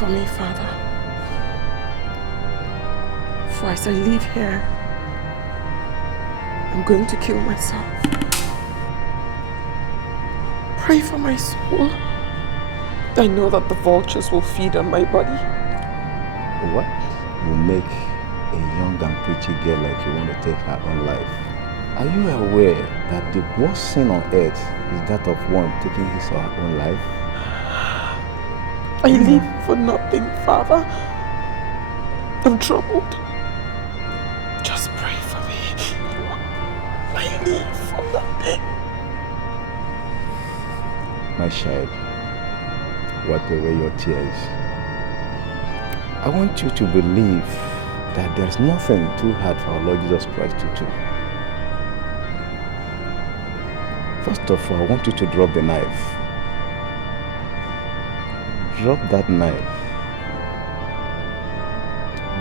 for me, Father. For as I leave here, I'm going to kill myself. Pray for my soul. I know that the vultures will feed on my body. What will make a young and pretty girl like you want to take her own life? Are you aware that the worst sin on earth is that of one taking his or her own life? I live for nothing, Father. I'm troubled. Just pray for me. I live for nothing. My child, wipe away your tears. I want you to believe that there's nothing too hard for our Lord Jesus Christ to do. First of all, I want you to drop the knife. Drop that knife.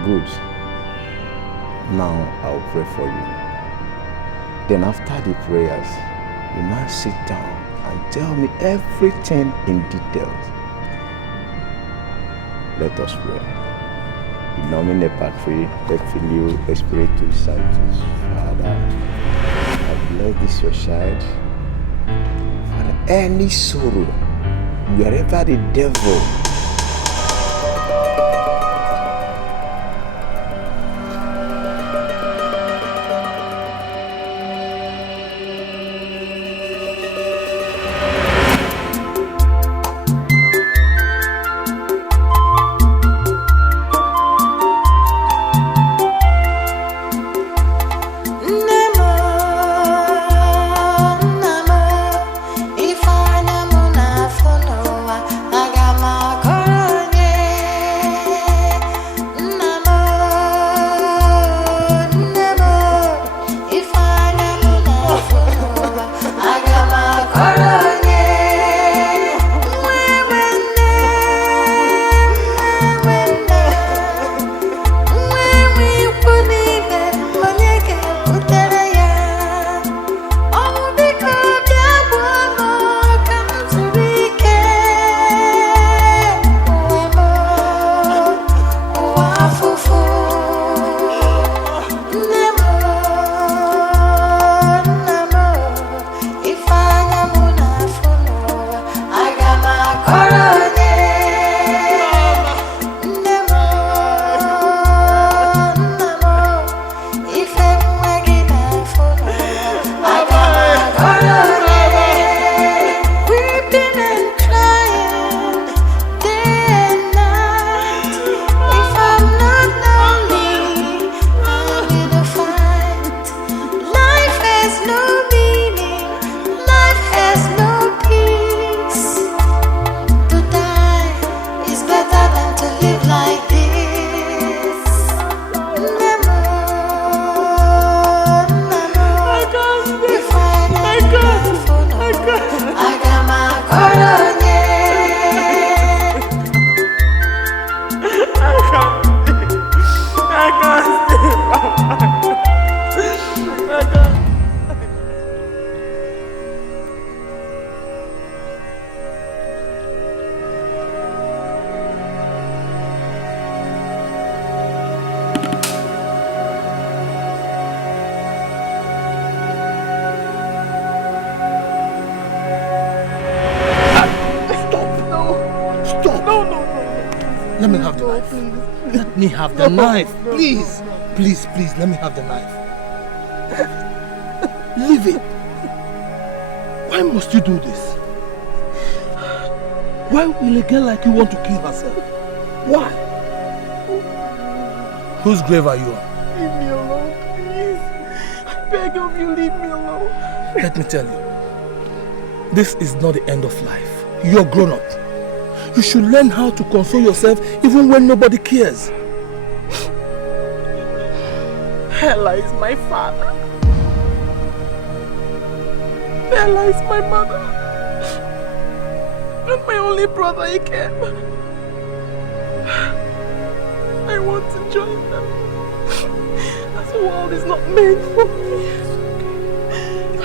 Good. Now I'll pray for you. Then after the prayers, you now sit down and tell me everything in details. Let us pray. In nomine Patri, et Filio, et Spiritus Sanctus. Father, I bless this your child. Father, any sorrow, wherever the devil Let me have the knife. Let me have the knife. Please. Please, please, let me have the knife. Leave it. Why must you do this? Why will a girl like you want to kill herself? Why? Whose grave are you on? Leave me alone, please. I beg of you, leave me alone. Let me tell you, this is not the end of life. You're grown up. You should learn how to console yourself even when nobody cares. Ella is my father. Ella is my mother. And my only brother, Ikem. I want to join them. This world is not made for me.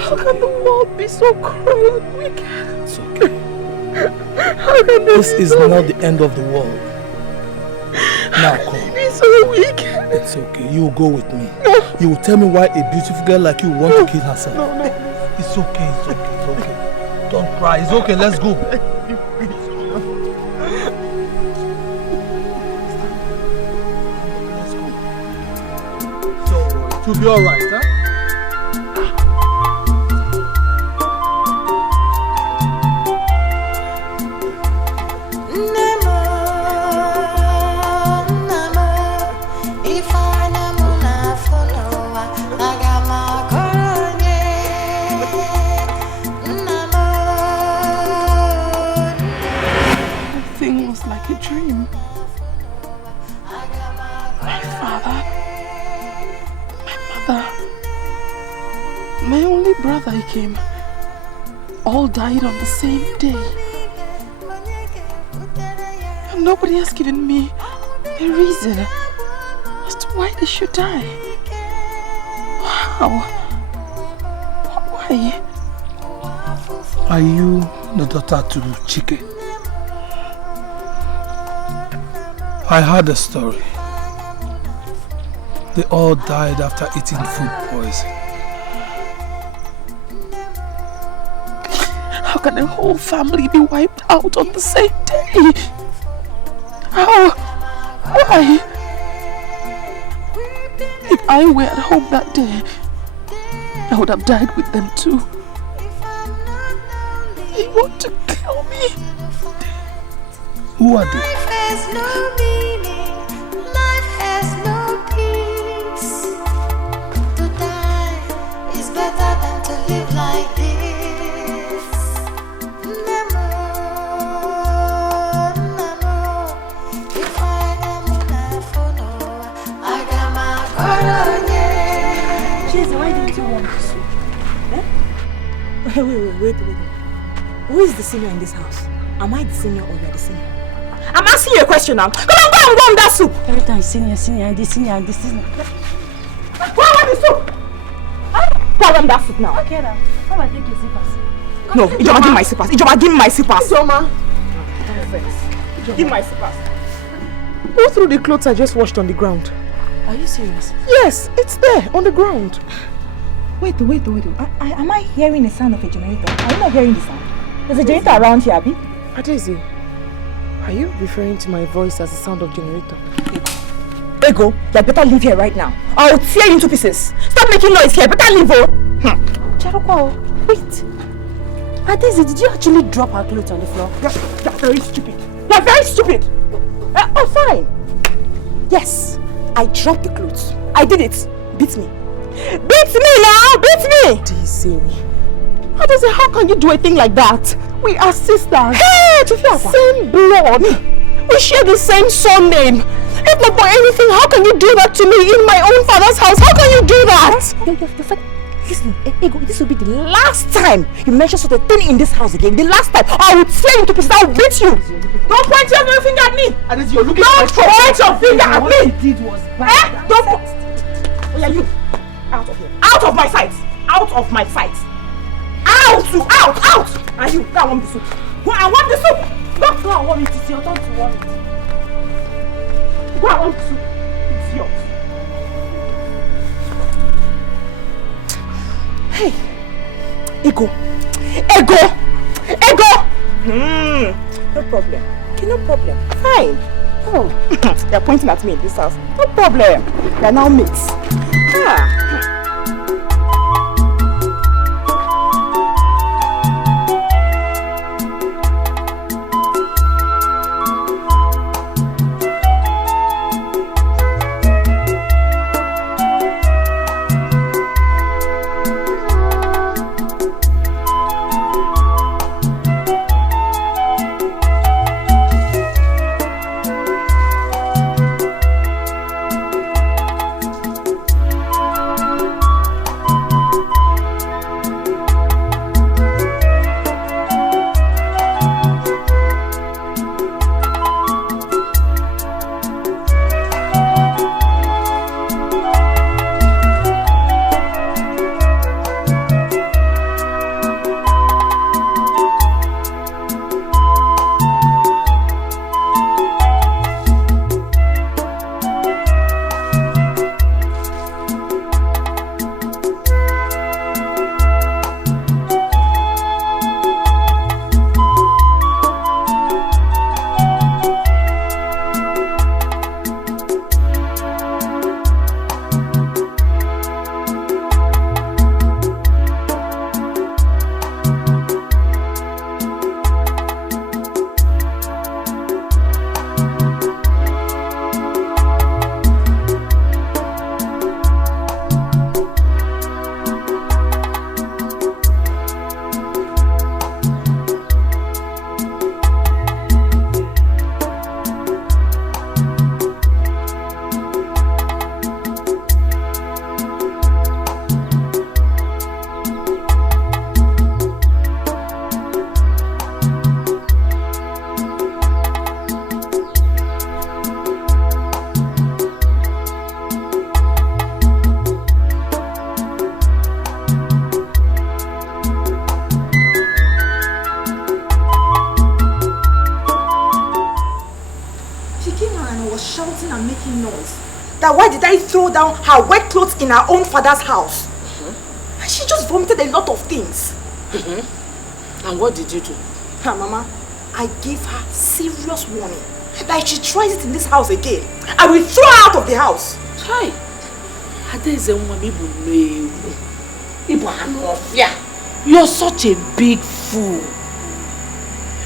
How can the world be so cruel and wicked? It's okay. This is not the end of the world. Now come. It's so weak. It's okay. You will go with me. You will tell me why a beautiful girl like you want to kill herself. No. It's okay. It's okay. Don't cry. It's okay. Let's go. Let's go. So it will be all right, huh? Brother he came, all died on the same day. And nobody has given me a reason as to why they should die. How? Why? Are you the daughter to Chika? I heard the story. They all died after eating food poison. How can a whole family be wiped out on the same day? How? Why? If I were at home that day, I would have died with them too. They want to kill me. Who are they? Life has no meaning. Life has no peace. To die is better than to live like this. Why didn't you want to soup? Eh? Wait. Who is the senior in this house? Am I the senior or you are the senior? I'm asking you a question now. Come on, go and warm that soup! Every time senior, and the senior. Go warm the soup! Go warm that soup now. Okay now, come and take your slippers. No, Ijoma, give me my slippers. Ijoma, give me my slippers. Ijoma. Give me my slippers. Go through the clothes I just washed on the ground. Are you serious? Yes, it's there on the ground. Wait. Am I hearing the sound of a generator? Are you not hearing the sound? There's a generator around here, Abi. Adeze, are you referring to my voice as the sound of generator? Ego, you better leave here right now. I'll tear you into pieces. Stop making noise here. Better leave, oh. Charoko, wait. Adeze, did you actually drop our clothes on the floor? You're very stupid. You're very stupid. Oh, fine. Yes, I dropped the clothes. I did it. Beat me. Beat me now! Beat me! Adeze, how can you do a thing like that? We are sisters. Hey, same blood. We share the same surname. If not for anything, how can you do that to me in my own father's house? How can you do that? Listen, Ego, this will be the last time you mention such a thing in this house again. The last time. I will tear you into pieces. I will beat you. Don't point your finger at me. Adeze, you're looking Don't point your finger at me. What you did was bad. Don't point. Oh yeah, you. Out of here. Out of my sight. Out of my sight. Out! And you, go and warm the soup. Go and warm the soup. Go and warm it. It's your turn to warm it. Go and warm the soup. It's yours. Hey, Ego. No problem. Okay, no problem. Fine. Oh, you're pointing at me in this house. No problem. You're now mates. that why did I throw down her wet clothes in her own father's house? And she just vomited a lot of things. And what did you do? Mama, I gave her serious warning that if she tries it in this house again, I will throw her out of the house. Hi. You're such a big fool.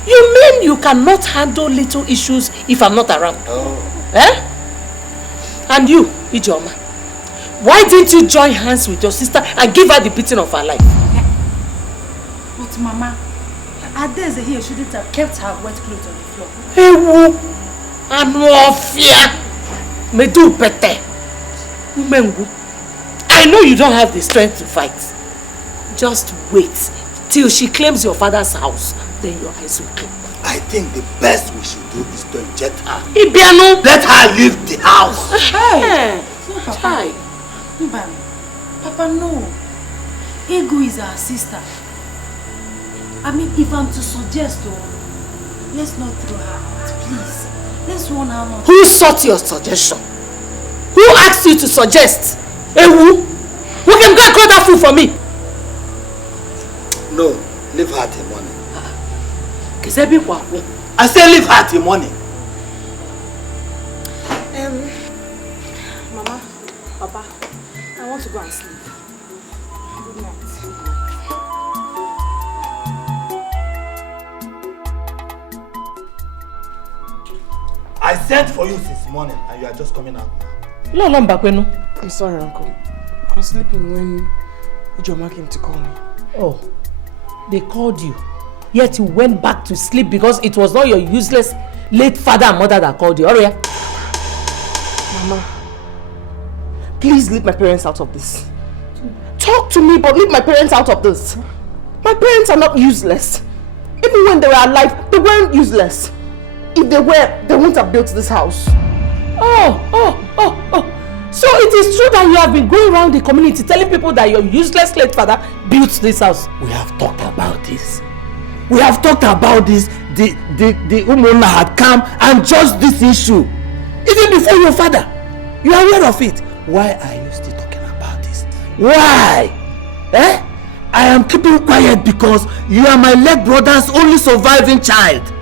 You mean you cannot handle little issues if I'm not around? Eh? And you, Ijeoma, why didn't you join hands with your sister and give her the beating of her life? But Mama, Adeze here shouldn't have kept her wet clothes on the floor. Ewu, Anwofia, Medu Pete, Umengu. I know you don't have the strength to fight. Just wait till she claims your father's house, then your eyes will clear. I think the best we should do is to inject her. Ibiano! Let her leave the house. Hey! Hi. Papa, no. Ego is our sister. I mean, if I'm to suggest, let's not throw her out, please. Let's warn her not. Who sought your suggestion? Who asked you to suggest? Ewu? Who can go and call that fool for me? No, leave her till morning. I say leave her till morning. Mama, Papa, I want to go and sleep. Good night. I sent for you since morning and you are just coming out now. I'm sorry, Uncle. I was sleeping when Ijeoma came to call me. Oh, they called you. Yet you went back to sleep because it was not your useless late father and mother that called you. Oria. Mama, please leave my parents out of this. Talk to me, but leave my parents out of this. My parents are not useless. Even when they were alive, they weren't useless. If they were, they wouldn't have built this house. Oh. So it is true that you have been going around the community telling people that your useless late father built this house. We have talked about this. We have talked about this. The Umona had come and judged this issue. Even before your father. You are aware of it. Why are you still talking about this? Why? I am keeping quiet because you are my late brother's only surviving child.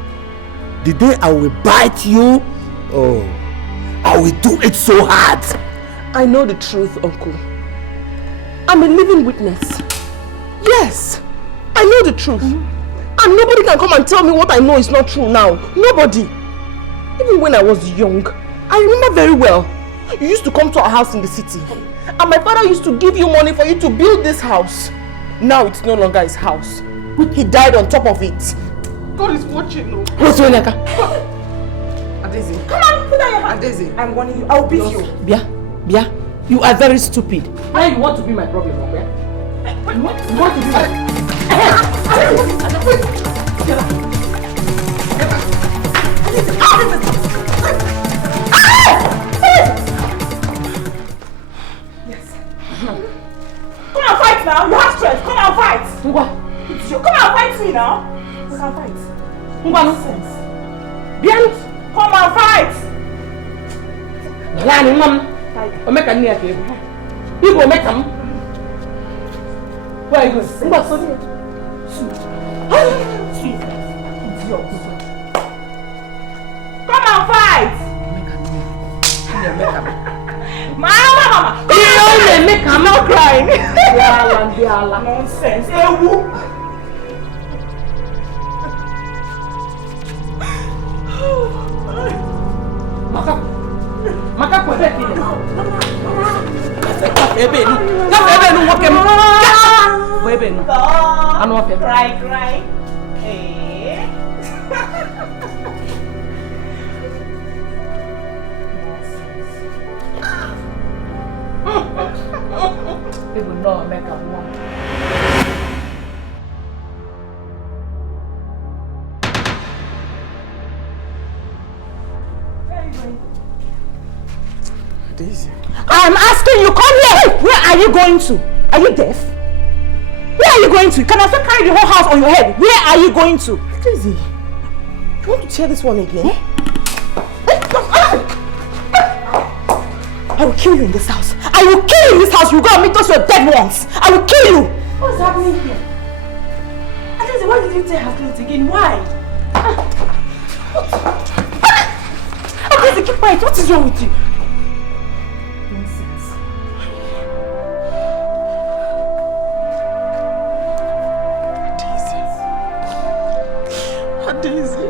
The day I will bite you, I will do it so hard. I know the truth, Uncle. I'm a living witness. Yes, I know the truth. And nobody can come and tell me what I know is not true now. Nobody. Even when I was young, I remember very well. You used to come to our house in the city. And my father used to give you money for you to build this house. Now it's no longer his house. He died on top of it. God is watching. What's your name? Adeze. Come on, put down your hand. Adeze. I'm warning you. I'll beat you. Bia, you are very stupid. Why you want to be my problem, okay? You want to be my... Yes. Come and fight now. You have strength. Come and fight. Come and fight me now. You can fight. Nonsense. Bien. Come and fight. Lani, mom. I'll make a near game. You go make them. Where are you going? Come and fight! Mama! I'm not crying. Nonsense. Maka Cry. They will not make a one. Daisy. I'm asking you, come here! Where are you going to? Are you deaf? Where are you going to? Can I still carry the whole house on your head? Where are you going to? Daisy, you want to tear this one again? I will kill you in this house. I will kill you in this house. You go and meet those your dead ones. I will kill you. What's happening here? Adeze, why did you tear her clothes again? Why? Adeze, keep quiet. What is wrong with you? Nonsense. Adeze.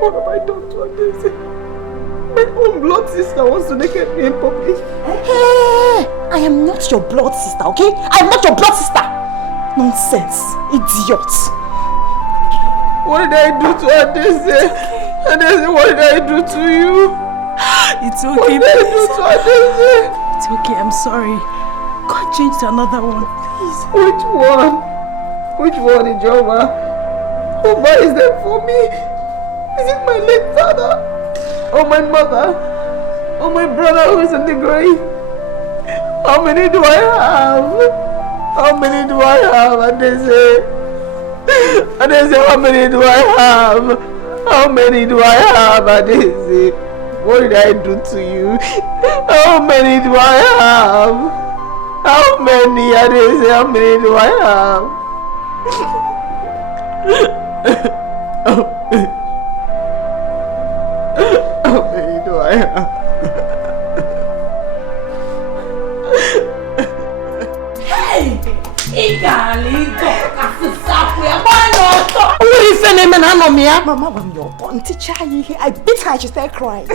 What have I done to Adeze? My own blood sister wants to naked me in public. Hey, I am not your blood sister, okay? I am not your blood sister. Nonsense. Idiot. What did I do to Adeze? Adeze, what did I do to you? It's okay, what did I do to Adeze? It's okay, I'm sorry. God, change to another one, please. Which one? Which one, Ijoma? Who buys them for me? Is it my late father? Or my mother? Or my brother who is in the grave? How many do I have? How many do I have, Adeze? Adeze, how many do I have? How many do I have, Adeze? What did I do to you? How many do I have? How many, Adeze? How many do I have? How many do I have? Mama, when you're born, teacher, I beat her, she started crying. Hey!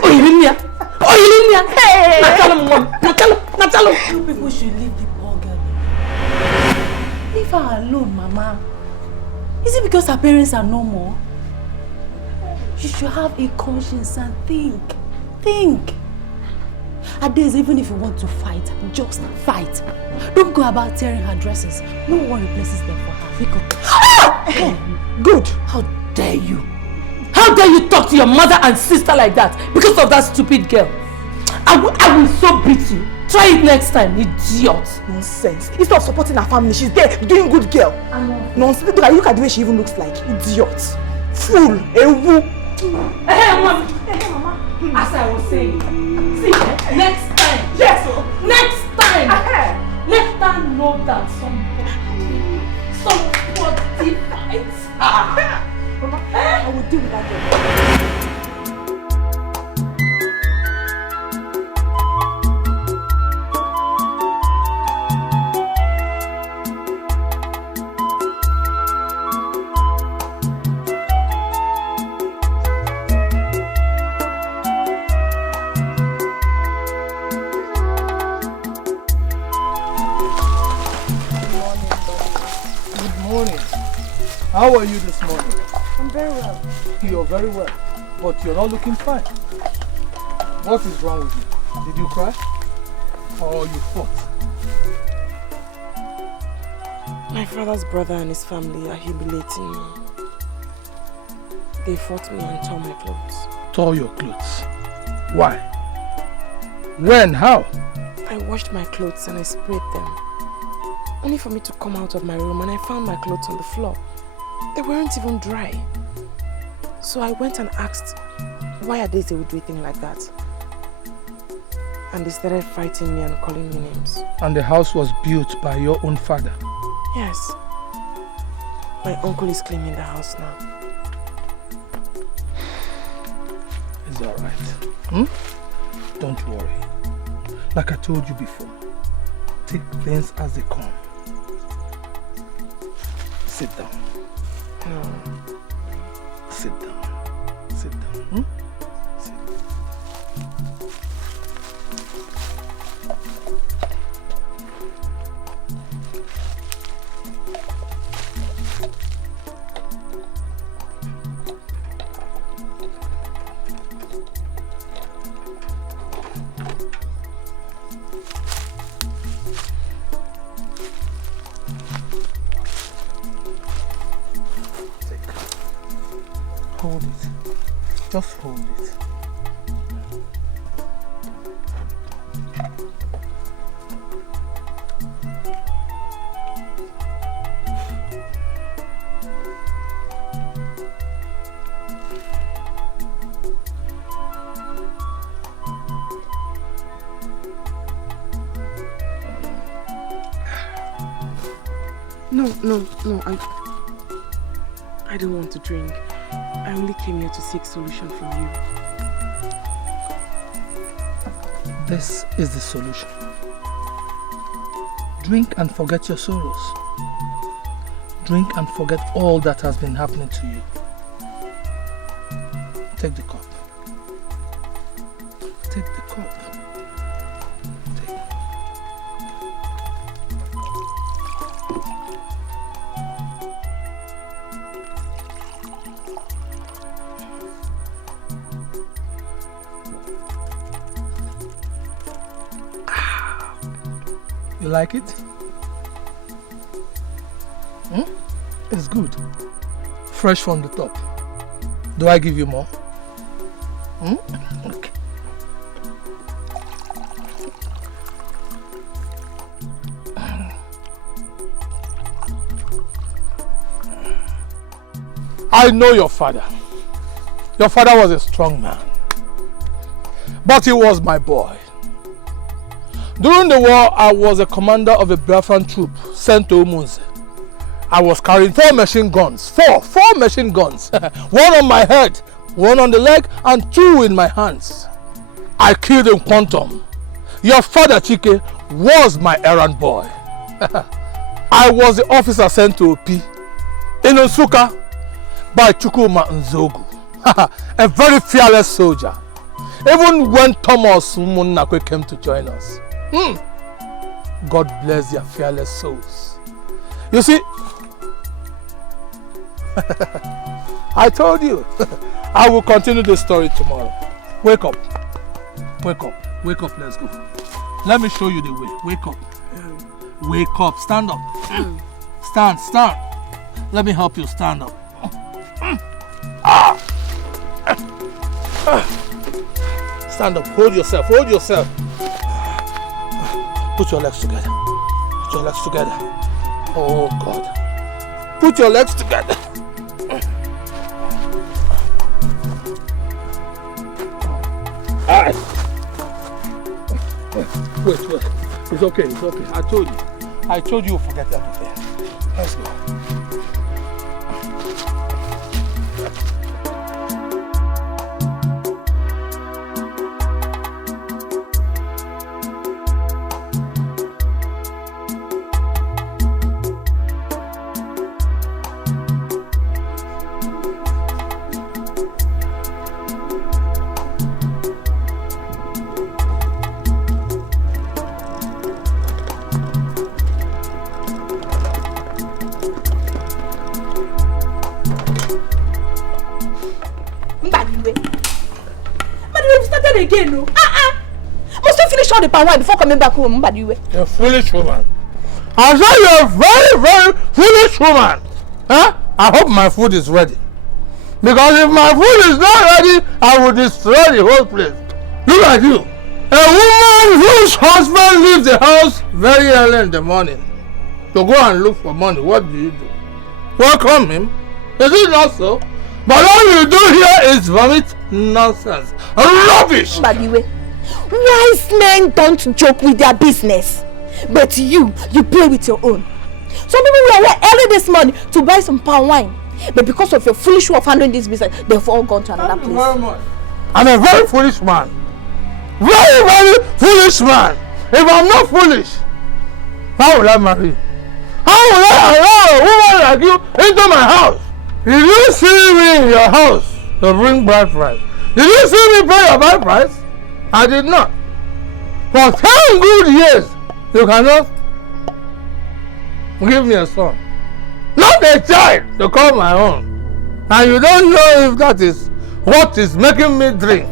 Natalo. You people should leave the poor girl. Leave her alone, Mama. Is it because her parents are no more? You should have a conscience and think. Think. Adeze, even if you want to fight, just fight. Don't go about tearing her dresses. No one replaces them for her. Good. How dare you? How dare you talk to your mother and sister like that because of that stupid girl? I will so beat you. Try it next time, idiot. Nonsense. Instead of supporting her family, she's there doing good girl. Nonsense. Look at the way she even looks like. Idiot. Fool. Ewu. Hey, Mama. As I was saying, see, next time. Yes. Next time. Let her know that somebody fights. Mama, I will deal with that girl. How are you this morning? I'm very well. You're very well, but you're not looking fine. What is wrong with you? Did you cry? Or you fought? My father's brother and his family are humiliating me. They fought me and tore my clothes. Tore your clothes? Why? When? How? I washed my clothes and I sprayed them. Only for me to come out of my room and I found my clothes on the floor. They weren't even dry. So I went and asked why Adeze would do a thing like that. And they started fighting me and calling me names. And the house was built by your own father? Yes. My uncle is claiming the house now. It's alright. Don't worry. Like I told you before, take things as they come. Sit down. No. Sit down. Sit down. Sit. Hold it. Just hold it. No, I don't want to drink. I only came here to seek solution from you. This is the solution. Drink and forget your sorrows. Drink and forget all that has been happening to you. Take the cup. Take the cup. Take. You like it? It's good. Fresh from the top. Do I give you more? Okay. I know your father. Your father was a strong man. But he was my boy. During the war, I was a commander of a Biafran troop sent to Ngozi. I was carrying 4 machine guns. Four machine guns. One on my head, one on the leg, and 2 in my hands. I killed in Quantum. Your father, Chika, was my errand boy. I was the officer sent to OP in Nsukka by Chukwuma Nzogu. A very fearless soldier. Even when Thomas Umunnakwe came to join us. God bless their fearless souls. You see, I told you, I will continue the story tomorrow. Wake up. Wake up. Wake up, let's go. Let me show you the way. Wake up. Wake up. Stand up. Stand. Let me help you stand up. Stand up. Hold yourself. Put your legs together. Oh God. Put your legs together. Wait. It's okay. I told you forget everything. Let's go. Again, no. Must you finish all the palm wine before coming back home, Mbadiwe? You're a foolish woman. I said you're a very, very foolish woman. Huh? I hope my food is ready. Because if my food is not ready, I will destroy the whole place. Look at you. A woman whose husband leaves the house very early in the morning to go and look for money. What do? Welcome him. Is it not so? But all you do here is vomit nonsense. Rubbish! Mbadiwe, wise men don't joke with their business. But you play with your own. Some people were here early this morning to buy some palm wine. But because of your foolish way of handling this business, they've all gone to another place. I'm a very foolish man. Very, very foolish man. If I'm not foolish, how will I marry you? How will I allow a woman like you into my house? Did you see me in your house to bring bride price? Did you see me pay your bride price? I did not. For 10 good years, you cannot give me a son. Not a child to call my own. And you don't know if that is what is making me drink.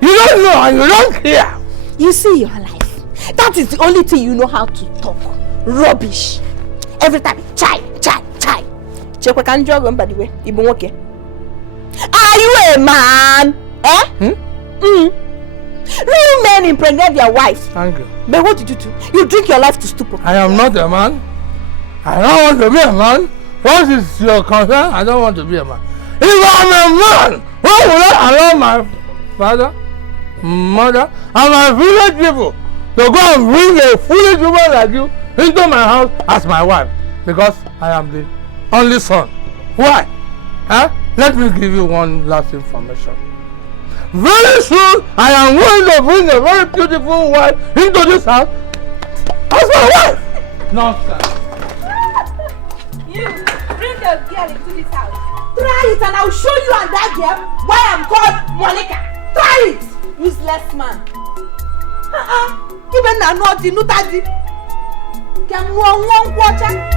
You don't know and you don't care. You see your life. That is the only thing you know how to talk. Rubbish. Every time, chai. Are you a man? Real men impregnate their wives. Thank you. But what did you do? You drink your life to stupor. I am not a man. I don't want to be a man. What is your concern? I don't want to be a man. If I'm a man, why would I allow my father, mother, and my village people to go and bring a foolish woman like you into my house as my wife because I am the only son. Why? Huh? Let me give you one last information. Very soon, I am going to bring a very beautiful wife into this house as my wife. Nonsense. You bring a girl into this house. Try it and I'll show you and that girl why I'm called Monica. Try it, useless man. Even now, not the nutadi. Can one watcher?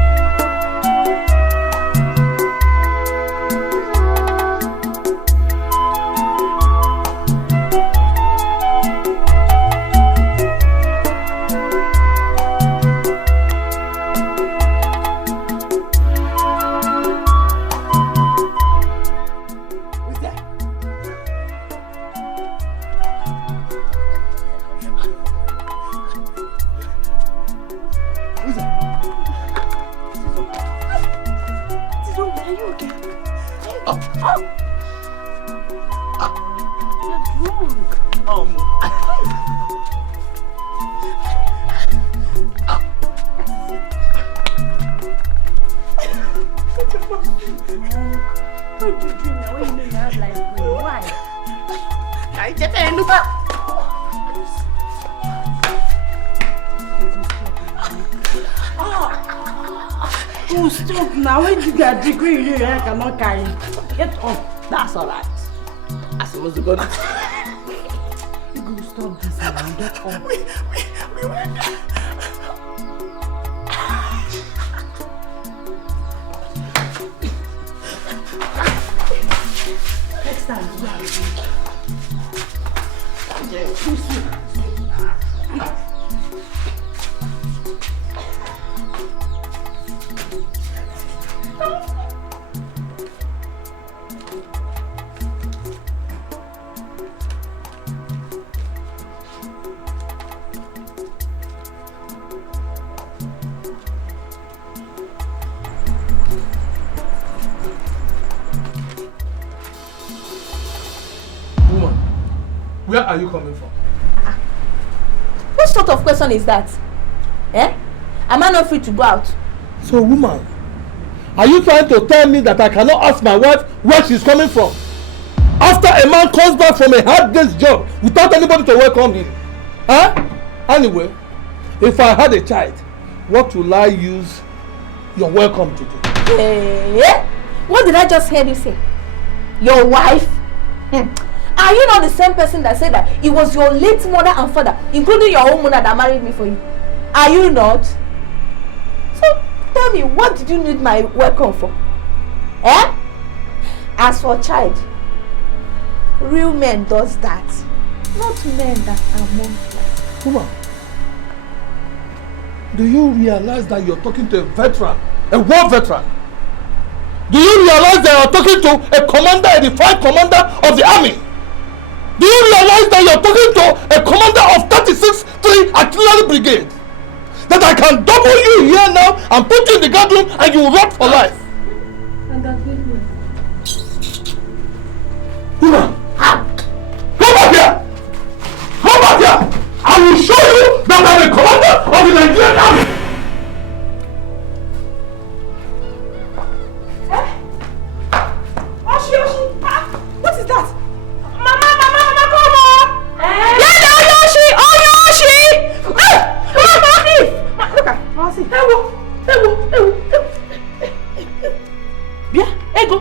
Stop now. When you get a degree, you cannot carry. Get up. That's alright. I suppose to go now. You go stop this now. Get up. We went. Next time, you have Where are you coming from? What sort of question is that? Eh? Am I not free to go out? So, woman, are you trying to tell me that I cannot ask my wife where she's coming from? After a man comes back from a hard day's job without anybody to welcome him? Huh? Anyway, if I had a child, what will I use your welcome to do? What did I just hear you say? Your wife? Are you not the same person that said that it was your late mother and father, including your own mother, that married me for you? Are you not? So tell me, what did you need my welcome for? Eh? As for child, real men does that, not men that are monkeys. Woman, do you realize that you're talking to a veteran, a war veteran? Do you realize that you're talking to a commander, a defiant commander of the army? Do you realize that you're talking to a commander of 36th Street Artillery Brigade? That I can double you here now and put you in the guard room and you will rot for life? And that baby. Woman, come back here! Come back here! I will show you that I'm a commander of the Nigerian army! Oshi! What is that? Mama, come on! Yoshi! Look at Ngozi. Bia, Ego.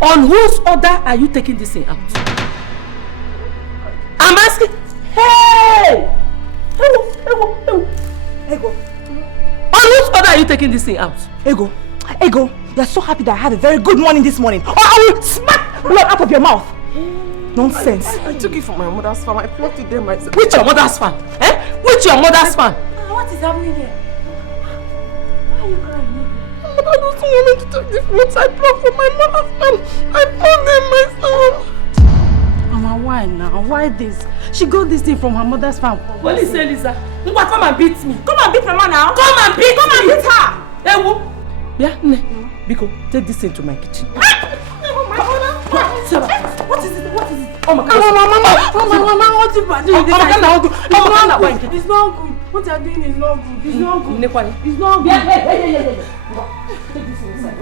On whose order are you taking this thing out? I'm asking. Hey! Ego. On whose order are you taking this thing out? Ego, you're so happy that I had a very good morning this morning. Or I will smack blood out of your mouth. Nonsense. I took it from my mother's farm. I plucked it there myself. Which your mother's farm? Eh? Which your mother's farm? What is happening here? Why are you crying? I don't want me to take the fruits I plucked from my mother's farm. I plucked them myself. Mama, why now? Why this? She got this thing from her mother's farm. What is it, Lisa? Come and beat me. Come and beat Mama now. Come and beat her. Ewo. Yeah, Biko, take this thing to my kitchen. What is it? Oh my God. Mama, what is it? It's not good. What you are doing is not good. It's not good. It's not good. Yeah. Take this inside.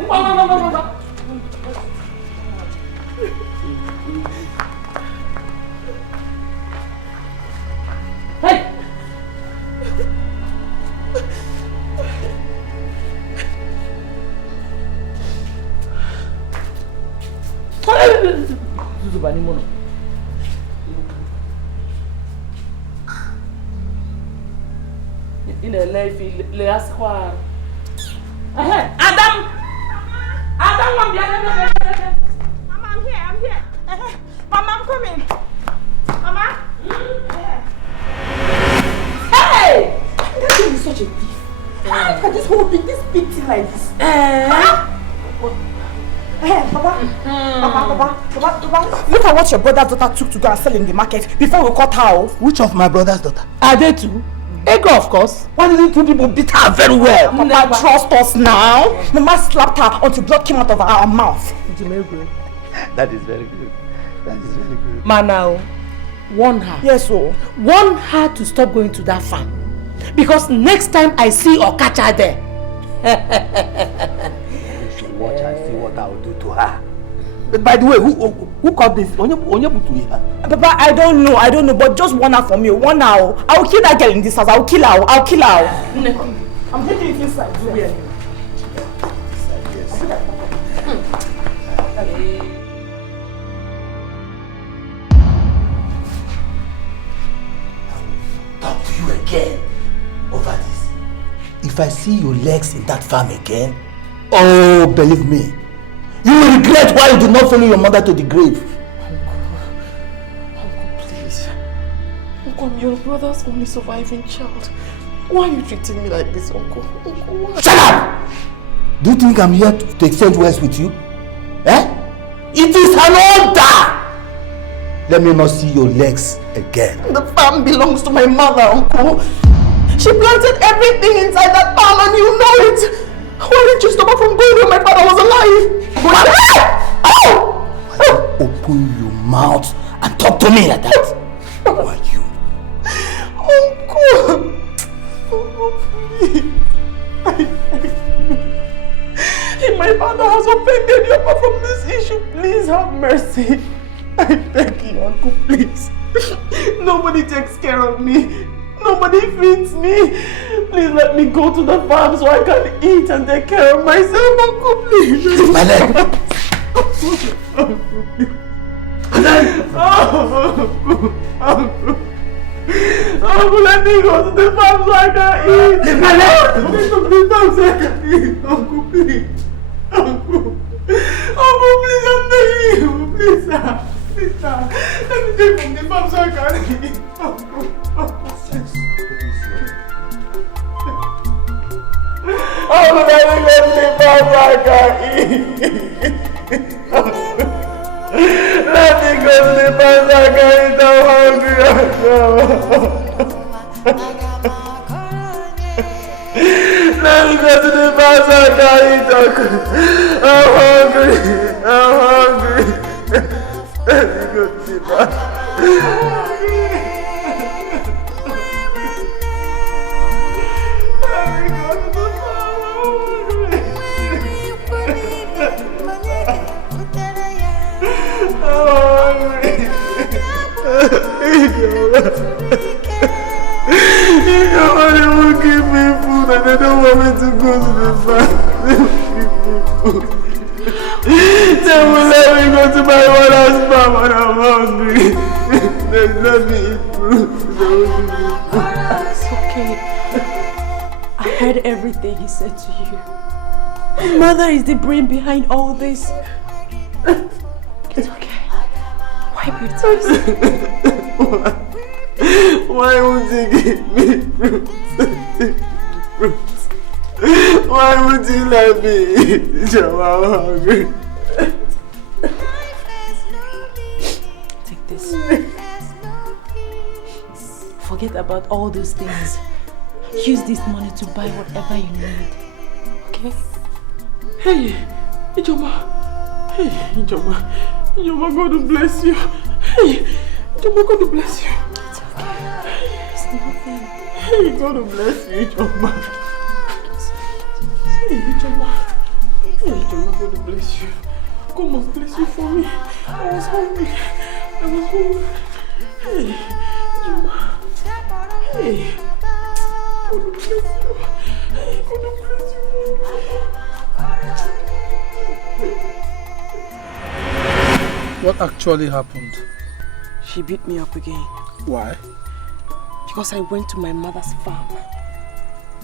Hey! In a life, let's go. Adam, I'm here. Mama, I'm here. Mama, I'm coming. Mama. Hey! That thing is such a thief. Look at this whole big thing like this. Papa. Look at what your brother's daughter took to go and sell in the market before we caught her. Which of my brother's daughter? Are they two? Ego, of course. Why didn't two people beat her very well? Papa, trust us now. Mama slapped her until blood came out of her mouth. That is very good. Manao, warn her. Yes, so. Warn her to stop going to that farm. Because next time I see or catch her there. You should watch and see what I will do to her. But by the way, who caught this? Papa, I don't know, but just warn her for me. Warn her. I will kill that girl in this house. I will kill her. I'm taking it inside. Yeah. Talk to you again over this. If I see your legs in that farm again, oh, believe me, you will regret why you did not follow your mother to the grave. Uncle, please. Uncle, I'm your brother's only surviving child. Why are you treating me like this, Uncle? Uncle, why? Shut up! Do you think I'm here to exchange words with you? Eh? It is an order! Let me not see your legs again. The farm belongs to my mother, Uncle. She planted everything inside that farm and you know it. Why didn't you stop her from going when my father was alive? Open your mouth and talk to me like that. Who are you? Uncle! Uncle, please. If my father has offended you apart from this issue, please have mercy. I beg you, Uncle, please. Nobody takes care of me. Nobody feeds me. Please let me go to the farm so I can eat and take care of myself, Uncle, please. Leave my leg. Uncle, let me go to the farm so I can eat. Leave my leg. Please, to the farm so I can eat. Uncle, please. Uncle, please, I'm begging you. Please, sir. Please, sir. Let me take from the farm so I can eat. Uncle. Let me go to the farm so I can eat. Let me go to the farm so I can eat. I'm hungry. Let me go to the farm so I can eat. I'm hungry. Let me go to the farm. Nobody will give me food and they don't want me to go to the farm. They will let me go to my mother's farm when I'm hungry. They let me eat fruit. It's okay. I heard everything he said to you. Mother is the brain behind all this. It's okay. Wipe your tears. Why won't he give me fruits? Why won't he let me eat? I'm hungry. Take this. Forget about all those things. Use this money to buy whatever you need. Okay? Hey, Ijoma. Hey, Ijoma. Ijoma, God will bless you. Hey, Ijoma, God will bless you. It's okay. It's nothing. Hey, God bless you, Joma. Hey, Joma. Hey, Joma, God bless you. God must bless you for me. I was hungry. Hey, Joma. Hey. God bless you. Hey, God bless you. What actually happened? She beat me up again. Why? Because I went to my mother's farm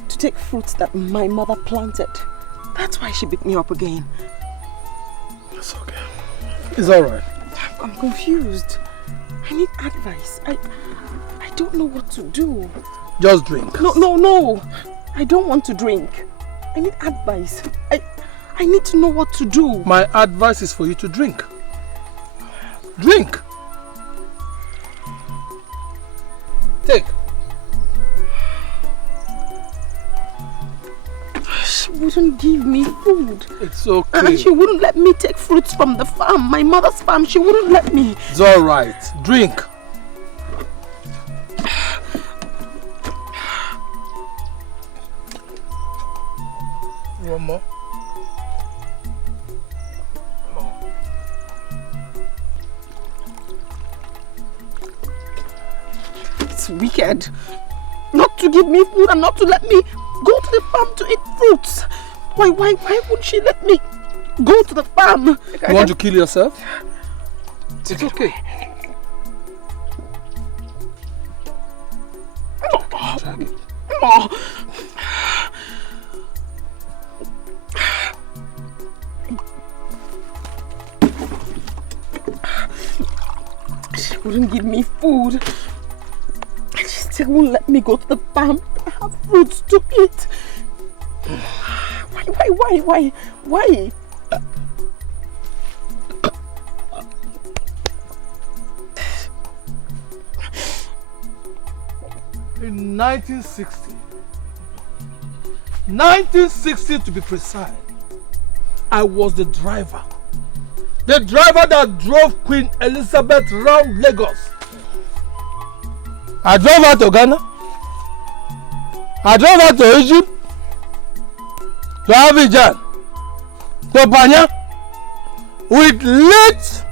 to take fruits that my mother planted. That's why she beat me up again. It's okay. It's alright. I'm confused. I need advice. I don't know what to do. Just drink. No. I don't want to drink. I need advice. I need to know what to do. My advice is for you to drink. Drink. Take. She wouldn't give me food. It's okay. And she wouldn't let me take fruits from the farm, my mother's farm. She wouldn't let me. It's alright. Drink. One more. It's wicked. Not to give me food and not to let me go to the farm to eat fruits. Why would she let me go to the farm? You want to kill yourself? It's okay. No. She wouldn't give me food. She still won't let me go to the farm to have fruits to eat. Why? In 1960 to be precise, I was the driver. The driver that drove Queen Elizabeth round Lagos. I drove her to Ghana. I drove her to Egypt, to Abidjan, to Banya, with late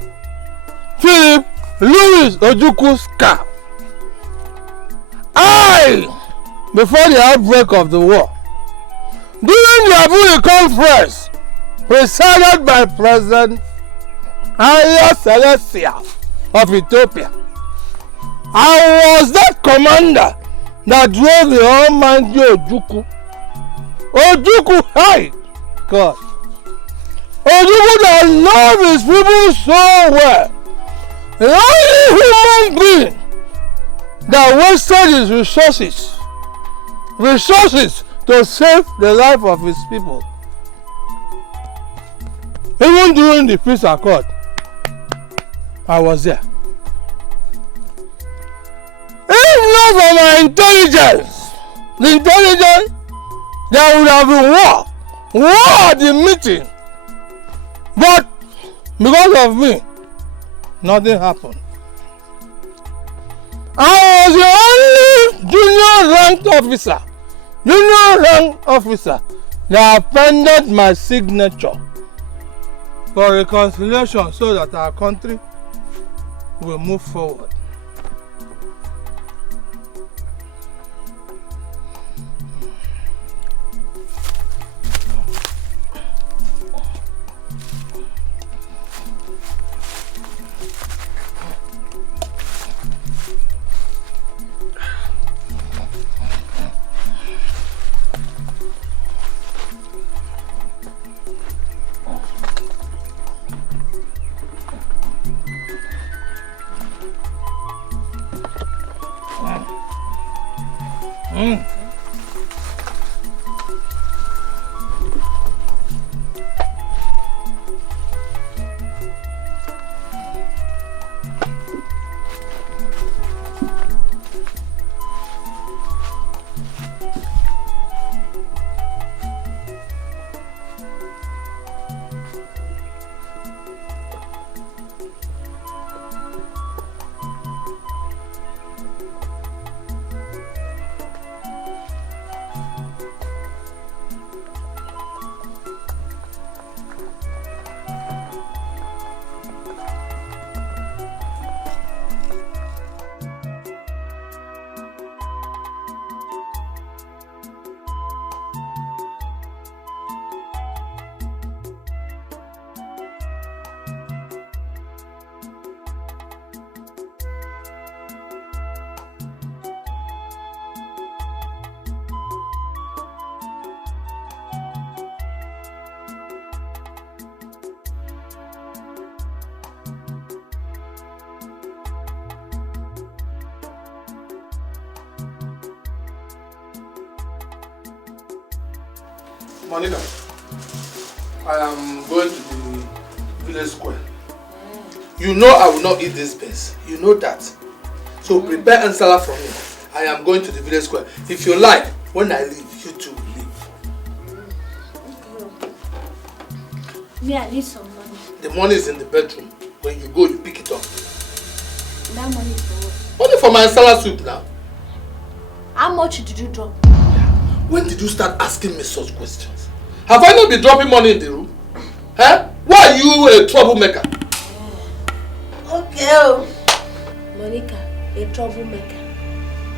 Philip Louis Ojuku's car. Before the outbreak of the war, during the Abuja conference presided by President Haile Selassie of Ethiopia, I was that commander that drove the almighty Ojukwu. Ojukwu, hi! God. Ojukwu that loved his people so well. The only human being that wasted his resources to save the life of his people. Even during the peace accord, I was there. If not for my intelligence, the intelligence, there would have been war at the meeting. But because of me, nothing happened. I was the only junior rank officer that appended my signature for reconciliation so that our country will move forward. Monica, I am going to the village square. You know I will not eat this beans. You know that. So prepare ansala for me. I am going to the village square. If you like, when I leave, you too will leave. Me, I need some money. The money is in the bedroom. When you go, you pick it up. That money is for what? Money for my ansala soup now. How much did you drop? When did you start asking me such questions? Have I not been dropping money in the room? Huh? Why are you a troublemaker? Okay. Monica, a troublemaker.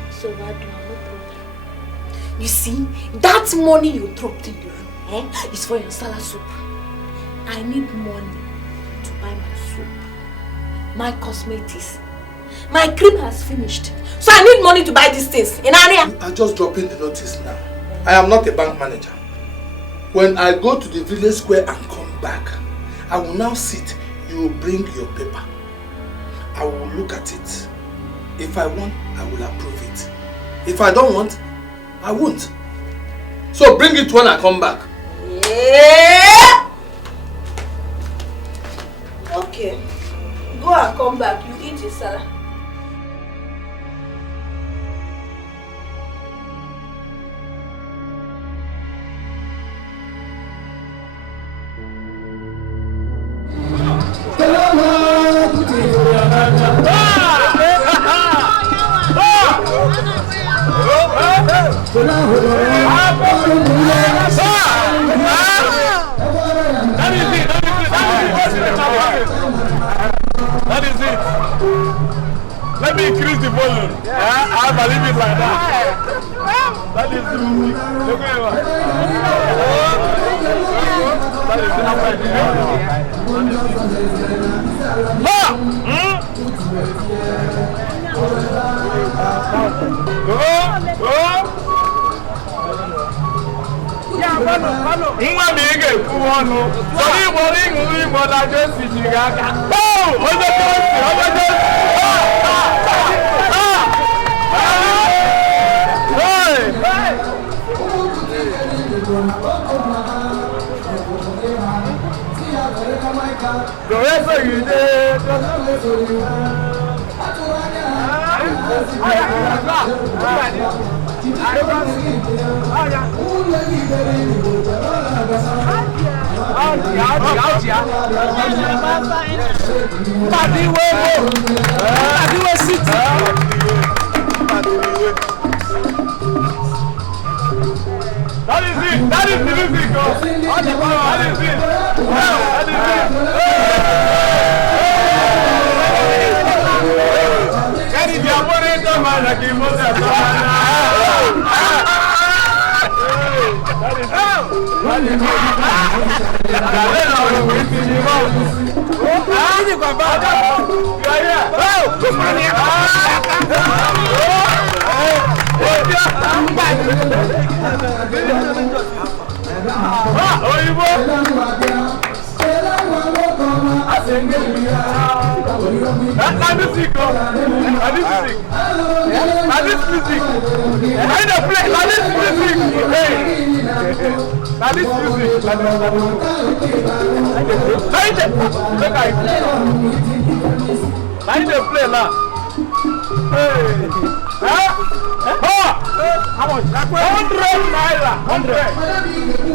So what do I no problem? You see, that money you dropped in the room is for your salad soup. I need money to buy my soup, my cosmetics. My cream has finished. So I need money to buy these things. In area. You are just dropping the notice now. I am not a bank manager. When I go to the village square and come back, I will now sit. You will bring your paper. I will look at it. If I want, I will approve it. If I don't want, I won't. So bring it when I come back. Yeah. Okay. Go and come back. You eat your salad. That is it. Let me increase the volume. Yeah, I believe it like that. That is the music. Look at nwa m ị ga-ekwu ọnụ sọrọ igbo ịṅụrụ igbo na Jesi ji gị aka onye That is it. That is the music. That is it. That is it. Can you be a more man like him? That how much? 100 naira. 100.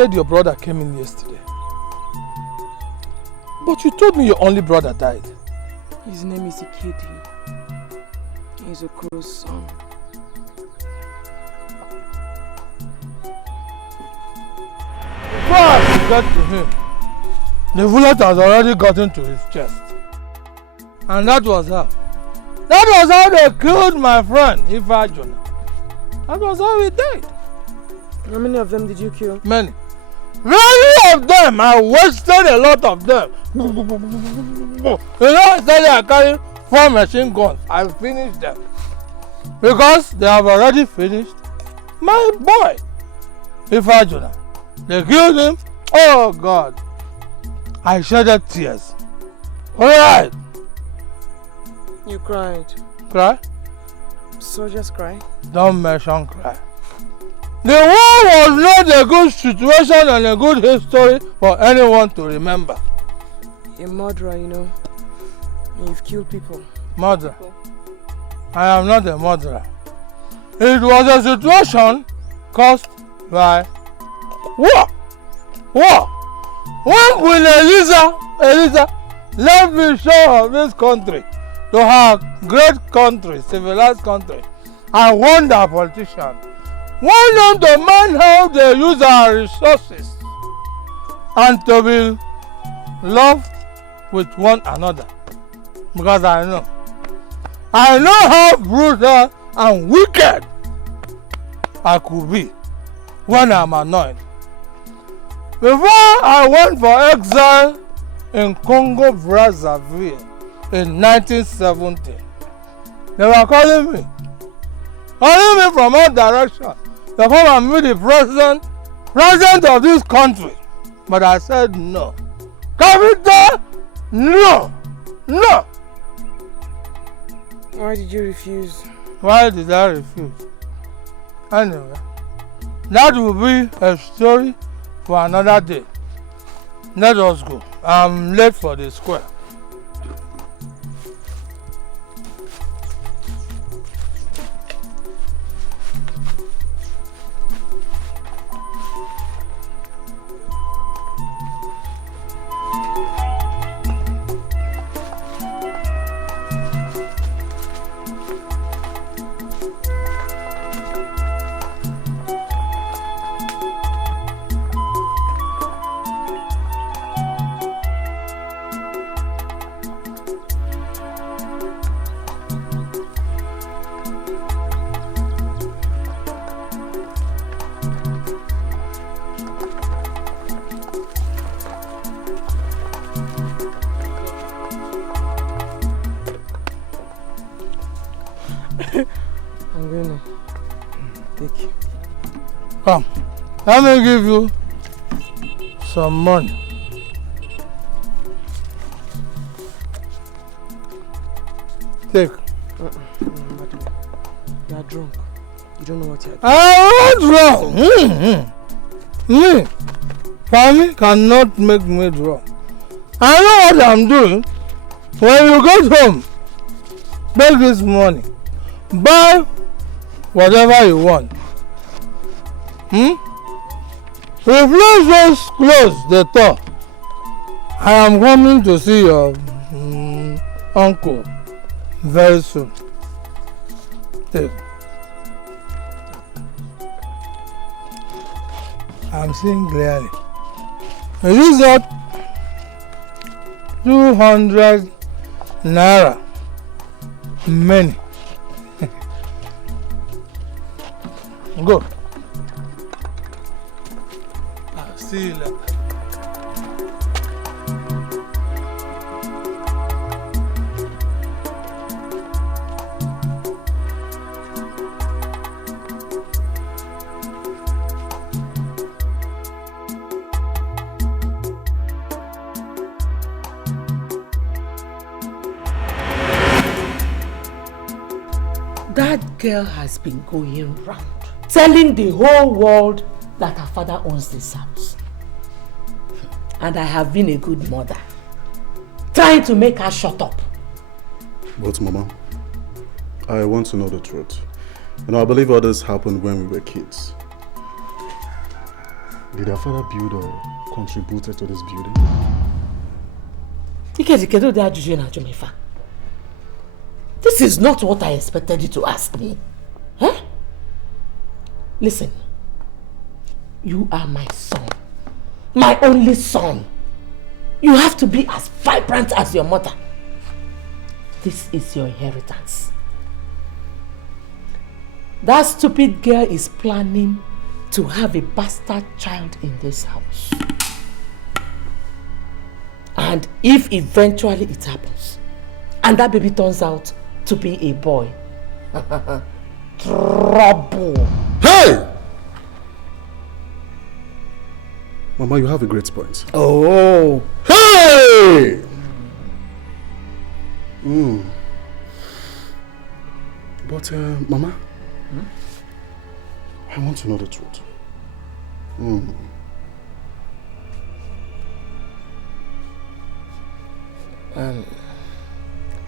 said your brother came in yesterday. But you told me your only brother died. His name is Ikedi. He's Okoro's son. Before I could get to him, the bullet has already gotten to his chest. And that was how. That was how they killed my friend, Eviction. That was how he died. How many of them did you kill? Many. Many of them! I wasted a lot of them. You know, yesterday I carried 4 machine guns. I finished them. Because they have already finished my boy, Eviction. They killed him. Oh God. I shedded tears. Alright. You cried. Cry? So just cry. Don't mention cry. The war was not a good situation and a good history for anyone to remember. You're a murderer, you know. You've killed people. Murderer? I am not a murderer. It was a situation caused by war. War. When Queen Eliza left the shore of this country to her great country, civilized country, and warned our politicians, warned them to mind how they use our resources and to be loved with one another. Because I know how brutal and wicked I could be when I'm annoyed. Before I went for exile in Congo Brazzaville in 1970, they were calling me from all directions to come and meet the president of this country. But I said no. Capital, no. Why did you refuse? Why did I refuse? Anyway, that will be a story for another day. Let us go. I'm late for the square. I'm gonna take you. Come, let me give you some money. Take. You are drunk. You don't know what you are doing. I'm not drunk. Me, family cannot make me drunk. I know what I'm doing. When you get home, take this money. Buy whatever you want. Replace those clothes they tore. I am coming to see your uncle very soon. Take. I'm seeing clearly. Is that 200 naira? Many. Go. I'll see you later. That girl has been going round, telling the whole world that her father owns this house. And I have been a good mother, trying to make her shut up. But Mama, I want to know the truth. I believe all this happened when we were kids. Did our father build or contributed to this building? This is not what I expected you to ask me. Huh? Listen, you are my son, my only son. You have to be as vibrant as your mother. This is your inheritance. That stupid girl is planning to have a bastard child in this house. And if eventually it happens, and that baby turns out to be a boy, trouble. Hey! Mama, you have a great point. Oh. Hey! But, Mama, I want to know the truth.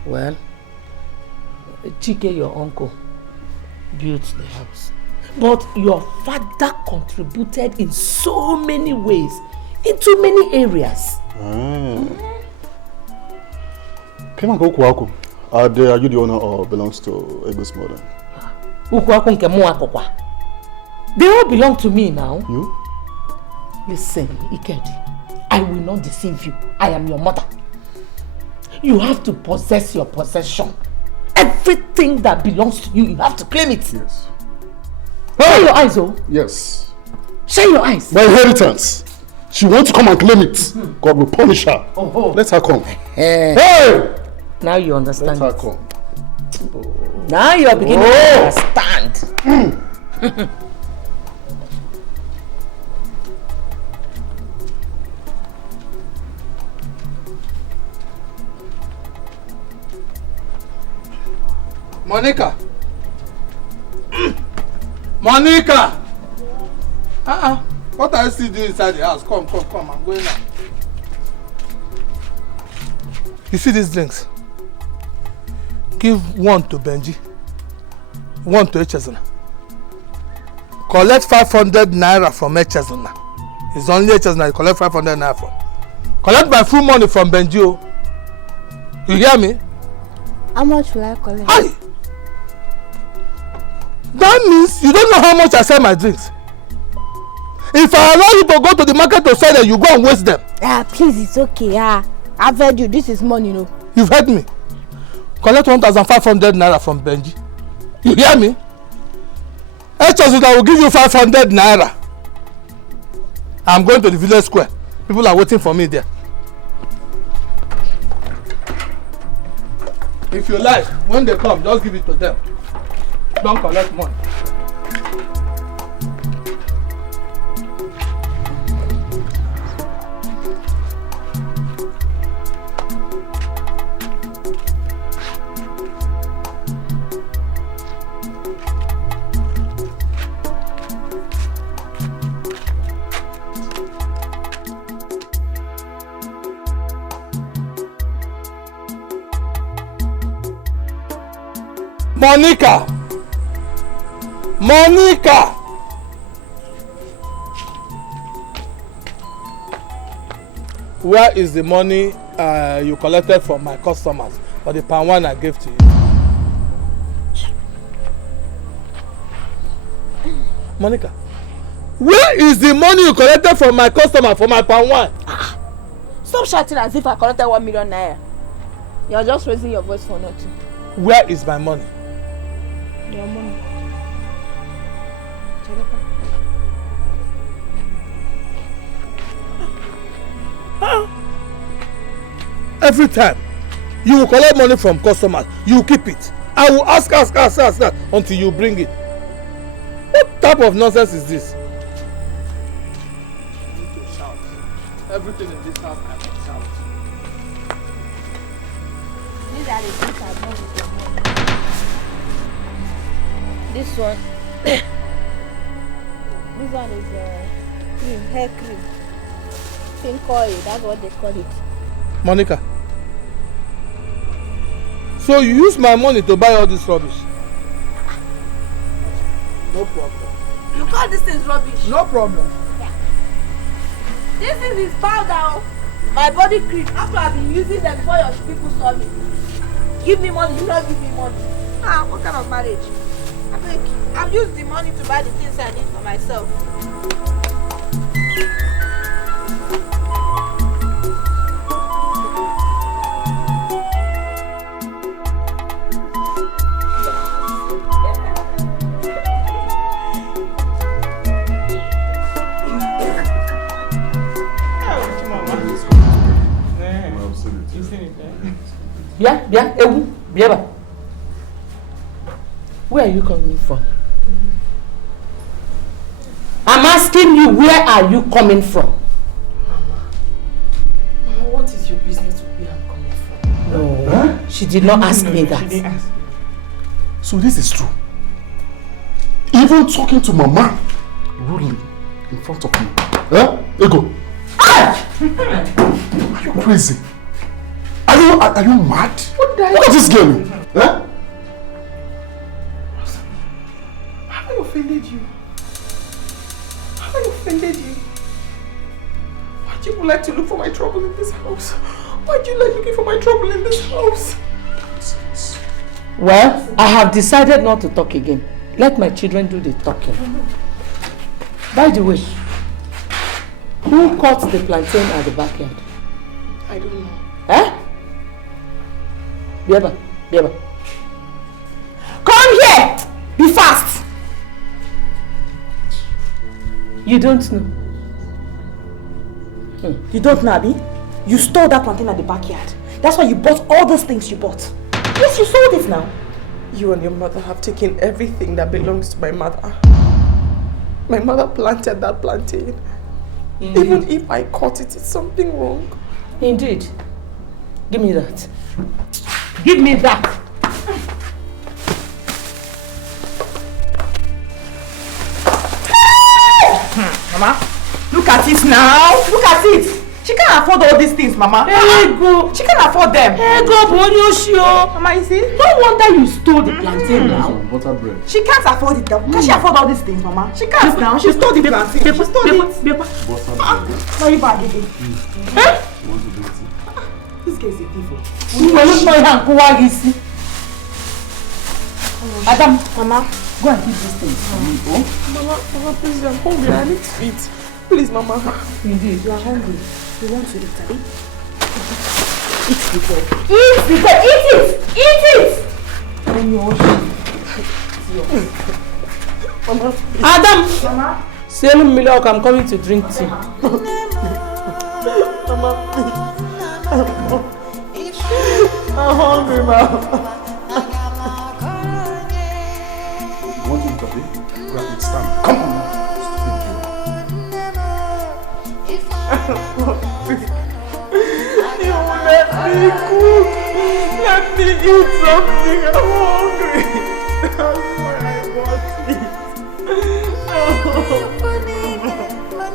Well, Chika, your uncle, built the house. But your father contributed in so many ways, in too many areas. Are you the owner or belongs to Ego's mother? They all belong to me now. You? Listen, Ikedi, I will not deceive you. I am your mother. You have to possess your possession. Everything that belongs to you, you have to claim it. Yes. Shut your eyes, oh. Yes. Shut your eyes. My inheritance. She wants to come and claim it. God will punish her. Let her come. Hey! Now you understand. Let her come. Now you are beginning to understand. Monica! Monica! What are you still doing inside the house? Come, I'm going now. You see these drinks? Give one to Benji, one to Ezeonu. Collect 500 naira from Ezeonu. It's only Ezeonu you collect 500 naira from. Collect my full money from Benji. You hear me? How much will I collect? Hi! That means you don't know how much I sell my drinks. If I allow you to go to the market to sell them, you go and waste them. Please, it's okay. I've heard you. This is money, no? You've heard me. Collect 1,500 naira from Benji. You hear me? Ezeonu, I will give you 500 naira. I'm going to the village square. People are waiting for me there. If you like, when they come, just give it to them. Don't collect money. Monica! Monica! Where is the money you collected from my customers for the palm wine I gave to you? Monica, where is the money you collected from my customer for my palm wine? Stop shouting as if I collected 1 million naira. You're just raising your voice for nothing. Where is my money? Your money. Every time you will collect money from customers, you keep it. I will ask until you bring it. What type of nonsense is this? I need to shout. Everything in this house I must shout. These are the things I bought with your money. This one. This one is cream, hair cream. Pink oil, that's what they call it. Monica. So you use my money to buy all this rubbish? No problem. You call this thing rubbish? No problem. Yeah. This is his powder. My body cream. After I've been using them before your people saw me. Give me money, you don't give me money. Ah, what kind of marriage? I think I've used the money to buy the things I need for myself. Yeah, Ewu, Biaba. Where are you coming from? I'm asking you, where are you coming from? Mama, what is your business with where I'm coming from? No, huh? She did not ask me that. She didn't ask me. So this is true. Even talking to Mama rudely in front of me. Huh? Ego. Are you crazy? Are you mad? What is this girl? Huh? Have I offended you? Have I offended you? Why do you like to look for my trouble in this house? Why do you like looking for my trouble in this house? Well, I have decided not to talk again. Let my children do the talking. By the way, who caught the plantain at the backyard? I don't know. Eh? Biaba. Come here! Be fast! You don't know. You don't know, Abi? You stole that plantain at the backyard. That's why you bought all those things you bought. Yes, you sold it now. You and your mother have taken everything that belongs to my mother. My mother planted that plantain. Indeed. Even if I caught it, it's something wrong. Indeed. Give me that. Give me that. Mama, look at it now. Look at it. She can't afford all these things, Mama. Ego. She can't afford them. Ego, Bonyoshio. Mama, you see? No wonder you stole the plantain now. Butter bread. She can't afford it. Can she afford all these things, Mama? She can't now. She stole the plantain. She stole it. Why you bad again? This guy is a thief. Adam, Mama, go and keep these things. Mama, please, I'm hungry. I need to eat. Please, Mama. Indeed. you are hungry. You want to eat, Abi? Eat the bread. Eat the bread. Eat it. Eat it. Mama, Adam! Mama. Sell me milk, I'm coming to drink tea. Mama, I'm hungry, Mama. You want to eat coffee? Grab it, stand. Come on. You let me cook. Let me eat something. I'm hungry. That's why I want it. Let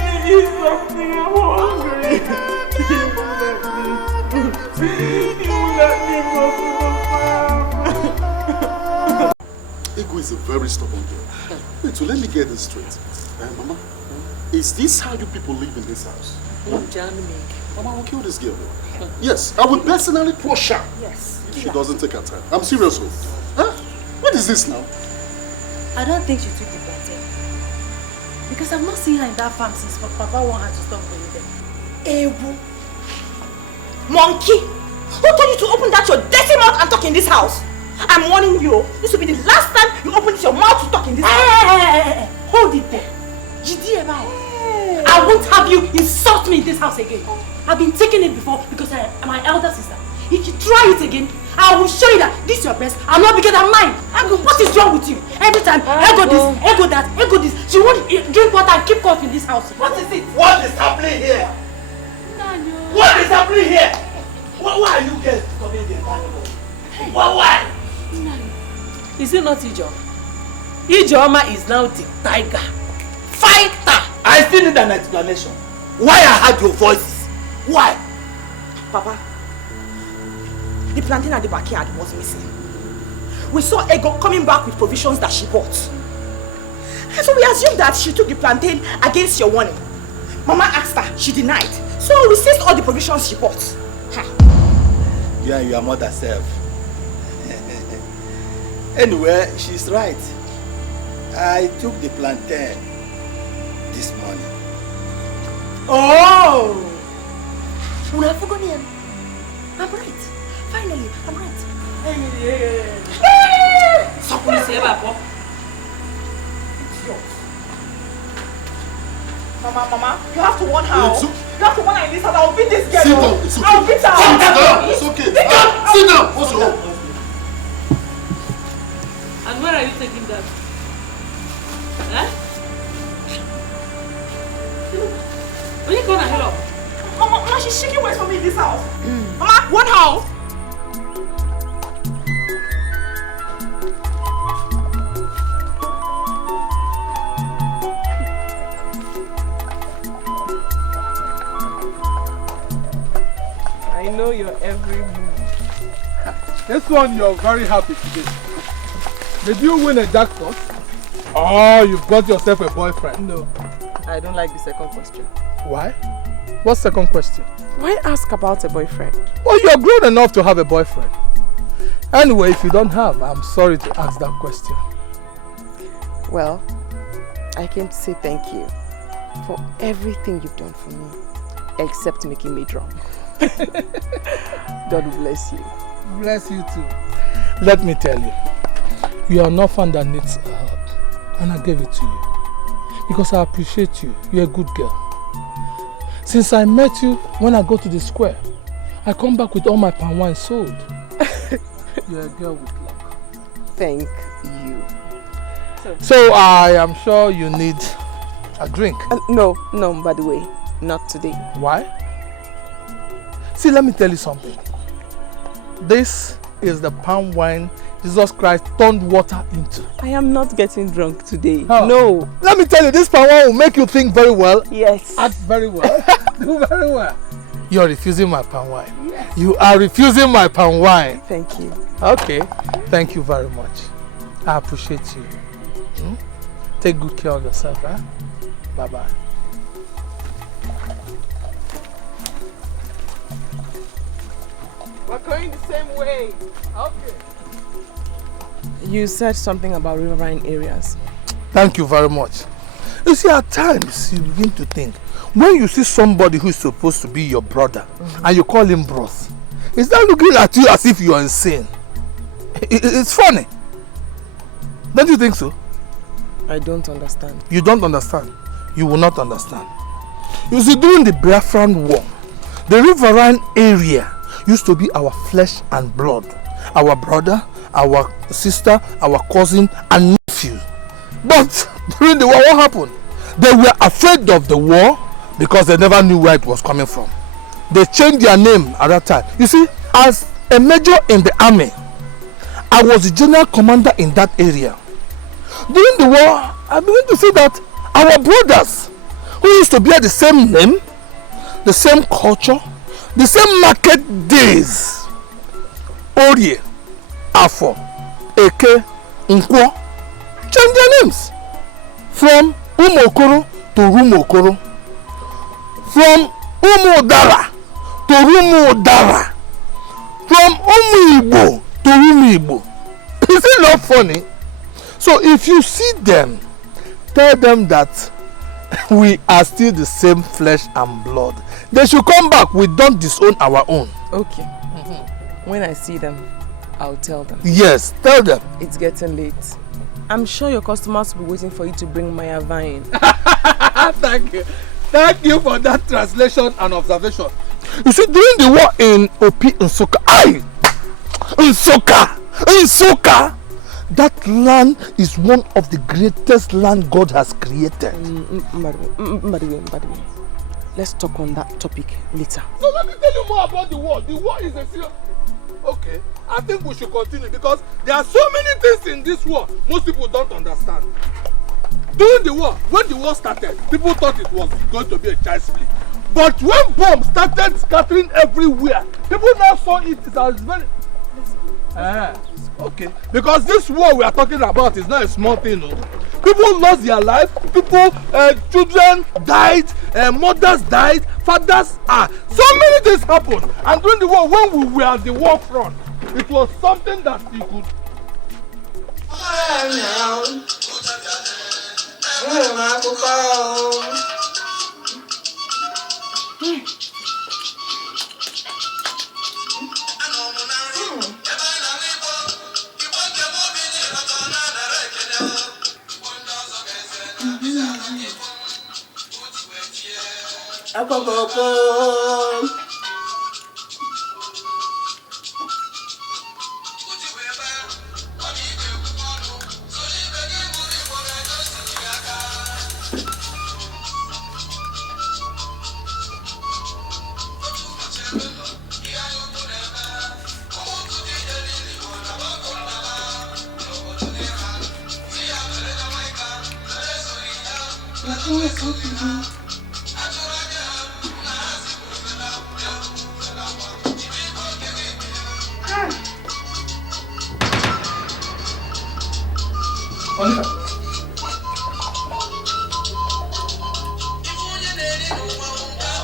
me eat something. I'm hungry. You let me go to the farm. Ego is a very stubborn girl. Wait, so let me get this straight. Mama, is this how you people live in this house? Mama, I will kill this girl. Yes, I will personally crush her. Yes. If she doesn't take her time. I'm serious. Huh? What is this now? I don't think she took the plantain. Because I've not seen her in that farm since Papa wanted her to stop going there. Ewu. Monkey! Who told you to open that your dirty mouth and talk in this house? I'm warning you. This will be the last time you open your mouth to talk in this house. Hey. Hold it there. I won't have you insult me in this house again. I've been taking it before because I'm my elder sister. If you try it again, I will show you that this is your breast. I'm not bigger than mine. What is wrong with you? Every time, ego this, ego that, ego this. She won't drink water and keep cough in this house. What is it? What is happening here? What is happening here? Why are you guys disturbing the environment? Why? Is it not Ijeoma? Ijeoma is now the tiger. Fighter! I still need an explanation. Why I heard your voices? Why? Papa, the plantain at the backyard was missing. We saw Ego coming back with provisions that she bought. And so we assumed that she took the plantain against your warning. Mama asked her, she denied. So we seized all the provisions she bought. Ha. You and your mother self. Anyway, she's right. I took the plantain this morning. Oh! I'm right. Finally, I'm right. It's yours. Mama, you have to warn her. You have to warn her in this house. I'll beat this girl. Sit down. It's okay. I'll beat her. It's okay. Sit down. What's wrong? And where are you taking that? Huh? Are you gonna help? Mama, she's shaking words for me in this house. Mama, warn her. I know your every move. This one you're very happy today. Did you win a jackpot? Oh, you've got yourself a boyfriend. No, I don't like the second question. Why? What's the second question? Why ask about a boyfriend? Well, you're grown enough to have a boyfriend. Anyway, if you don't have, I'm sorry to ask that question. Well, I came to say thank you for everything you've done for me, except making me drunk. God bless you. Bless you too. Let me tell you, you are an orphan that needs help, and I gave it to you because I appreciate you. You're a good girl. Since I met you when I go to the square, I come back with all my palm wine sold. You're a girl with luck. Thank you. So I am sure you need a drink. No, by the way, not today. Why? See, let me tell you something. This is the palm wine Jesus Christ turned water into. I am not getting drunk today. Oh. No. Let me tell you, this palm wine will make you think very well. Yes. Act very well. Do very well. You are refusing my palm wine. Yes. You are refusing my palm wine. Thank you. Okay. Thank you very much. I appreciate you. Take good care of yourself. Huh? Bye-bye. We're going the same way. Okay. You said something about riverine areas. Thank you very much. You see, at times you begin to think, when you see somebody who is supposed to be your brother and you call him bros, is that looking at you as if you are insane? It's funny. Don't you think so? I don't understand. You don't understand. You will not understand. You see, during the Biafran War, the riverine area used to be our flesh and blood. Our brother, our sister, our cousin and nephew. But during the war, what happened? They were afraid of the war because they never knew where it was coming from. They changed their name at that time. You see, as a major in the army, I was the general commander in that area. During the war, I began to see that our brothers who used to bear the same name, the same culture, the same market days, Orie, Afo, Eke, Nkwo, change their names from Umokoro to Rumokoro, from Umudara to Rumudara, from Umuigbo to Rumiigbo. Is it not funny? So if you see them, tell them that we are still the same flesh and blood. They should come back. We don't disown our own. Okay. When I see them, I'll tell them. Yes, tell them. It's getting late. I'm sure your customers will be waiting for you to bring my vine. Thank you. Thank you for that translation and observation. You see, during the war in Opi Nsukka, Nsukka, that land is one of the greatest land God has created. By the way, let's talk on that topic later. So let me tell you more about the war. The war is a serious... Okay, I think we should continue because there are so many things in this war most people don't understand. During the war, when the war started, people thought it was going to be a child's play. But when bombs started scattering everywhere, people now saw it as very... Okay, because this war we are talking about is not a small thing. No? People lost their life. People, children died. Mothers died. Fathers. So many things happened. And during the war, when we were at the war front, it was something that you could.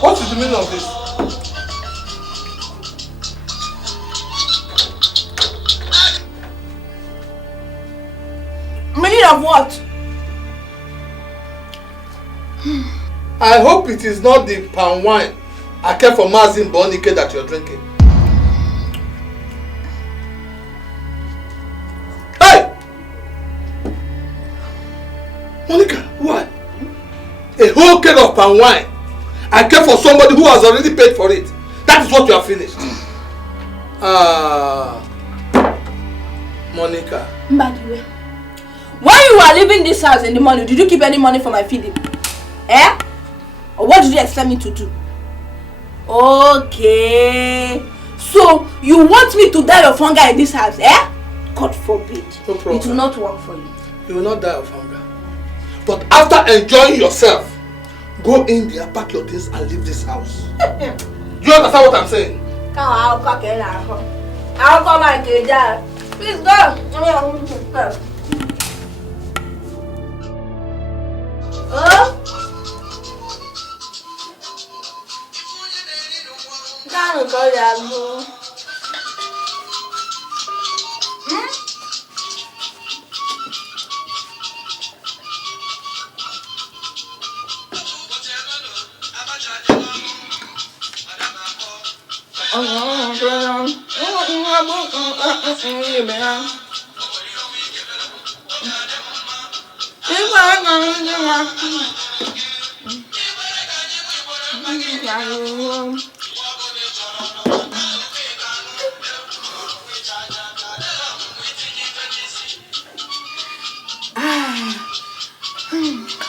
What is the meaning of this? Meaning of what? I hope it is not the palm wine I kept for Mazin Bonike that you're drinking. Hey! Monica, what? A whole keg of palm wine I kept for somebody who has already paid for it. That is what you have finished. Monica. Mbadiwe, when you were leaving this house in the morning, did you keep any money for my feeding? Eh? Or what did you expect me to do? Okay. So, you want me to die of hunger in this house, eh? God forbid. No problem. It will not work for you. You will not die of hunger. But after enjoying yourself, go in there, pack your things and leave this house. Do you understand what I'm saying? I'll come and get that. Please go. Can't go there.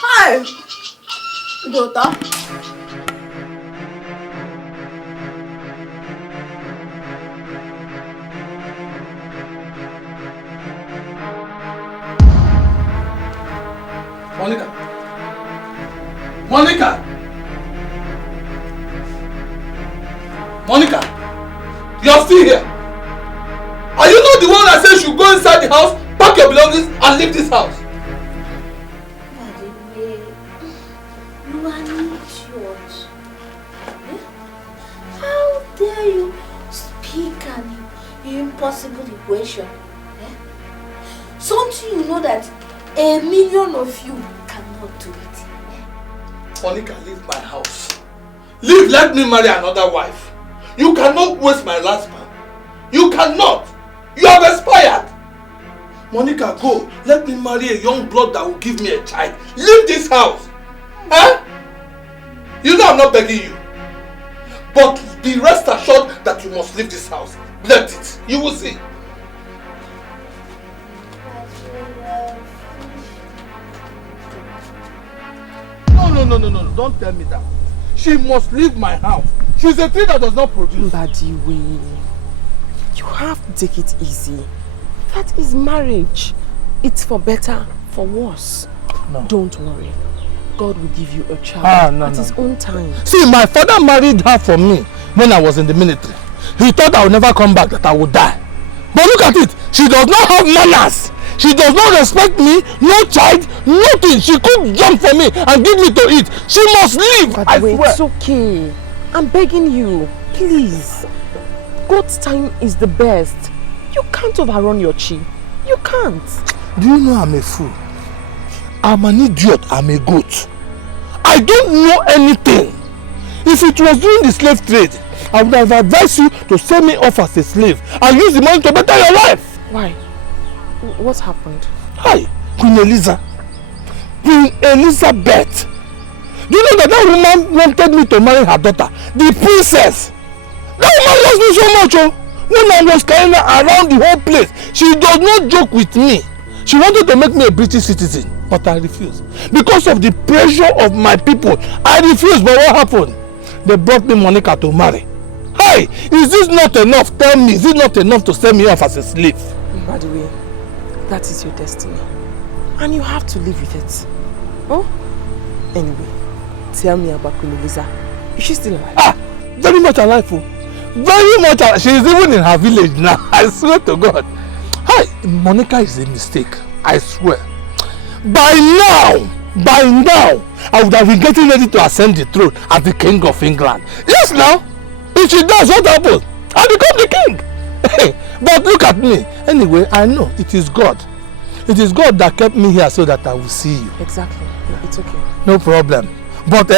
Hi, daughter. Monica! Monica! Monica! You are still here! Are you not the one that said you should go inside the house, pack your belongings and leave this house? You are an idiot. How dare you speak an impossible equation? Something you know that 1,000,000 of you cannot do it. Monica, leave my house. Leave, let me marry another wife. You cannot waste my last man. You cannot. You have expired. Monica, go. Let me marry a young blood that will give me a child. Leave this house. Huh? You know I'm not begging you. But be rest assured that you must leave this house. Let it. You will see. No. Don't tell me that. She must leave my house. She's a tree that does not produce. Mbadiwe, you have to take it easy. That is marriage. It's for better, for worse. No. Don't worry. God will give you a child at his own time. See, my father married her for me when I was in the military. He thought I would never come back, that I would die. But look at it. She does not have manners. She does not respect me, no child, nothing. She could jump for me and give me to eat. She must leave. But I wait, swear. it's okay. I'm begging you, please. God's time is the best. You can't overrun your chi. You can't. Do you know I'm a fool? I'm an idiot. I'm a goat. I don't know anything. If it was during the slave trade, I would have advised you to sell me off as a slave and use the money to better your life. Why? What happened? Hi, Queen Eliza. Queen Elizabeth. Do you know that that woman wanted me to marry her daughter, the princess? That woman loves me so much, oh. When I was carrying her around the whole place, she does not joke with me. She wanted to make me a British citizen, but I refused. Because of the pressure of my people, I refused. But what happened? They brought me Monica to marry. Hey, is this not enough? Tell me, is it not enough to send me off as a slave? By the way, that is your destiny. And you have to live with it. Oh? Anyway, tell me about Queen Eliza. Is she still alive? Ah, very much alive. Oh. Very much alive. She is even in her village now. I swear to God. Hi, Monica is a mistake. I swear. By now, I would have been getting ready to ascend the throne as the King of England. Yes, now. If she does, what happens? I become the king. But look at me. Anyway, I know it is God. It is God that kept me here so that I will see you. Exactly. It's okay. No problem. But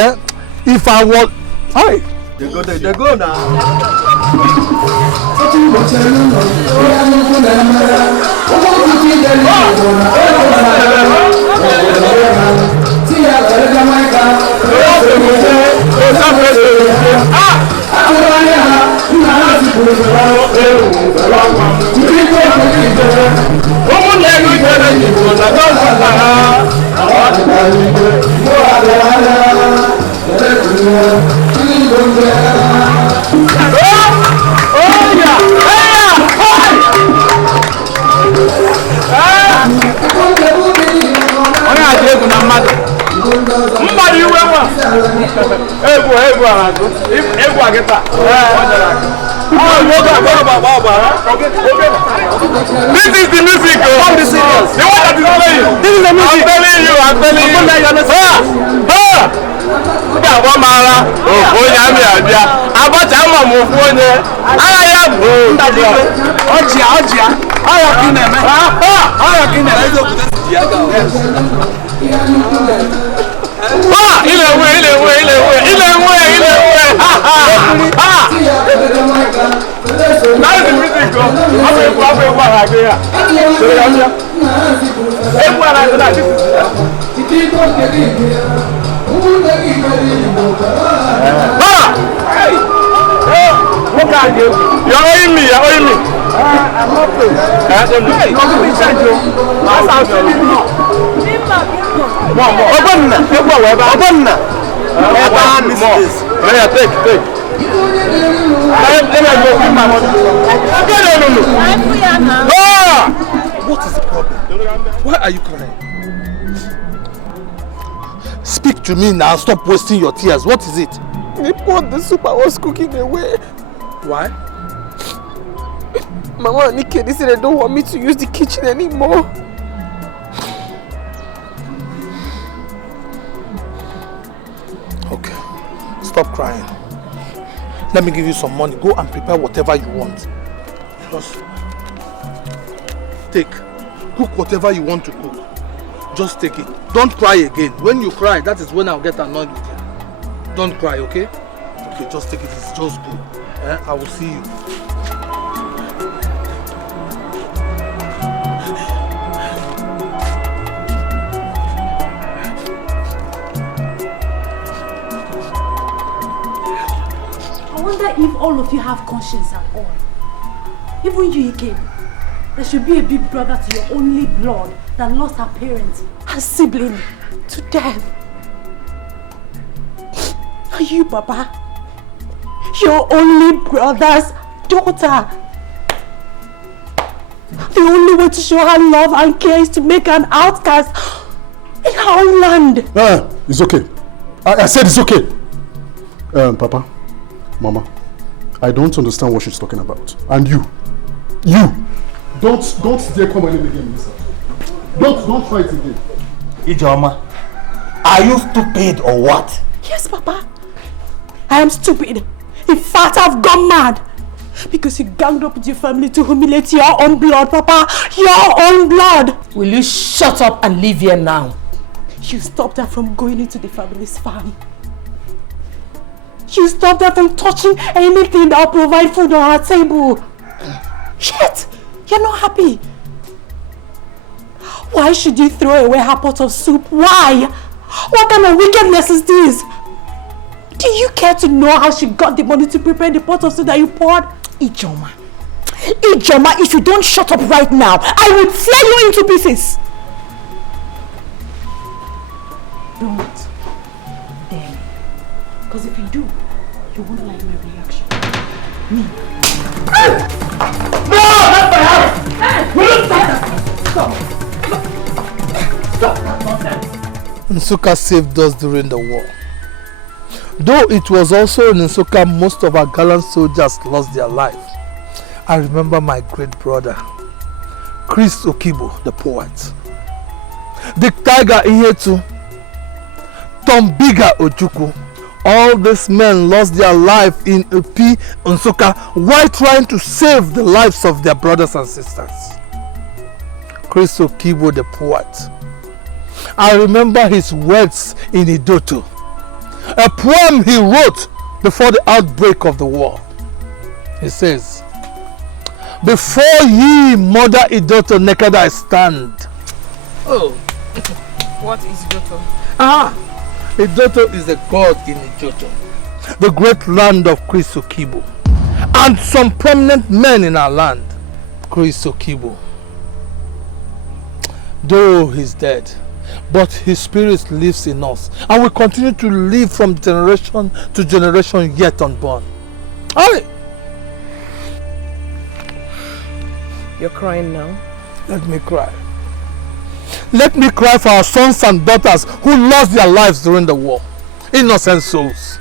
if I was... Hi. They go now. This is the music. The one that is playing. This is the music. I'm telling you. You're owing me. I'm not paying. Take. Let me go give my money. What is the problem? Why are you crying? Speak to me now. Stop wasting your tears. What is it? They poured the soup I was cooking away. Why? Mama and Nike, they said they don't want me to use the kitchen anymore. Okay. Stop crying. Let me give you some money. Go and prepare whatever you want. Just take. Cook whatever you want to cook. Just take it. Don't cry again. When you cry, that is when I'll get annoyed with you. Don't cry, okay? Okay, just take it. It's just good. I will see you. I wonder if all of you have conscience at all. Even you again. There should be a big brother to your only blood that lost her parents, her sibling, to death. Are you, Baba? Your only brother's daughter. The only way to show her love and care is to make her an outcast in her own land. It's okay. I said it's okay. Papa, Mama, I don't understand what she's talking about. And you, don't dare come my name again, Lisa. Don't try it again. Ijeoma, are you stupid or what? Yes, Papa. I am stupid. In fact, I've gone mad. Because you ganged up with your family to humiliate your own blood, Papa. Your own blood. Will you shut up and leave here now? You stopped her from going into the family's farm. You stopped her from touching anything that will provide food on her table. Yet, you're not happy. Why should you throw away her pot of soup? Why? What kind of wickedness is this? Do you care to know how she got the money to prepare the pot of soup that you poured? Ijeoma, if you don't shut up right now, I will tear you into pieces. Don't. Then. Because if you do, you won't like my reaction. Me. No! That's my house! Will you stop? Stop that nonsense! Nsukka saved us during the war. Though it was also in Nsukka most of our gallant soldiers lost their life. I remember my great brother, Chris Okibo, the poet. The Tiger Ihetu, Tom Biga Ojukwu. All these men lost their life in Epi, Nsukka, while trying to save the lives of their brothers and sisters. Chris Okibo, the poet. I remember his words in Idoto, a poem he wrote before the outbreak of the war. He says, "Before ye, mother Idoto, naked I stand." Oh. What is Idoto? Idoto is a god in Ijoto, the great land of Chris Okibo, and some prominent men in our land. Chris Okibo, though he's dead, but his spirit lives in us and will continue to live from generation to generation yet unborn. Aye. You're crying now? Let me cry. Let me cry for our sons and daughters who lost their lives during the war. Innocent souls.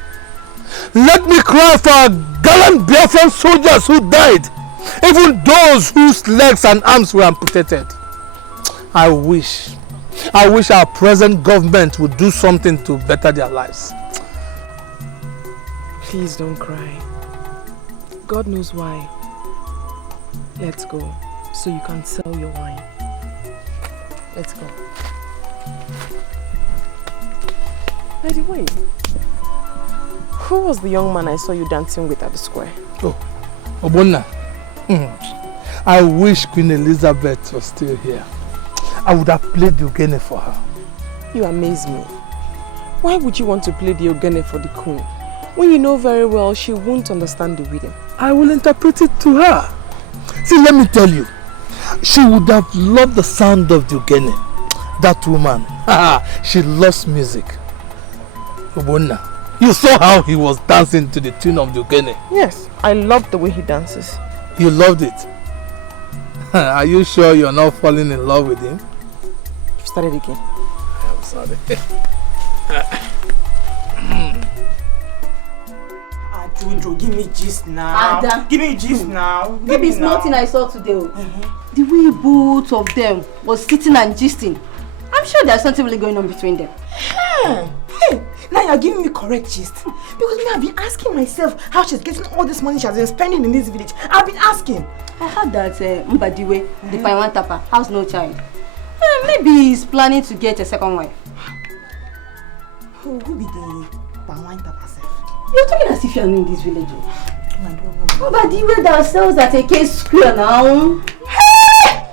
Let me cry for our gallant Biafran soldiers who died, even those whose legs and arms were amputated. I wish our present government would do something to better their lives. Please don't cry. God knows why. Let's go, so you can sell your wine. Let's go. By the way, who was the young man I saw you dancing with at the square? Oh, Obonna. I wish Queen Elizabeth was still here. I would have played the ogene for her. You amaze me. Why would you want to play the ogene for the queen when you know very well she won't understand the rhythm? I will interpret it to her. See, let me tell you, she would have loved the sound of the ogene. That woman, she loves music. Obonna, you saw how he was dancing to the tune of the ogene. Yes, I loved the way he dances. You loved it? Are you sure you're not falling in love with him? Start it again. I'm sorry. Jojo, give me gist now. Ada. Give me gist now. Maybe it's nothing I saw today. The way both of them was sitting and gisting. I'm sure there's something really going on between them. Hey, now you're giving me correct gist. Because me, I've been asking myself how she's getting all this money she has been spending in this village. I've been asking. I heard that Mbadiwe, the Paiwan Tapa, has no child. Maybe he's planning to get a second wife. Who be the Paiwan Tapa self? You're talking as if you're new in this village. I don't know. Mbadiwe themselves at a case square now. Hey!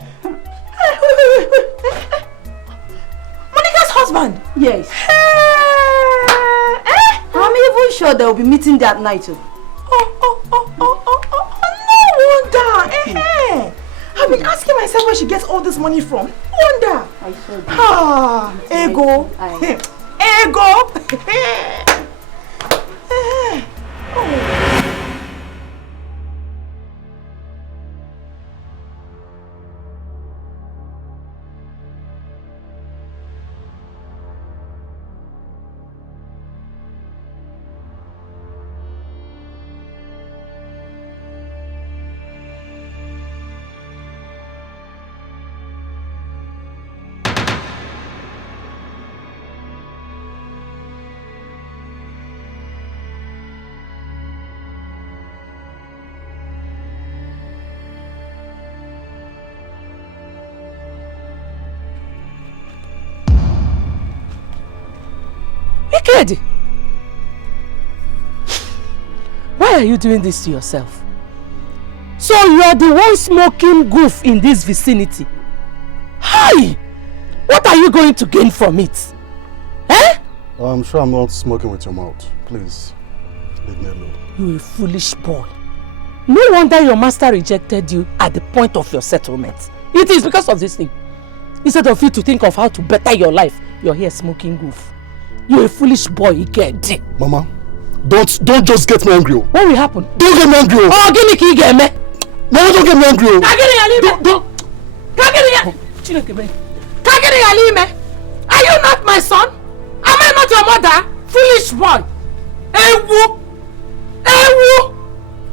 Monica's husband? Yes. I'm even sure they'll be meeting that night too. No wonder. I've been asking myself where she gets all this money from. Wonder. I saw that. Ego. Ego. Wicked! Why are you doing this to yourself? So you are the one smoking goof in this vicinity. Hi! What are you going to gain from it? Eh? I'm sure I'm not smoking with your mouth. Please, leave me alone. You a foolish boy. No wonder your master rejected you at the point of your settlement. It is because of this thing. Instead of you to think of how to better your life, you're here smoking goof. You're a foolish boy, Ikedi. Mama, don't just get me angry. What will happen? Don't get me angry. Oh, give me key, get me. Mama, don't get me angry. Are you not my son? Am I not your mother? Foolish boy. Ewu.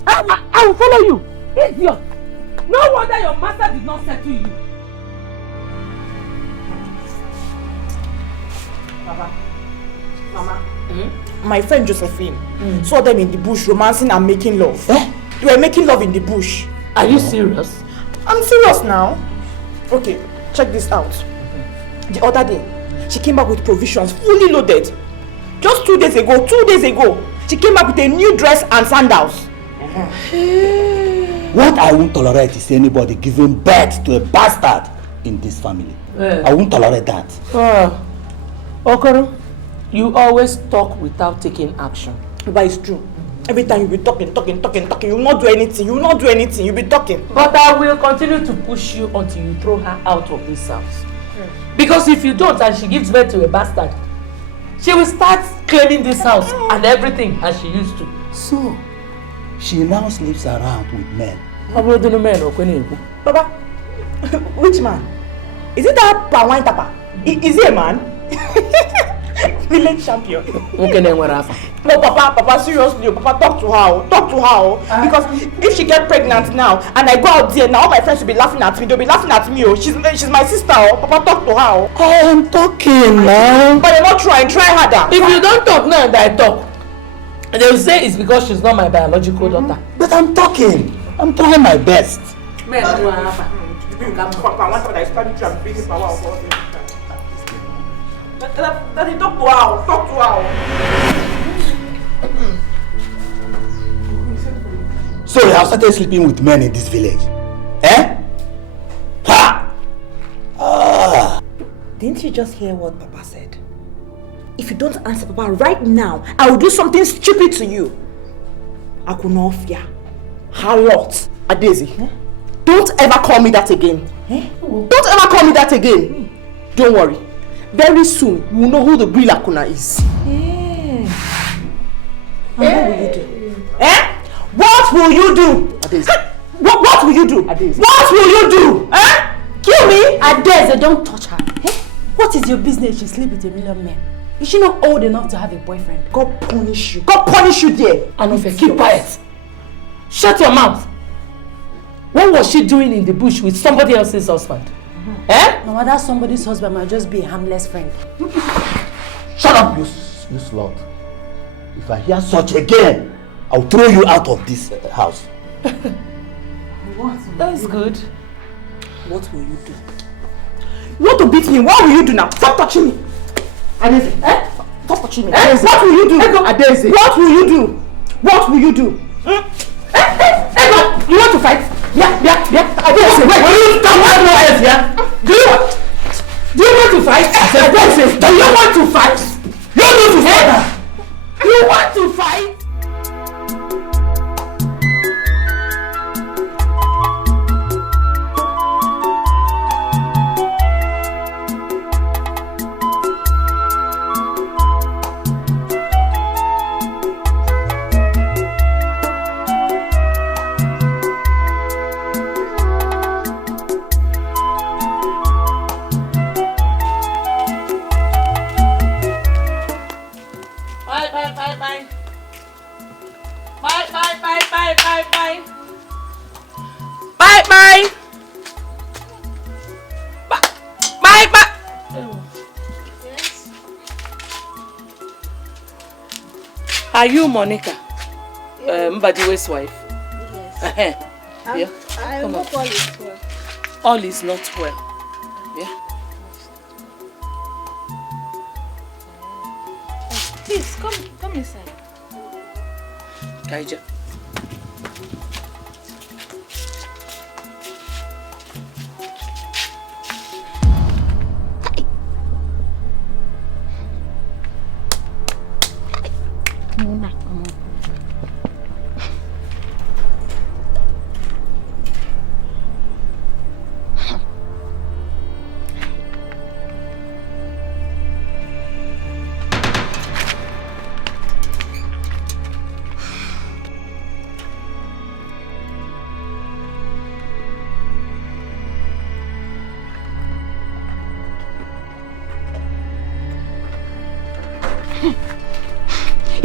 I will follow you. Idiot. No wonder your master did not settle you. Mama. My friend Josephine saw them in the bush romancing and making love. They were making love in the bush. Are you serious? I'm serious now. Okay, check this out. The other day, she came back with provisions fully loaded. Just 2 days ago, she came back with a new dress and sandals. What I won't tolerate is anybody giving birth to a bastard in this family. I won't tolerate that. Okoro, you always talk without taking action. But it's true. Every time you be talking, you will not do anything, you be talking. But I will continue to push you until you throw her out of this house. Because if you don't and she gives birth to a bastard, she will start claiming this house and everything as she used to. So, she now sleeps around with men. Baba, which man? Is it that Pawine Tapa? Is he a man? Village champion. No, Papa, seriously, Papa, talk to her. Because if she get pregnant now and I go out there now, all my friends will be laughing at me. They'll be laughing at me. She's my sister. Papa, talk to her. I am talking now. But you're not trying. Try harder. If you don't talk now and I talk, they will say it's because she's not my biological daughter. But I'm talking. I'm trying my best. Daddy, talk to her. So you have started sleeping with men in this village? Eh? Ha! Ah! Didn't you just hear what Papa said? If you don't answer Papa right now, I will do something stupid to you. Akunofia. Harlot. Adezi. Don't ever call me that again. Don't ever call me that again. Don't worry. Very soon, you will know who the real Akuna is. What will you do? What will you do? What will you do? Kill me? Adeze, don't touch her. What is your business? She sleep with a million men. Is she not old enough to have a boyfriend? God punish you. God punish you there. Anofe, keep quiet. Shut your mouth. What was she doing in the bush with somebody else's husband? No matter somebody's husband might just be a harmless friend. Shut up, you slut. If I hear such again, I'll throw you out of this house. That's good. What will you do? You want to beat me? What will you do now? Stop touching me. Adeze. Stop touching me. What will you do? Adeze. What will you do? What will you do? You want to fight? Yeah. Adeze, wait. Will you stop that noise, yeah? Do you want to fight? Adeze, do you want to fight? You want to fight? You want to fight? Are you Monica? Mbadiwe's wife? Yes. Yeah. I hope all is well. All is not well. Yeah. Please, come inside. Kaija.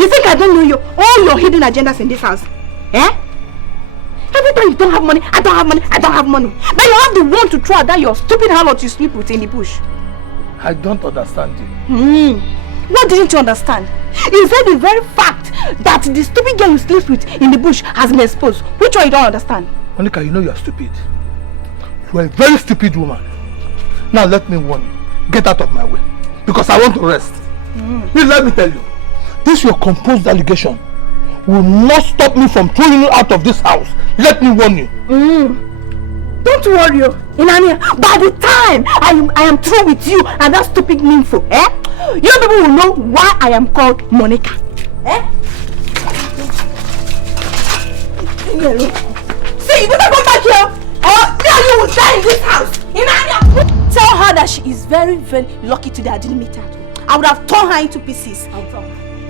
You think I don't know all your hidden agendas in this house? Eh? Every time you don't have money, I don't have money, I don't have money. Then you have the one to throw that your stupid harlot you sleep with in the bush. I don't understand you. What didn't you understand? You said the very fact that the stupid girl you sleep with in the bush has been exposed. Which one you don't understand? Monica, you know you are stupid. You are a very stupid woman. Now let me warn you. Get out of my way. Because I want to rest. Please let me tell you. This your composed allegation will not stop me from throwing you out of this house. Let me warn you. Don't worry, Inania. By the time I am through with you and that stupid nympho, you people will know why I am called Monica. See, you better come back here, or now you will die in this house. Inania, tell her that she is very, very lucky today I didn't meet her. I would have torn her into pieces.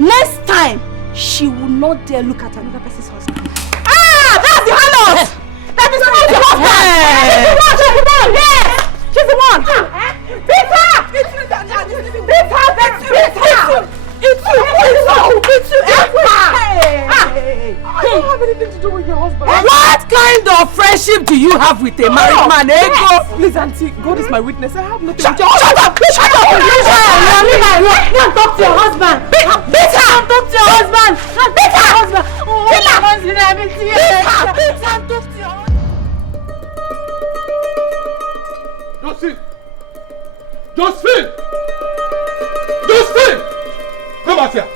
Next time, she will not dare look at another person's husband. That's the harlot! That is not the husband! She's the one! Yes! She's the one! Beat her! Beat her! It's you! I don't have anything to do with your husband. What kind of friendship do you have with a married man, Ego? Please, Auntie, God is my witness. I have nothing. Shut up! Shut up! Don't talk to your husband! Beat her! Don't talk to your husband! Beat her! Kill her! Beat her! Beat her! Talk to your husband! Josephine! Josephine! Come out here!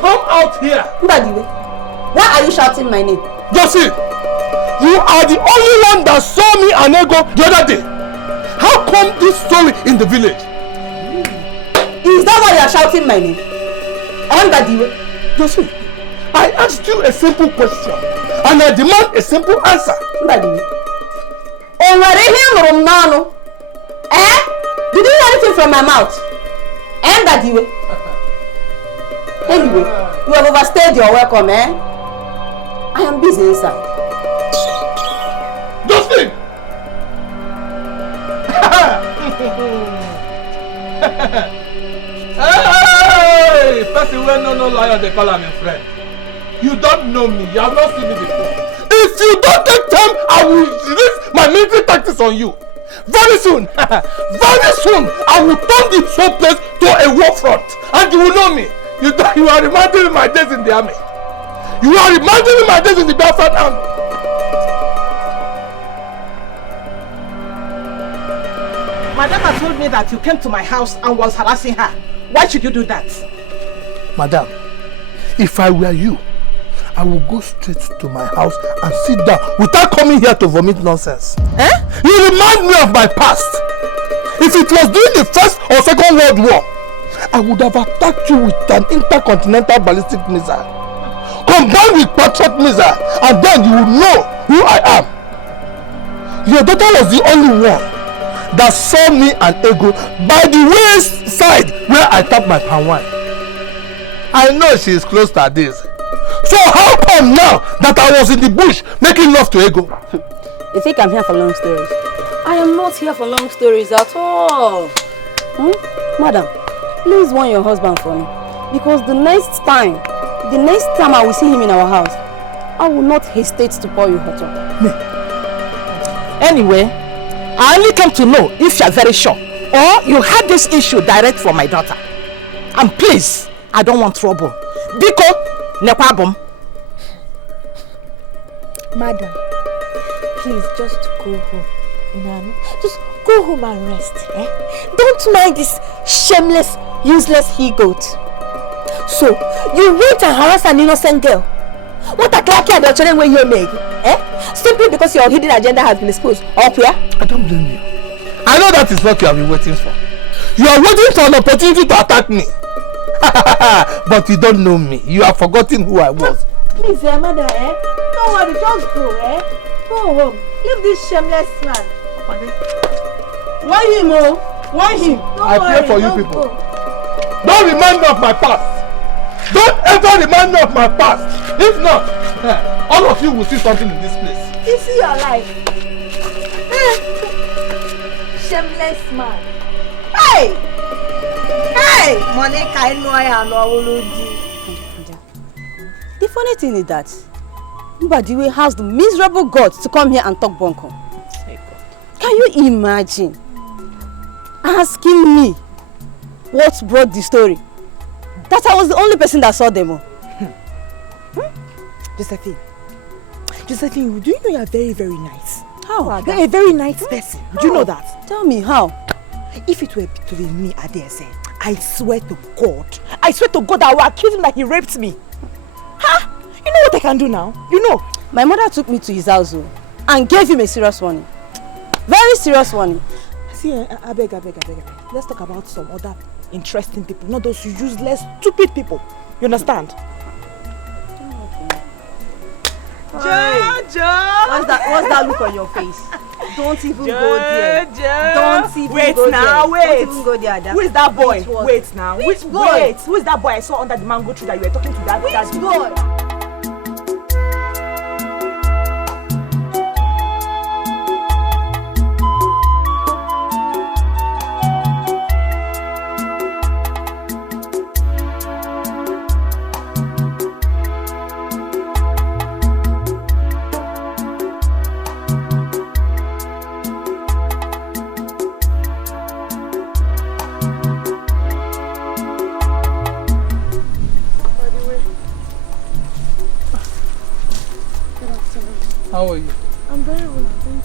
Come out here! Why are you shouting my name? Josephine! You are the only one that saw me and Ego the other day. How come this story in the village? Is that why you are shouting my name? Josephine, I asked you a simple question and I demand a simple answer. Did you hear anything from my mouth? Anyway, you have overstayed your welcome, I am busy inside. Josephine! Hey! Person who no liar, they call him a friend. You don't know me. You have not seen me before. If you don't take time, I will release my military tactics on you. Very soon, I will turn this whole place to a war front. And you will know me. You are reminding me my days in the army. You are reminding me my days in the Biafran army. My daughter told me that you came to my house and was harassing her. Why should you do that? Madam, if I were you, I will go straight to my house and sit down without coming here to vomit nonsense. You remind me of my past. If it was during the First or Second World War, I would have attacked you with an intercontinental ballistic missile, combined with Patriot missile, and then you will know who I am. Your daughter was the only one that saw me and Ego by the waist side where I tapped my palm wine. I know she is close to her days. So how come now that I was in the bush making love to Ego? You think I'm here for long stories? I am not here for long stories at all. Madam, please warn your husband for me. Because the next time I will see him in our house, I will not hesitate to pour you hot water. Anyway, I only came to know if you are very sure or you had this issue direct from my daughter. And please, I don't want trouble. Biko, no problem. Madam, please just go home. Just go home and rest. Don't mind this shameless Useless he-goat. So, you went and harassed an innocent girl. What a clacky and the children where you make? Simply because your hidden agenda has been exposed. Up here? I don't blame you. I know that is what you have been waiting for. You are waiting for an opportunity to attack me. But you don't know me. You have forgotten who I was. Please, mother, don't worry, just go, Go home. Leave this shameless man. Why him, oh? Why him? I pray for you people. Don't remind me of my past. Don't ever remind me of my past. If not, all of you will see something in this place. You see your life. Shameless man. Hey! Hey! Monica, I know I am The funny thing is that Mbadiwe has the miserable guts to come here and talk bunko. Can you imagine asking me what brought the story? That I was the only person that saw them. Josephine, do you know you are very, very nice? How? You're a very nice person. Do you know that? Tell me how. If it were to be me, Adese, I swear to God I will accuse him that he raped me. Huh? You know what I can do now? You know. My mother took me to his house and gave him a serious warning. Very serious warning. See, I beg. Let's talk about some other interesting people, not those useless, stupid people. You understand? Jojo! What's that look on your face? Don't even go there. Don't even wait go now, there. wait. Don't even go there. Who is that boy? Wait now. Which boy? Wait. Who is that boy I saw under the mango tree that you were talking to? That boy? How are you? I'm very well, thank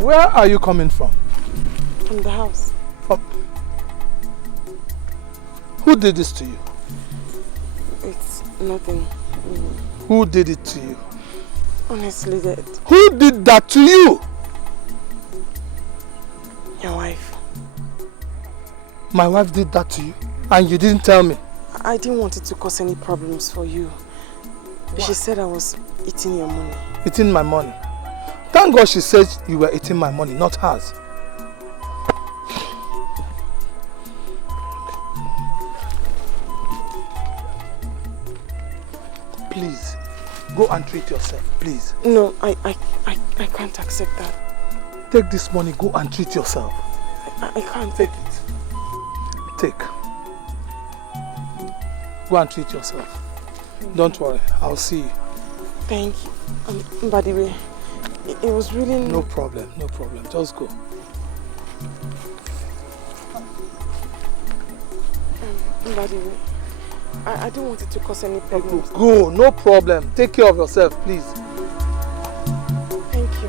you. Where are you coming from? From the house. Who did this to you? It's nothing. Who did it to you? Honestly, that. Who did that to you? Your wife. My wife did that to you? And you didn't tell me? I didn't want it to cause any problems for you. What? She said I was eating your money. Eating my money? Thank God she said you were eating my money, not hers. Please, go and treat yourself, please. No, I can't accept that. Take this money, go and treat yourself. I can't. Take it. Take. Go and treat yourself. Don't worry, I'll see you. Thank you. By the way, it was really... No problem. Just go. By the way, I don't want it to cause any problems. Go, no problem. Take care of yourself, please. Thank you.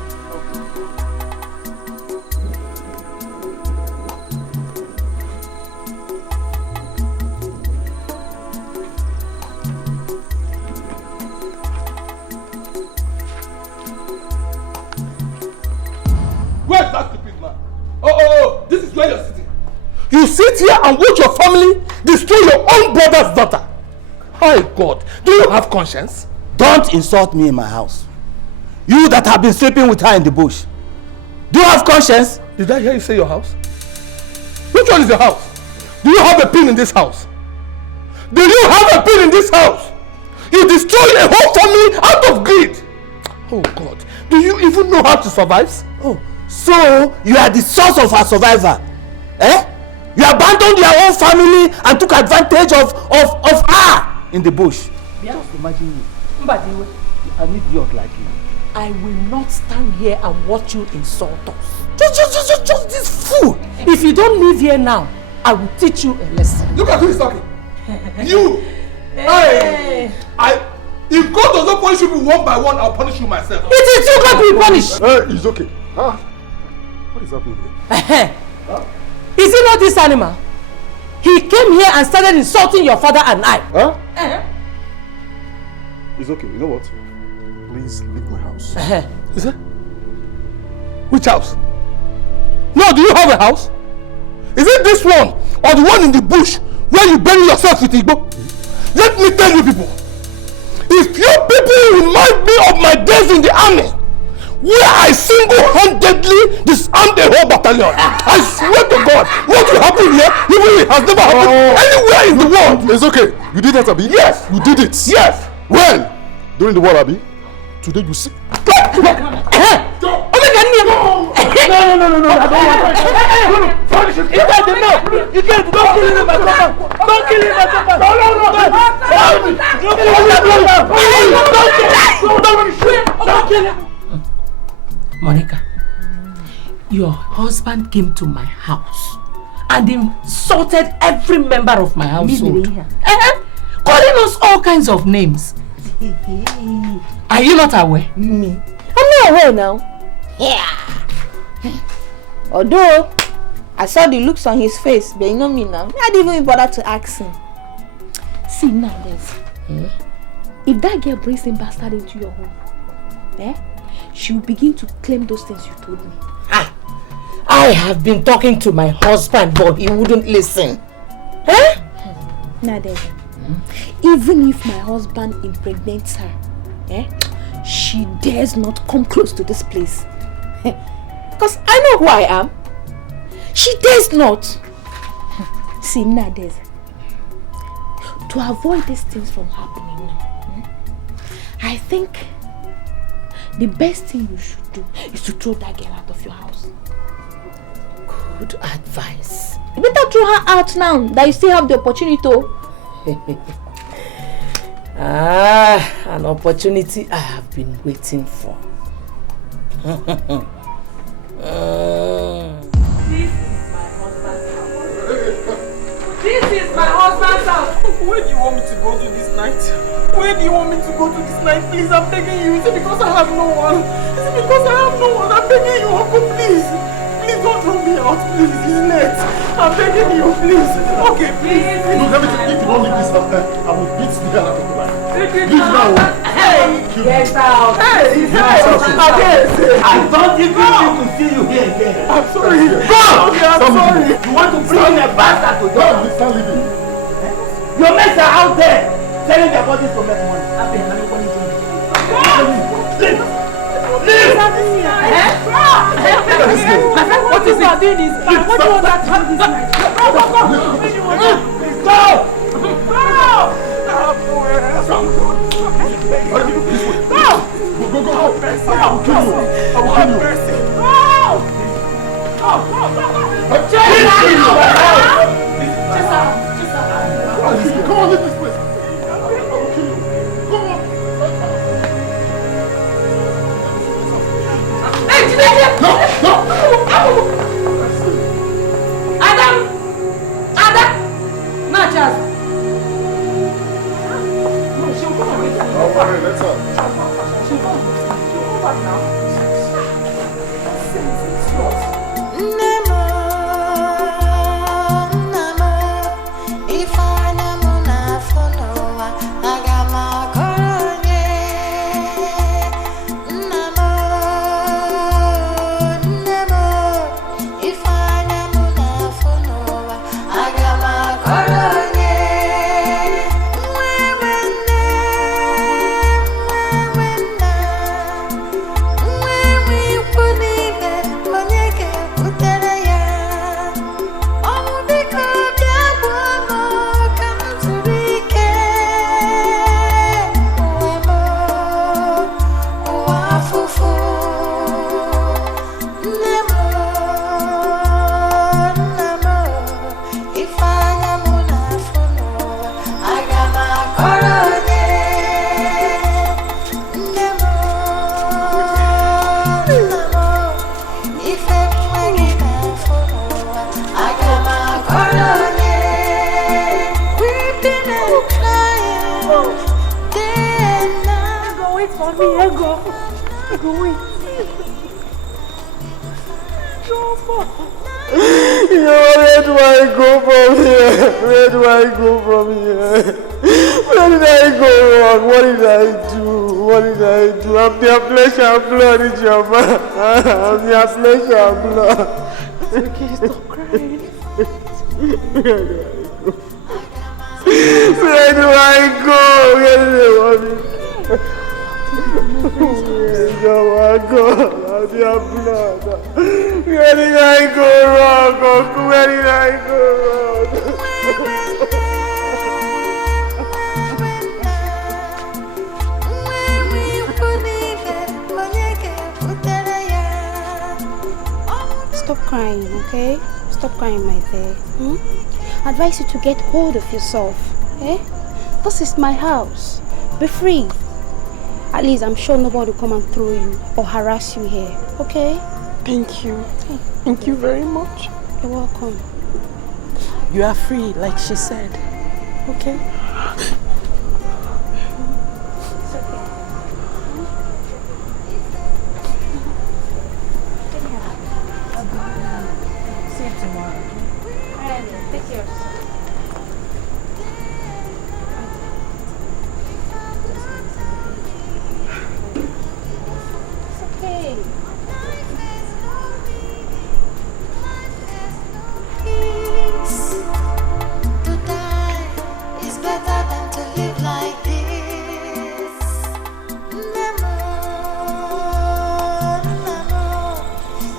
Where's that stupid man? Oh, this is where you're sitting. You sit here and watch your family destroy your own brother's daughter. My God, do you have conscience? Don't insult me in my house. You that have been sleeping with her in the bush. Do you have conscience? Did I hear you say your house? Which one is your house? Do you have a pin in this house? Do you have a pin in this house? You destroyed a whole family out of greed. Oh God, do you even know how to survive? Oh, so you are the source of her survival? Eh? You abandoned your own family and took advantage of her in the bush. Just imagine you. Mbadiwe, an idiot like you. I will not stand here and watch you insult us. Just this fool. If you don't leave here now, I will teach you a lesson. Look at who is talking. You. Hey. If God does not punish you one by one, I'll punish you myself. It is you God will punish. It's okay. What is happening here? Huh? Is he not this animal? He came here and started insulting your father and I. Huh? It's okay. You know what? Please leave my house. Is it? Which house? No, do you have a house? Is it this one or the one in the bush where you bury yourself with Igbo? Let me tell you people, if you people remind me of my days in the army, where I single-handedly disarmed the whole battalion, I swear to God, what will happen here, even it has never happened anywhere in the world. It's okay. You did that, Abi? Yes. You did it? Yes. Well, during the war, Abi, today you see. No, I don't want to. You can't do that. You can't. Don't kill him, my papa. Don't kill him, my papa. Don't kill him. Monica, your husband came to my house and insulted every member of my household. Calling us all kinds of names. Are you not aware? Me? I'm not aware now. Yeah. Although I saw the looks on his face, but you know me now. I didn't even bother to ask him. See now, this. If that girl brings him bastard into your home, she will begin to claim those things you told me. I have been talking to my husband, but he wouldn't listen. Now, even if my husband impregnates her, she dares not come close to this place. Because I know who I am. She dares not. See, Nadez, to avoid these things from happening now, I think the best thing you should do is to throw that girl out of your house. Good advice. You better throw her out now that you still have the opportunity to. An opportunity I have been waiting for. This is my husband's house. Where do you want me to go to this night? Where do you want me to go to this night? Please, I'm begging you. Is it because I have no one? Is it because I have no one? I'm begging you, Uncle, please. Please don't throw me out, please. It's late. I'm begging you, please. Okay, please. No, let me tell you, if you don't leave this house, I will beat the hell out of you. Leave now. Hey, get out. Hey, I don't even need to see you here again. I'm sorry. Go! Okay, I'm sorry. You want to bring a bastard to God? Start leaving. Your mates are out there selling their bodies to make money. Leave! Leave! What is it? What do you want that to do this night? Go! Go! I will kill you. Come on, leave this place. I will kill you. Come on. No! Adam! Not just. No, she'll come away. Oh, let's up. She'll come back now. Go. Where do I go from here? Where do I go from here? Where did I go wrong? What did I do? What did I do? I'm their flesh and blood, Ijoma. I'm their flesh and blood. It's okay, stop crying. Where do I go? Where do they want me? Where do I go? I'm their blood. Where did I go wrong, Uncle? Where did I go wrong? Stop crying, okay? Stop crying, my dear. I advise you to get hold of yourself, eh? This is my house. Be free. At least I'm sure nobody will come and throw you or harass you here, okay? Thank you. Thank you very much. You're welcome. You are free, like she said. Okay? It's okay. See you tomorrow. Alright, take care of yourself. It's okay. To die is better than to live like this. Nemo,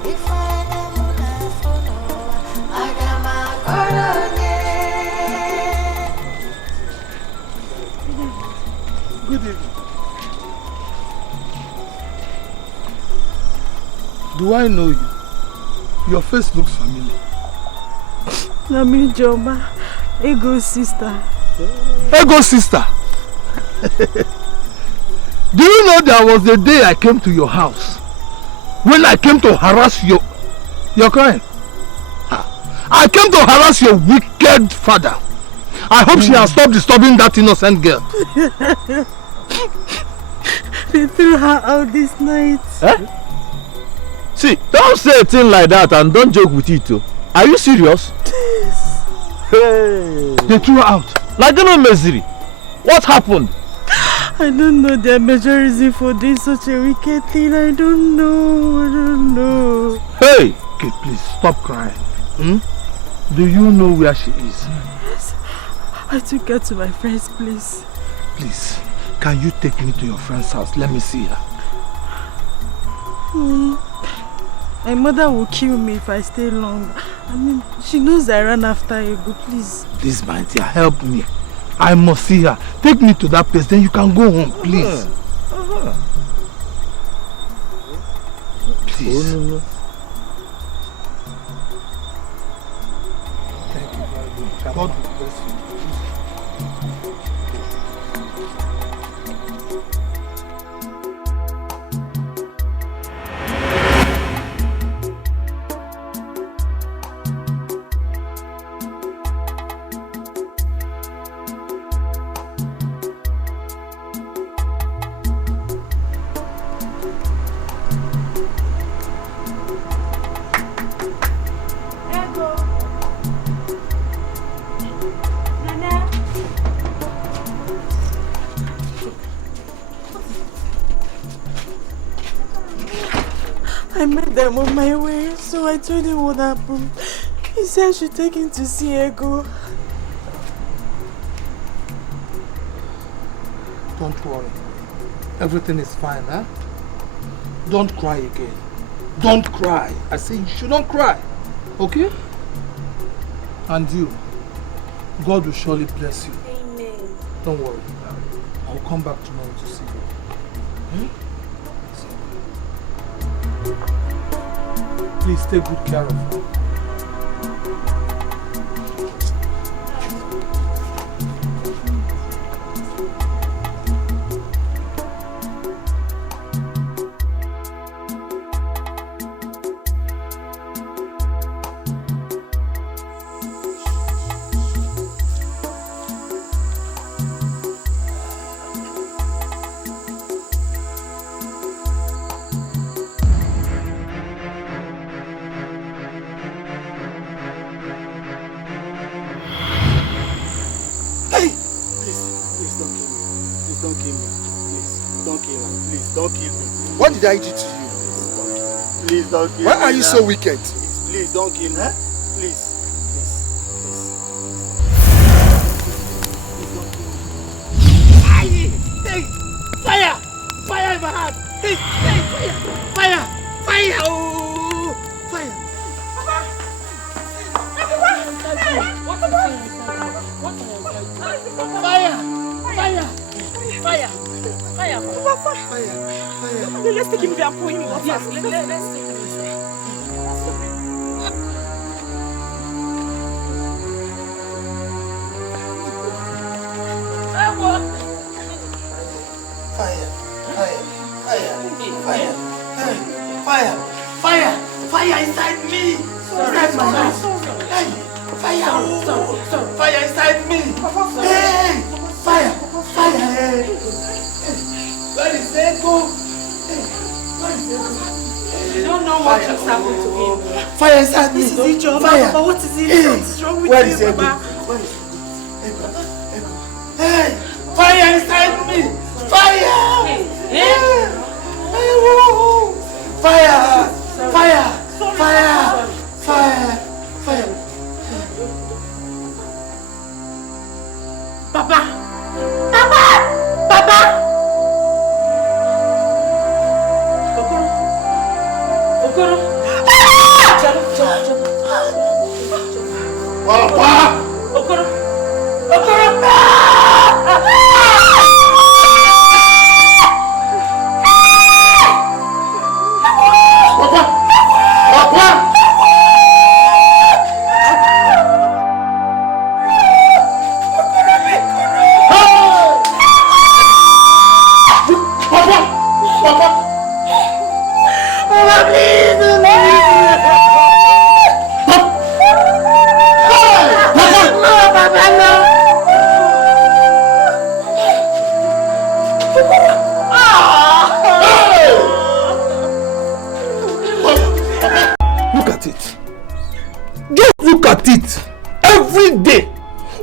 if I never follow, I got my colony. Good evening. Do I know you? Your face looks familiar. Nami Joma, Ego's sister. Ego's sister? Do you know there was the day I came to your house when I came to harass your crying? I came to harass your wicked father. I hope she has stopped disturbing that innocent girl. They threw her out this night. Eh? See, don't say a thing like that and don't joke with it too. Are you serious? Yes. Hey. They threw her out. Like you know, Meziri. What happened? I don't know their major reason for doing such a wicked thing. I don't know. Hey! Okay, please stop crying. Do you know where she is? Yes. I took her to my friend's place. Please, can you take me to your friend's house? Let me see her. My mother will kill me if I stay long. I mean, she knows I ran after Ego, please. Please, my dear, help me. I must see her. Take me to that place, then you can go home, please. Please. Thank you very much. God will bless you. I met them on my way, so I told him what happened. He said I should take him to see Ego. Don't worry. Everything is fine, huh? Don't cry again. Don't cry. I say you shouldn't cry. Okay? And you, God will surely bless you. Amen. Don't worry. I'll come back tomorrow to see you. Please take good care of her. don't kill me. Please, don't kill him. Please, don't kill me. What did I do to you? Please don't kill me. Why are you so wicked? Please don't kill me. Please. Hey! Fire! Fire in my hand! Hey! Fire! Fire! Fire! Oh! Fire! Fire! Fire! Fire! Fire! Fire! Let's take him there and pour him in water. Yes, let's take him inside. Fire inside me! Inside my house! Hey! Fire! Oh. Fire inside me! Hey! Fire! Hey! Where is Echo? Hey! Where is Echo? You don't know what just happened to him. Fire inside me! This is it, John. Fire! Papa, what is it? What is wrong with Where you, is Echo? Papa? Where is Echo? Hey! Fire inside me! Fire! Hey! Fire! Fire! Fire! Fire! Fire! Papa! Papa! Papa! Okoro! Papa! Okoro! Okoro!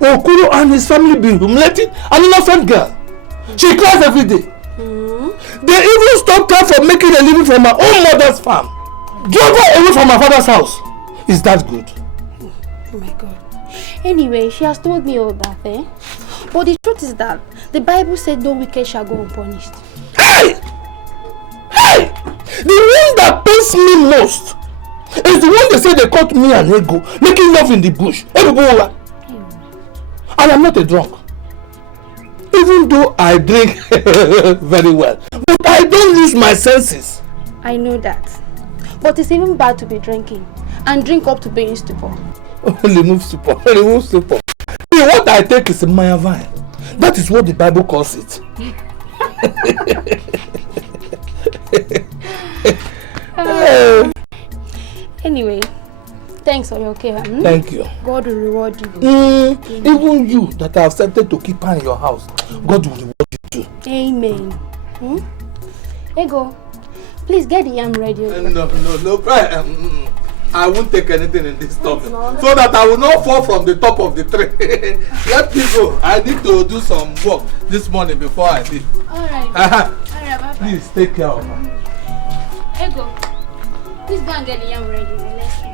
Okoro and his family be humiliating an innocent girl. She cries every day. They even stopped her from making a living from her own mother's farm. Drove her away from her father's house. Is that good? Oh my God. Anyway, she has told me all that, eh? But the truth is that the Bible said no wicked shall go unpunished. Hey! Hey! The one that pains me most is the one they say they caught me and Ego making love in the bush. And I'm not a drunk. Even though I drink very well. But I don't lose my senses. I know that. But it's even bad to be drinking and drink up to being stupor. Remove stupor. Remove stupor. See, what I take is a Maya vine. That is what the Bible calls it. Anyway, thanks for your care. Thank you. God will reward you. Even you that have accepted to keep her in your house, God will reward you too. Amen. Ego, please get the yam ready. No. I won't take anything in this stuff so that I will not fall from the top of the tree. Let me go. I need to do some work this morning before I leave. Alright. Bye-bye. Please take care of her. Ego, please go and get the yam ready. Let's eat.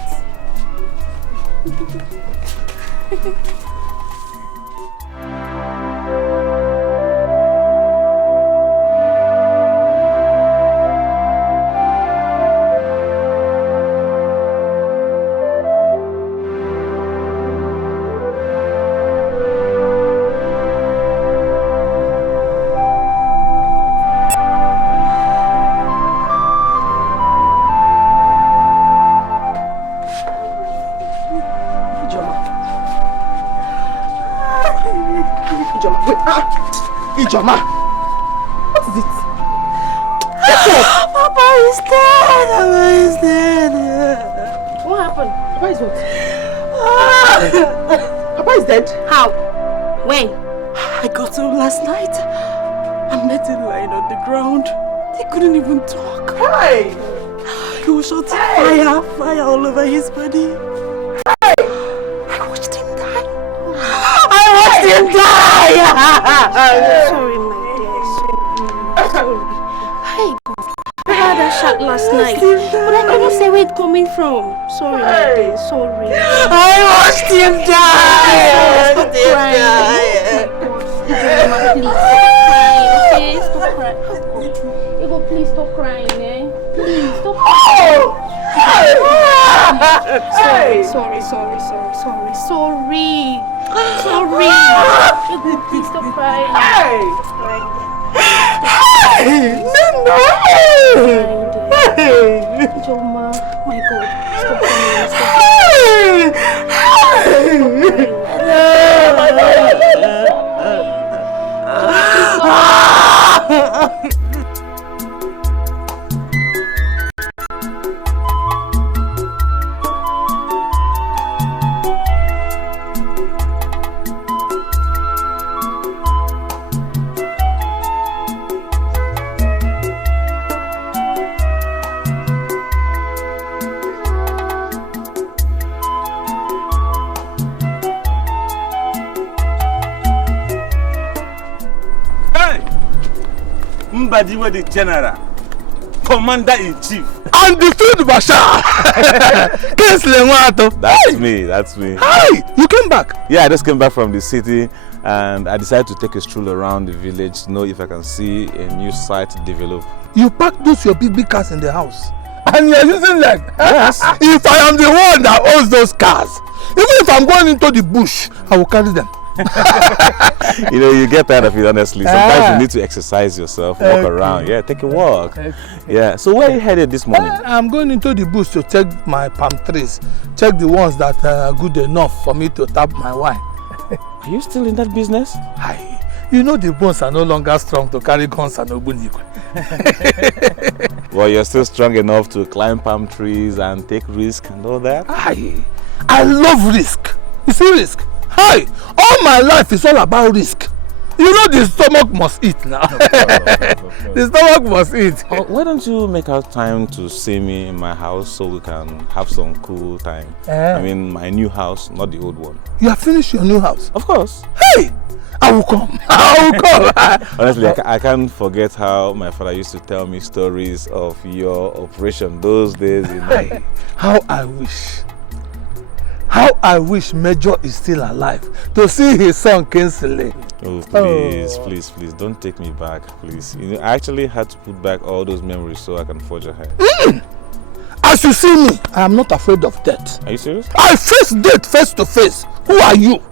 Ijoma, what is it? Papa is dead. Papa is dead. What happened? Papa is what? Papa is dead. How? When? I got home last night. I met him lying on the ground. He couldn't even talk. Hey! He was shouting fire all over his body. Hey! I watched him die. I watched him die. I'm sorry, my dear. that last night. But I couldn't say where it's coming from. Sorry, my dear. Sorry. I watched him die! Stop crying. Okay, stop crying. Ego, please stop crying, eh? Please stop crying. Sorry. Ego, please stop crying. Stop crying. No! Joma, my God, stop crying. Mbadiwe the general, commander-in-chief. Undefeated Bashar! That's me. Hi! You came back? Yeah, I just came back from the city and I decided to take a stroll around the village to know if I can see a new site develop. You packed those your big cars in the house and you're using leg? Yes. If I am the one that owns those cars, even if I'm going into the bush, I will carry them. You know, you get tired of it, honestly. Sometimes you need to exercise yourself, walk around. Yeah, take a walk. Yeah. So where are you headed this morning? I'm going into the bush to check my palm trees. Check the ones that are good enough for me to tap my wine. Are you still in that business? Aye. You know the bones are no longer strong to carry guns and obunikwe. Well, you're still strong enough to climb palm trees and take risk and all that? Aye. I love risk. You see risk? Hi! All my life is all about risk. You know the stomach must eat now. The stomach must eat. Why don't you make out time to see me in my house so we can have some cool time? I mean, my new house, not the old one. You have finished your new house? Of course. Hey! I will come. I will come. Honestly, I can't forget how my father used to tell me stories of your operation those days. You know? Hey, how I wish. How I wish Major is still alive to see his son Kinsley. Oh, please, don't take me back, please. You know, I actually had to put back all those memories so I can forge ahead. As you see me, I am not afraid of death. Are you serious? I face death face to face. Who are you?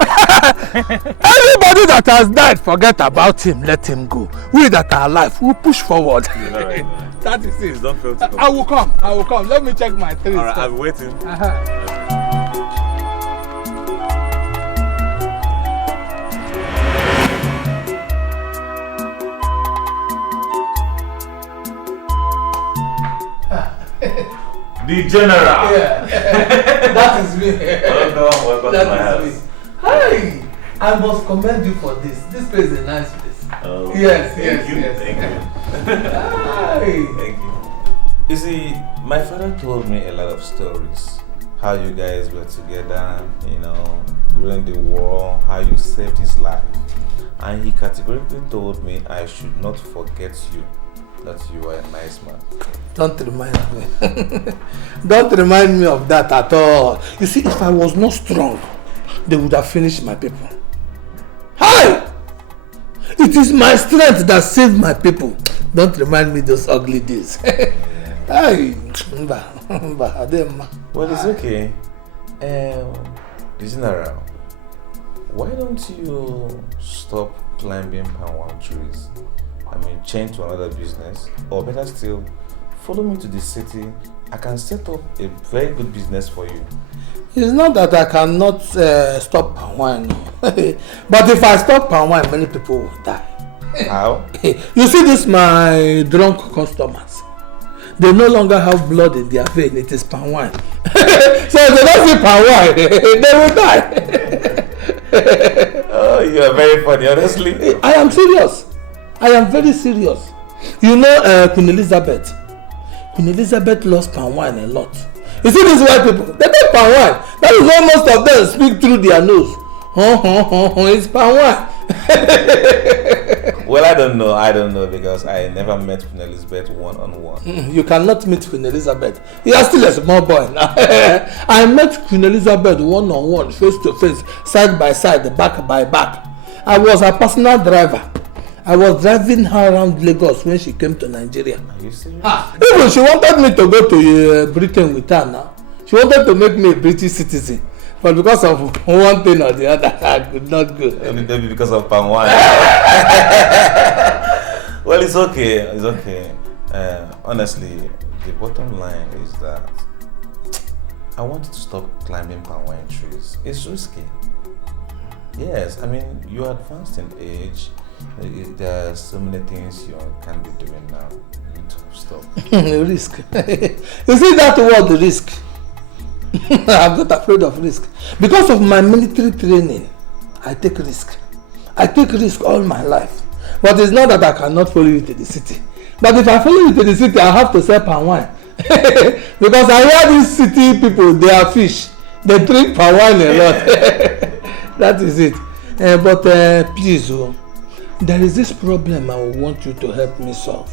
Anybody that has died, forget about him, let him go. We that are alive, we push forward. Right. That is it. Please don't fail to come. I will come. Let me check my trees. Alright, I'll be waiting. The general. Yeah. That is me. Welcome to my house. Me. Hi. I must commend you for this. This place is a nice place. Oh, yes. Thank you. Hi. Thank you. You see, my father told me a lot of stories. How you guys were together, you know, during the war, how you saved his life. And he categorically told me I should not forget you, that you are a nice man. Don't remind me. Don't remind me of that at all. You see, if I was not strong, they would have finished my people. Hi! It is my strength that saved my people. Don't remind me those ugly days. Hi! Well, it's okay. General, why don't you stop climbing palm trees? I mean, change to another business, or better still, follow me to the city. I can set up a very good business for you. It's not that I cannot stop palm wine. But if I stop palm wine, many people will die. How? You see this, my drunk customers. They no longer have blood in their vein. It is palm wine. So if they don't see palm wine, they will die. Oh, you are very funny, honestly. I am serious. I am very serious. You know Queen Elizabeth. Queen Elizabeth lost palm wine a lot. You see these white people, they take palm wine. That is why most of them speak through their nose. It's palm wine. Well, I don't don't know because I never met Queen Elizabeth one-on-one. You cannot meet Queen Elizabeth. You are still a small boy now. I met Queen Elizabeth one-on-one, face-to-face, side by side, back by back. I was her personal driver. I was driving her around Lagos when she came to Nigeria. Are you serious? Even she wanted me to go to Britain with her now. She wanted to make me a British citizen. But because of one thing or the other, I could not go. Maybe because of palm wine. Well, it's okay. It's okay. Honestly, the bottom line is that I wanted to stop climbing palm wine trees. It's risky. Yes, I mean, you're advanced in age. There are so many things you can be doing now. You need to stop. Risk. You see that word, risk? I'm not afraid of risk. Because of my military training, I take risk. I take risk all my life. But it's not that I cannot follow you to the city. But if I follow you to the city, I have to sell palm wine. Because I hear these city people, they are fish. They drink palm wine a lot. That is it. But please, there is this problem I want you to help me solve.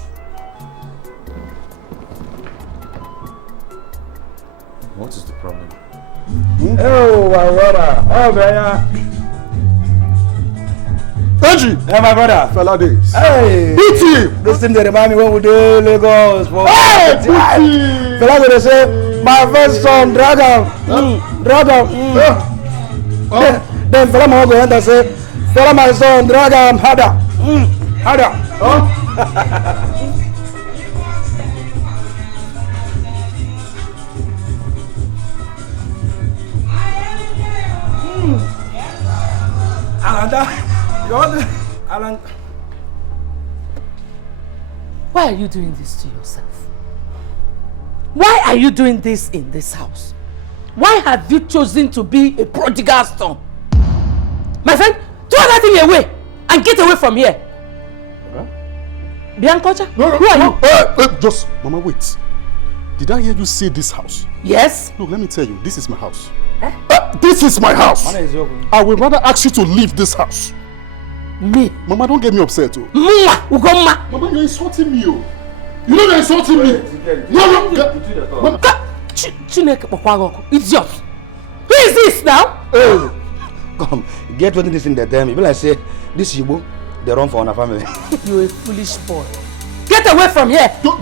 What is the problem? Oh, my brother. Oh, man. Benji! Hey, my brother. Fella days. Hey! Pity! This thing they remind me when we do Lagos. Hey! Pity! Fella they say, my first son, Dragon. Dragon. Then fella my go enter say, fella my son, Dragon, Hada. Hada. Why are you doing this to yourself? Why are you doing this in this house? Why have you chosen to be a prodigal son? My friend, throw that thing away and get away from here. Biancocha, who are you? Just, Mama, wait. Did I hear you say this house? Yes. Look, let me tell you, this is my house. This is my house. I would rather ask you to leave this house. Me? Mama, don't get me upset. Mama, you're insulting me. You know you're insulting me. No. Idiot. Who is this now? Hey, come, get what this in the time. People like say, this Igbo, they run for our family. You're a foolish boy. Get away from here. Don't,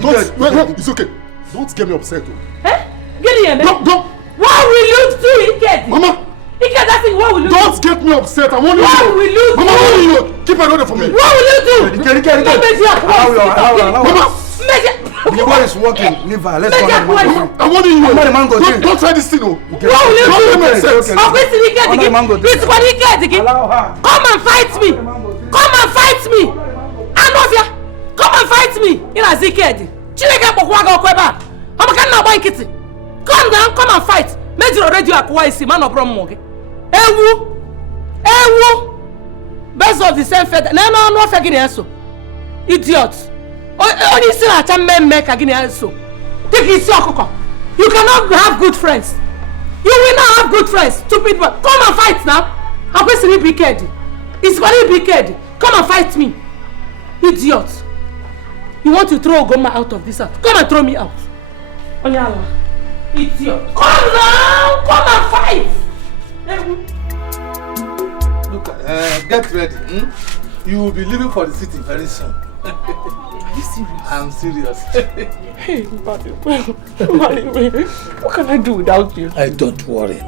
it's okay. Don't get me upset. Eh? Get in here, man. Don't. What will you do, Ike? Mama. Ike, that's it. What will you do? Don't get me upset. I want you. What will you do? Mama, what will you? Keep an order for me. What will you do? Ike. Mama. The boy is working. Leave her. Let's go. I want you. Don't try this thing. What will you do? Come and fight me. Come and fight me. Anovia. Come and fight me. In a ziked. Chineke bokwaga okweba. Amaka na gba nkiti. Come down, come and fight. Major radio akwa isi man obro mmoge. Ewu. Best of the same feather. No fagini eso. Idiot. Only see that mmemme kagini eso. Take it okoko. You cannot have good friends. You will not have good friends. Stupid boy. Come and fight now. Akwesiri biked. It's very biked. Come and fight me. Idiot. You want to throw Goma out of this house? Come and throw me out. Onyala. Idiot. Come now! Come and fight! Look, get ready. You will be leaving for the city very soon. Are you serious? I'm serious. Hey, what can I do without you? Don't worry.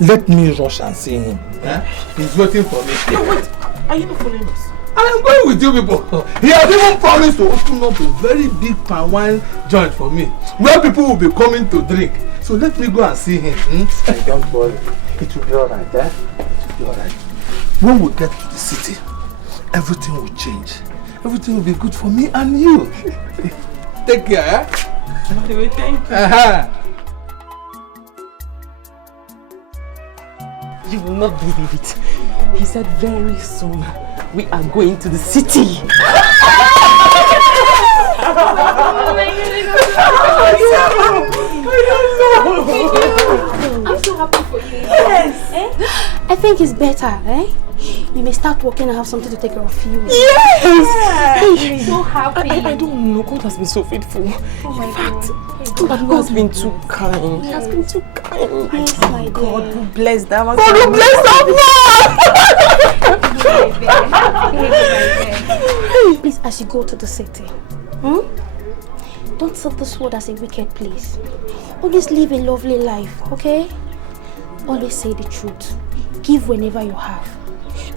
Let me rush and see him. He's waiting for me. No, wait. Are you not following us? I am going with you people. He has even promised to open up a very big palm wine joint for me, where people will be coming to drink. So let me go and see him. Don't worry. It will be alright, It will be alright. When we get to the city, everything will change. Everything will be good for me and you. Take care, Thank you. You will not believe it. He said very soon we are going to the city. I'm so happy for you. Yes. I think it's better, we may start working and have something to take care of you. Yes! I'm so happy. I don't know. God has been so faithful. Oh my God. God has been too kind. He has been too kind. Yes, my dear. God will bless them. God will bless them. Please, as you go to the city, don't see this world as a wicked place. Always live a lovely life, okay? Always say the truth. Give whenever you have.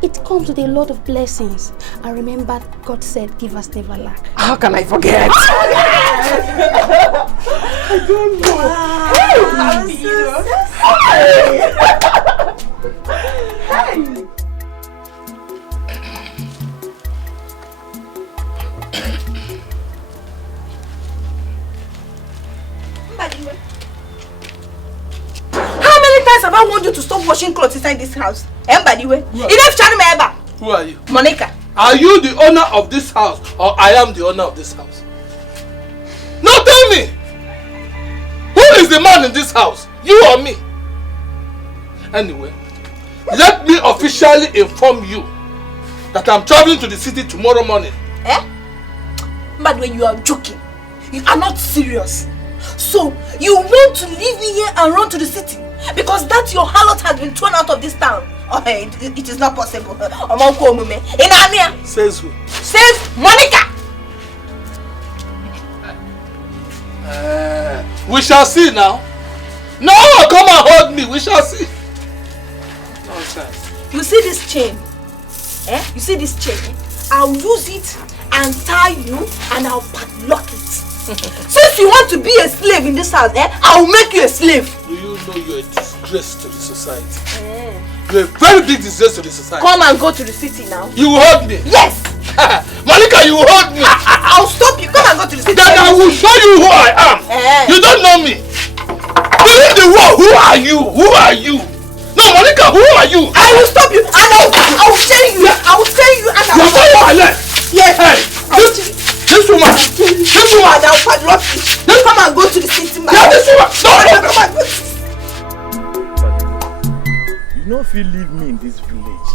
It comes with a lot of blessings. And remember, God said, give us never lack. How can I forget? I don't know. Hey! How many times have I warned you to stop washing clothes inside this house? Who are you? Monica. Are you the owner of this house or I am the owner of this house? No, tell me! Who is the man in this house? You or me? Anyway, let me officially inform you that I'm traveling to the city tomorrow morning. Eh? But when you are joking, you are not serious. So, you want to leave me here and run to the city? Because that your harlot has been thrown out of this town. Oh, it is not possible. Says who? Says Monica! We shall see now. No, come and hold me. We shall see. Nonsense. You see this chain? Eh? You see this chain? I'll use it and tie you and I'll padlock it. Since you want to be a slave in this house, I'll make you a slave. Do you know you're a disgrace to the society? You're a very big disgrace to the society. Come and go to the city now. You will hold me? Yes! Monica, you will hold me. I'll stop you. Come and go to the city. Then I will show you who I am. You don't know me. During the war, who are you? Who are you? No, Monica, who are you? I will stop you and I will tell you. I will tell you and I will tell you. My leg. Yes. Hey, this woman. This woman. I'll padlock you. Come and go to the city, man. Yeah, this woman. No, come and go. You know if you leave me in this village,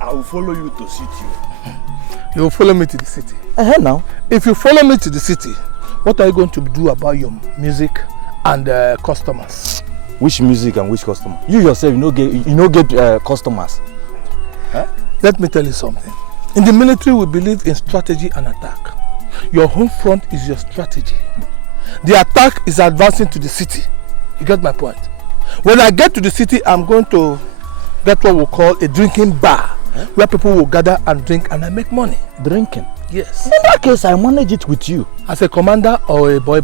I will follow you to city. You will follow me to the city. Now. If you follow me to the city, what are you going to do about your music and customers? Which music and which customer? You yourself, you no get customers. Huh? Let me tell you something. In the military, we believe in strategy and attack. Your home front is your strategy. The attack is advancing to the city. You get my point? When I get to the city, I'm going to get what we call a drinking bar, where people will gather and drink and I make money. Drinking? Yes. In that case, I manage it with you. As a commander or a boy?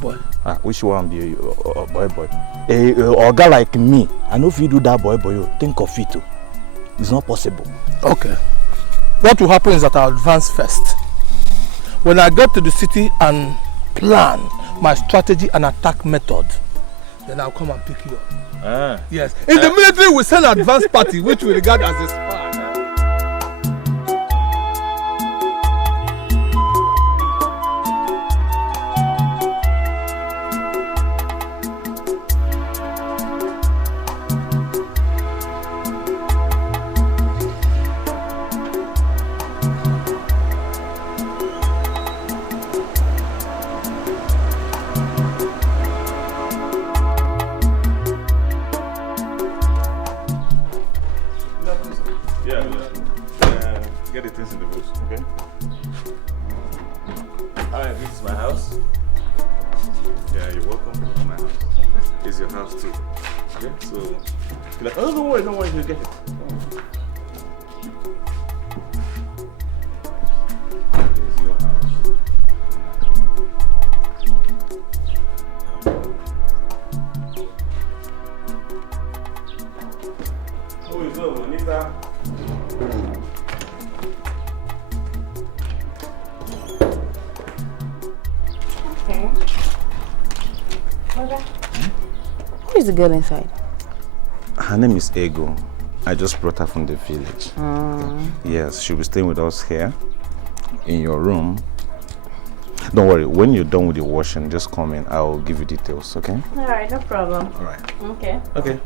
Which one be a boy? A guy like me, I know if you do that boy, think of it too. It's not possible. Okay. What will happen is that I'll advance first. When I get to the city and plan my strategy and attack method, then I'll come and pick you up. Yes. In the military, we send an advance party, which we regard as a spy. Get the things in the booth, okay? Alright, this is my house. Yeah, you're welcome to my house. It's your house too. Okay? So, you're like, oh, don't worry, you'll get it. This is your house. Who is over, Anita? Who is the girl inside? Her name is Ego. I just brought her from the village. Yes, she'll be staying with us here in your room. Don't worry, when you're done with the washing, just come in. I'll give you details, okay? Alright, no problem. Alright. Okay. Okay.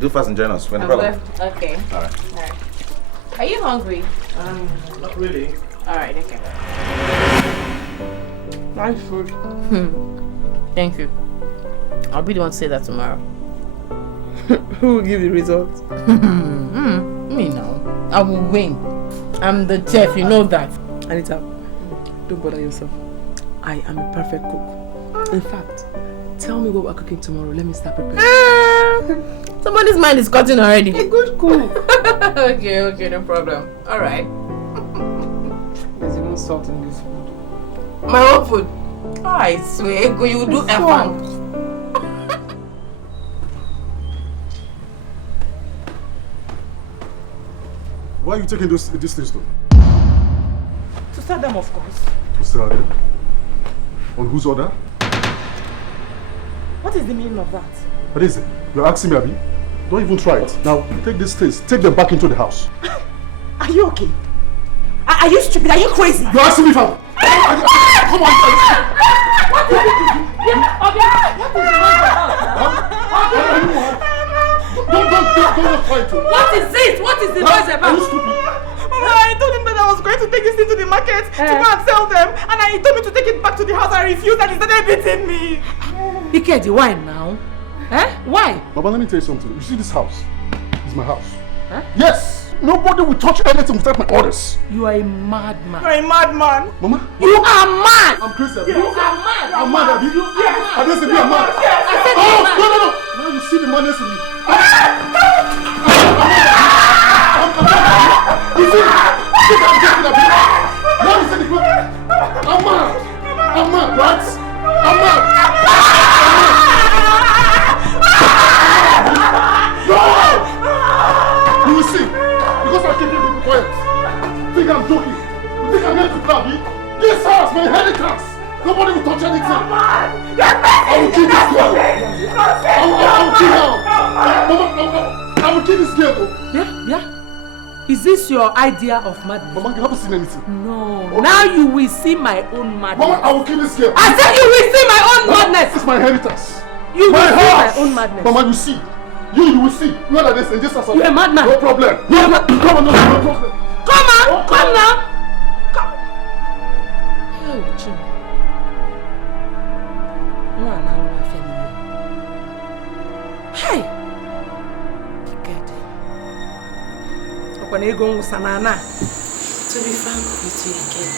Do fast and join us. When the problem. Okay. Alright. Are you hungry? Not really. Alright, okay. Nice food. Thank you. I'll be the one to say that tomorrow. Who will give the results? Me now. I will win. I'm the chef, you know that. Anita, don't bother yourself. I am a perfect cook. In fact, tell me what we're cooking tomorrow. Let me start preparing. Somebody's mind is cutting already. A good cook. Okay, no problem. Alright. There's even salt in this food. My own food. I swear, you will do effort. Why are you taking these things to? To start them, of course. To start them? On whose order? What is the meaning of that? What is it? You're asking me, Abby? Don't even try it. Now, take these things. Take them back into the house. Are you okay? Are you stupid? Are you crazy? You're asking me if I'm... Come on, what is it? Don't fight. What is this? What is the noise about? Are you stupid? Mama, I told him that I was going to take this thing to the market to go and sell them, and he told me to take it back to the house. I refused, and he started beating me. Ikedi, why now? Why? Baba, let me tell you something. You see this house? It's my house. Yes! Nobody will touch anything without my orders. You are a madman. You're a madman. Mama? You are mad! I'm crazy, Abby. You are mad! I'm mad, Abby. You are mad! I didn't say be a man. Oh, no. Now you see the madness in me. You see? I'm joking, Abby. Now you see the good. I'm mad, right? I'm mad. No! You will see. Because I keep people quiet. Think I'm joking. You think I'm here to grab you? This house, my inheritance. Nobody will touch anything. I will kill this girl. I will kill her. I will kill this girl. Yeah. Is this your idea of madness? Mama, you haven't seen anything. No. Okay. Now you will see my own madness. Mama, I will kill this girl. I said you will see my own madness. It's my inheritance. You will see my own madness. Mama, you see. You will see. You are like this in this house. You're a madman. No problem. Come on, no problem. Come on, come now. Come. Oh, Jim. No, hey. Get it. To be frank with you again,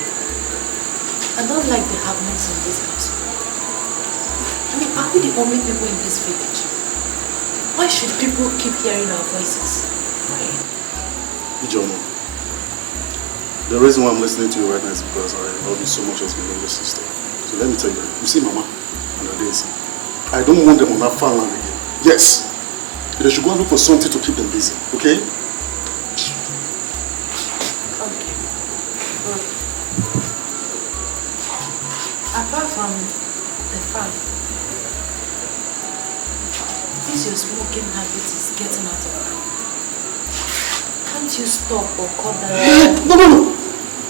I don't like the happenings in this house. I mean, are we the only people in this village? Why should people keep hearing our voices? Ezeonu, the reason why I'm listening to you right now is because I love you so much as my younger sister. So let me tell you, you see Mama and Adesi, I don't want them on that farmland again. Yes, they should go and look for something to keep them busy, okay? Apart from the farm, this your smoking habit is getting out of hand. Can't you stop or cut that? No.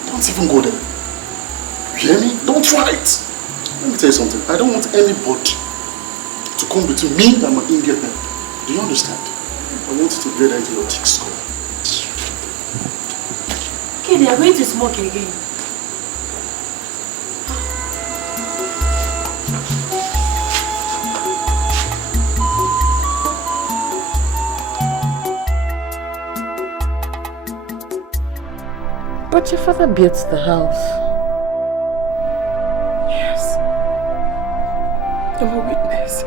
Don't even go there. You hear me? Don't try it. Let me tell you something. I don't want anybody to come between me and my engagement. Do you understand? I want you to get into your thick skull. Okay, they are going to smoke again. But your father built the house. Yes. You're a witness.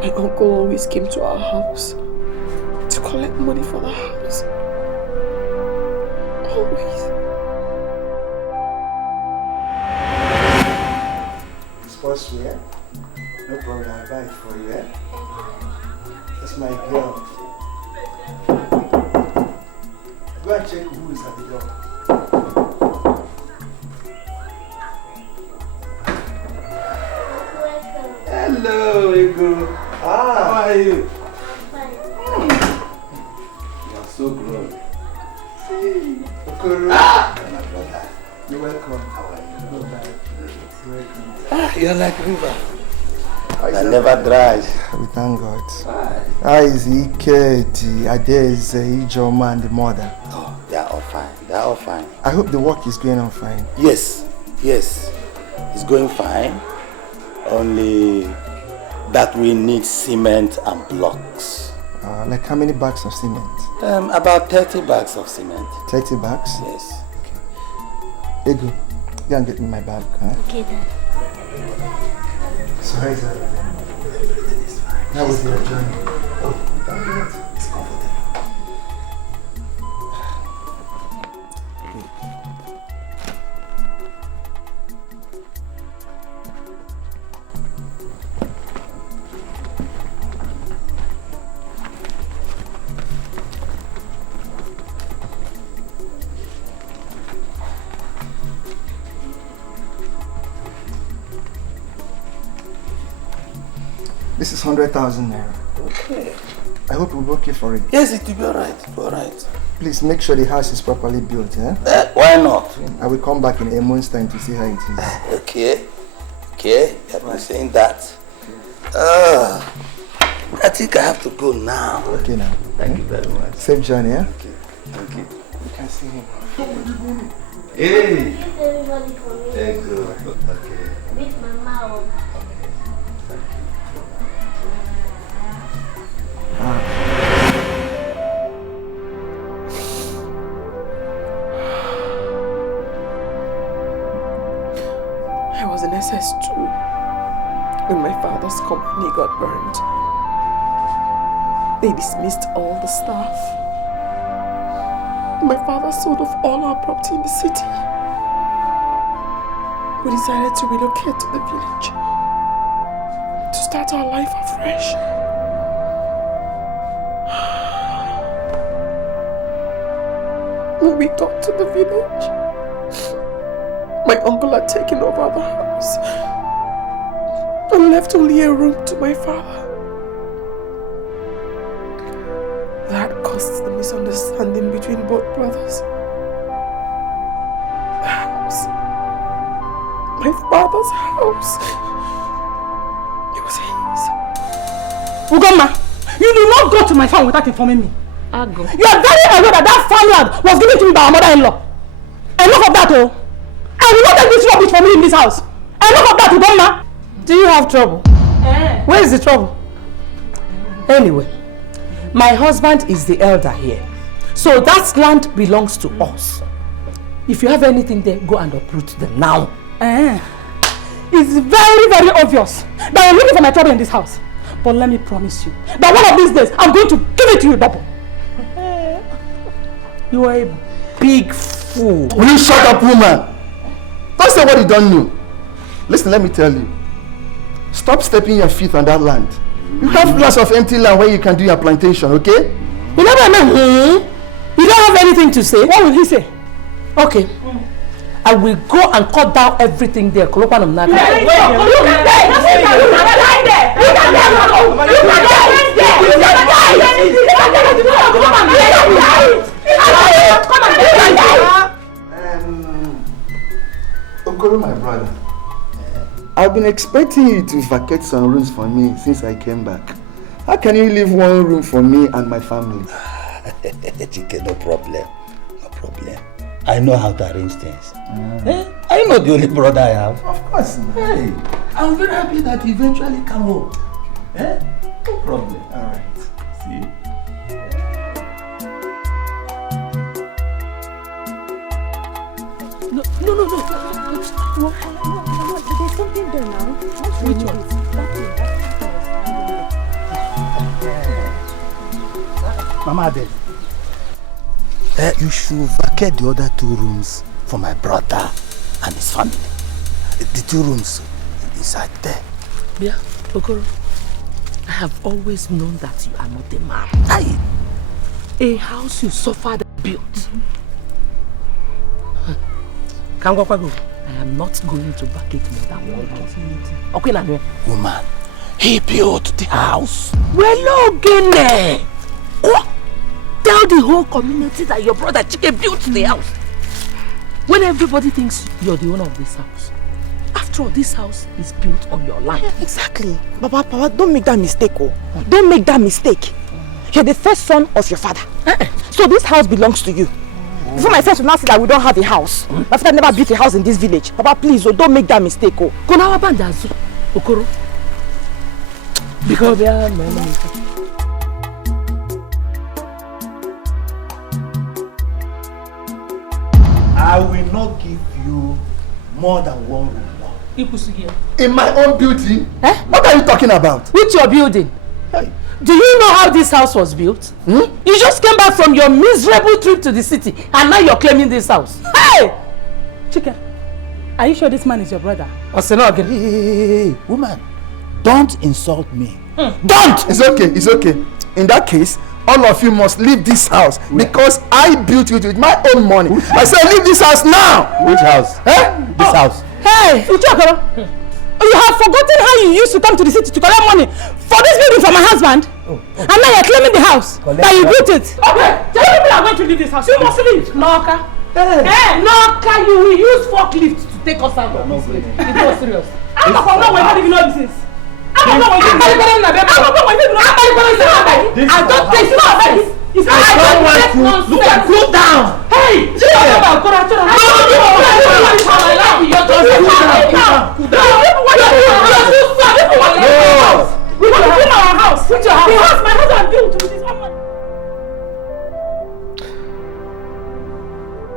My uncle always came to our house to collect money for the house. Always. Sportswear? No problem, I'll buy it for you, eh? That's my girl. Go and check who is at the door. Hello, Ego. How are you? Fine. You are so grown. Okoro. You're welcome. How are you? Welcome. You're like river. That never dries. We thank God. How is Ikedi, Adeze, Ijoma and the mother? Oh, all fine. I hope the work is going on fine. Yes, it's going fine. Only that we need cement and blocks. Like how many bags of cement? About 30 bags of cement. 30 bags? Yes. Okay. Ego, go and get me my bag, huh? Okay then. So how is everything? It's fine. How was your journey? Oh, don't do that. It's comfortable. This is 100,000 naira. Okay. I hope we'll work you for it. Yes, it will be alright. Please make sure the house is properly built, eh? Why not? I will come back in a month's time to see how it is. Okay, I've been saying that. I think I have to go now. Okay now. Thank you very much. Safe journey, eh? Okay, thank you. You can see him. Hey! Meet everybody for me. Thank you. Okay. Meet my mom. I was in SS2 when my father's company got burned. They dismissed all the staff. My father sold off all our property in the city. We decided to relocate to the village to start our life afresh. When we got to the village, my uncle had taken over the house and left only a room to my father. That caused the misunderstanding between both brothers. The house, my father's house, it was his. Ugoma, you do not go to my farm without informing me. I'll go. You are very aware that that farmland was given to me by our mother-in-law. Enough of that, oh. I will not take this rubbish from you in this house. Enough of that, Ugoma. Do you have trouble? Where is the trouble? Anyway, my husband is the elder here. So that land belongs to us. If you have anything there, go and uproot them now. It's very, very obvious that you're looking for my trouble in this house. But let me promise you that one of these days, I'm going to give it to you double. You are a big fool. Will you shut up, woman? Don't say what you don't know. Listen, let me tell you. Stop stepping your feet on that land. You have lots of empty land where you can do your plantation, okay? You never know. You don't have anything to say. What will he say? Okay. I will go and cut down everything there. Okoro, my brother, I've been expecting you to vacate some rooms for me since I came back. How can you leave one room for me and my family? Chika, no problem. I know how to arrange things. Are you not the only brother I have? Of course. Hey, I'm very happy that you eventually come home. No problem. All right. See? No. There's something there now. Which one? Mama Adele. You should vacate the other 2 rooms for my brother and his family. The 2 rooms inside there. Yeah, Okoro. I have always known that you are not a man. Aye. A house you suffered built. Kangwakwago, I am not going to vacate more than 1 room. Okay, Nanu. Woman, he built the house. Well, no, Gene. Tell the whole community that your brother Chika built the house. When everybody thinks you're the owner of this house. After all, this house is built on your land. Exactly. Papa, don't make that mistake, oh. Don't make that mistake. You're the first son of your father. So this house belongs to you. Before my friends will not say that we don't have a house. My father never built a house in this village. Papa, please, don't make that mistake. Oh. Go now, Bandazu. Okoro. Because they are my money. I will not give you more than 1 room now. In my own building? Eh? What are you talking about? Which your building? Hey. Do you know how this house was built? You just came back from your miserable trip to the city and now you're claiming this house. Hey! Chika, are you sure this man is your brother? Hey, woman, don't insult me. Don't! It's okay, it's okay. In that case, all of you must leave this house because I built it with my own money. I said leave this house now! Which house? This house. Hey, Uchakoro, you have forgotten how you used to come to the city to collect money for this building for my husband? And now you're claiming the house that you built it. Okay, tell people are going to leave this house. You must leave. Noka. Hey, Noka, you will use forklift to take us out of this place. It was serious. I'm not going to even know this is. I don't think look at cool down. Hey, we want to build our house. The house my husband built with his own money.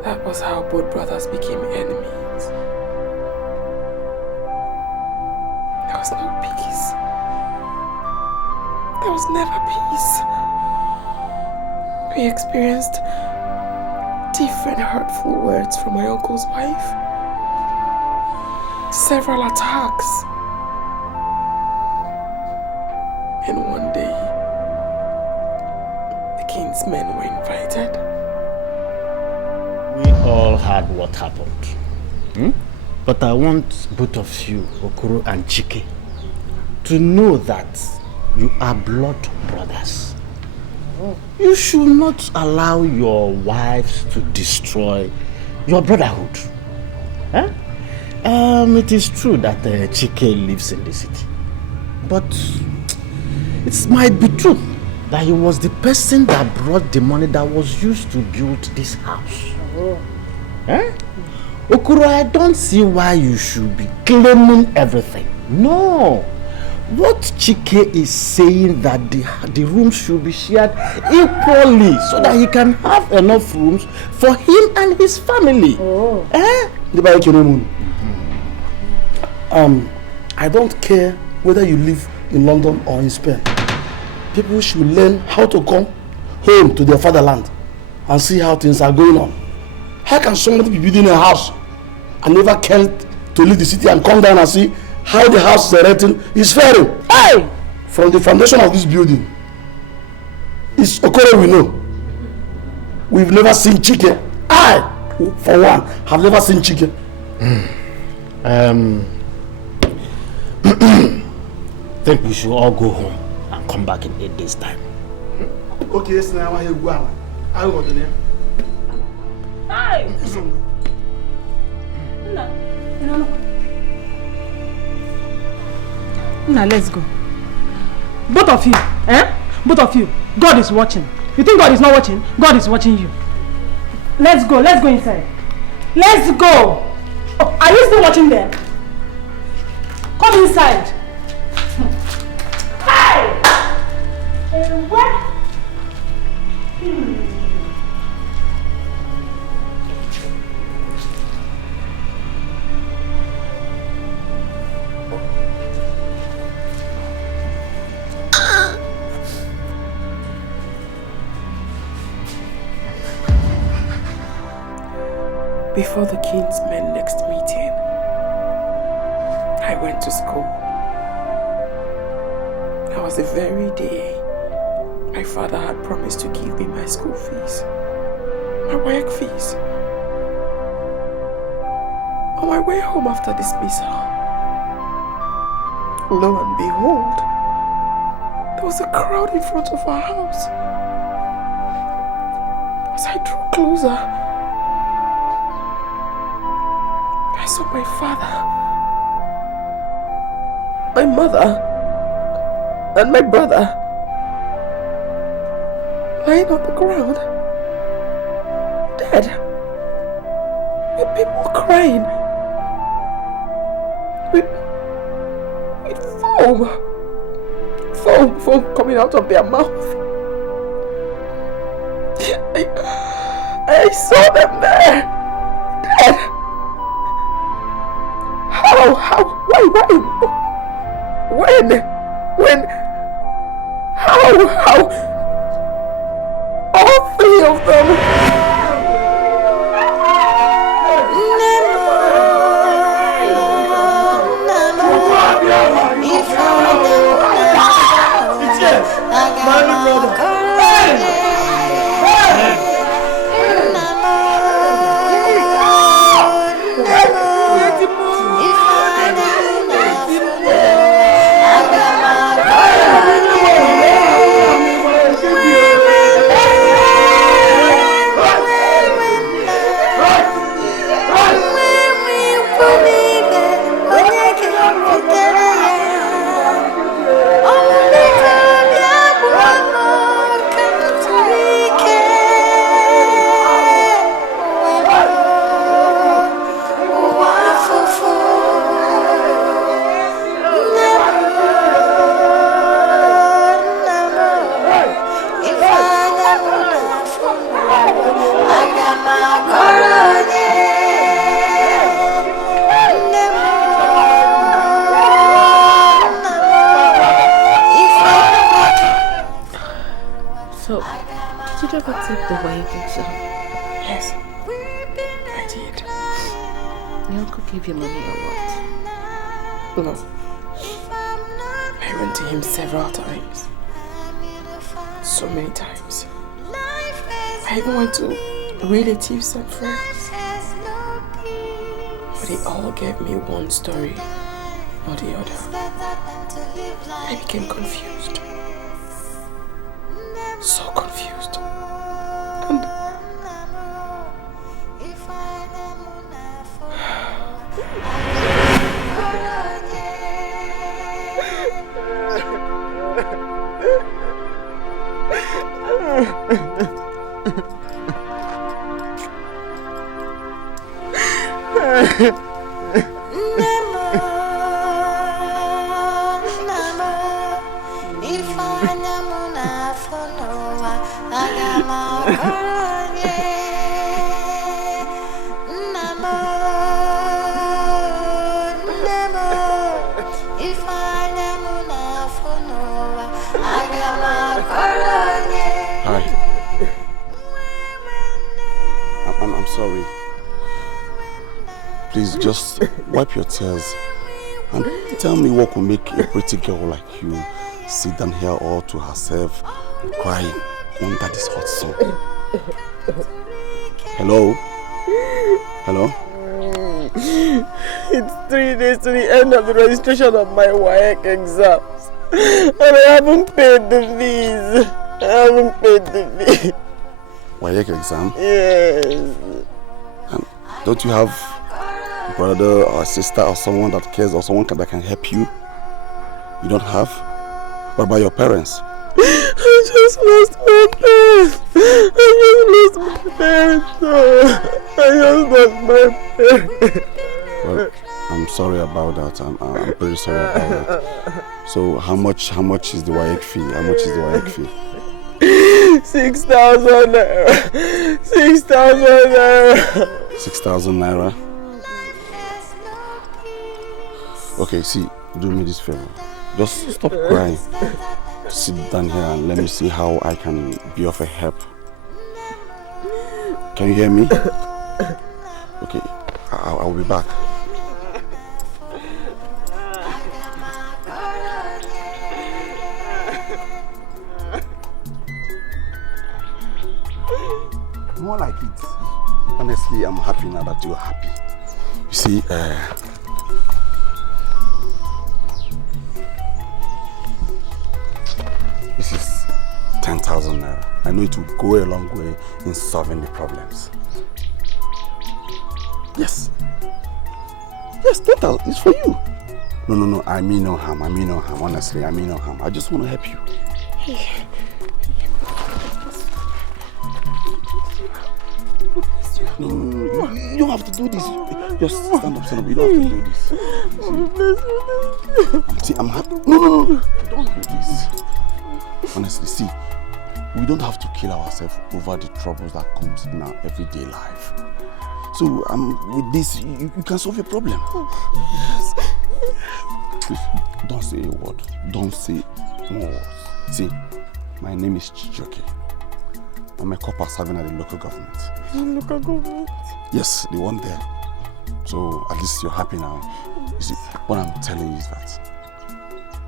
That was how both brothers became enemies. There was no peace. There was never peace. We experienced different hurtful words from my uncle's wife. Several attacks. And one day, the king's men were invited. We all heard what happened. But I want both of you, Okoro and Chike, to know that you are blood brothers. You should not allow your wives to destroy your brotherhood. It is true that Chike lives in the city, but it might be true that he was the person that brought the money that was used to build this house. Okoro, I don't see why you should be claiming everything. No. What Chike is saying that the rooms should be shared equally so that he can have enough rooms for him and his family. I don't care whether you live in London or in Spain. People should learn how to come home to their fatherland and see how things are going on. How can somebody be building a house and never care to leave the city and come down and see how the house is renting is faring? Hey! From the foundation of this building, it's Okoro we know. We've never seen Chike. I, for one, have never seen Chike. Think we should all go home and come back in 8 days' time. Okay, yes, now I go on. I will go there. Hey! Now let's go. Both of you, Both of you. God is watching. You think God is not watching? God is watching you. Let's go inside. Let's go. Oh, are you still watching there? Come inside. Hey! What? Before the king's men next meeting, I went to school. That was the very day my father had promised to give me my school fees, my work fees. On my way home after dismissal, lo and behold, there was a crowd in front of our house. As I drew closer, I saw my father, my mother, and my brother lying on the ground, dead. people crying with foam coming out of their mouth. I saw them there, dead. How, why, when, how, all three of them. Give you money or what? No. I went to him several times. So many times. I even went to relatives and friends. But they all gave me one story or the other. I became confused. So confused. And I'm sorry. Please just wipe your tears and tell me what could make a pretty girl like you sit down here all to herself crying under this hot sun. Hello? Hello? It's 3 days to the end of the registration of my WAEC exams and I haven't paid the fees. WAEC exam? Yes. Don't you have a brother or a sister or someone that cares or someone that can help you? You don't have? What about your parents? I just lost my parents. Well, I'm sorry about that. I'm pretty sorry about that. So how much is the WAEC fee? How much is the WAEC fee? 6,000 naira. 6,000 naira. 6,000 naira. Okay, see, do me this favor. Just stop crying. Sit down here and let me see how I can be of a help. Can you hear me? Okay, I'll be back. More like it. Honestly, I'm happy now that you're happy. You see, this is 10,000 naira. I know it will go a long way in solving the problems. Yes. Yes, 10,000 is for you. No, I mean no harm. Honestly, I mean no harm. I just want to help you. No. You don't have to do this. Just stand up, stand up. You don't have to do this. See, I'm happy. No. Don't do this. Honestly, see, we don't have to kill ourselves over the troubles that comes in our everyday life. So, with this, you can solve your problem. Yes. Please, don't say a word. Don't say more words. See, my name is Chika. I'm a copper serving at the local government. Local government? Yes, the one there. So, at least you're happy now. You see, what I'm telling you is that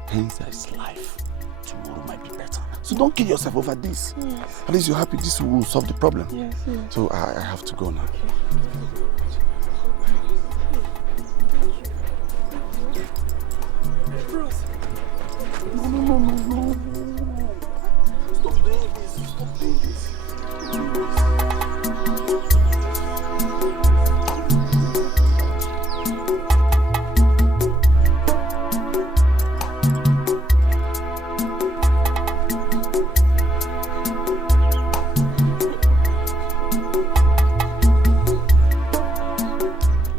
hence there is life. Tomorrow might be better. So don't kill yourself over this. Yes. At least you're happy this will solve the problem. Yes. So I have to go now. No. Stop doing this.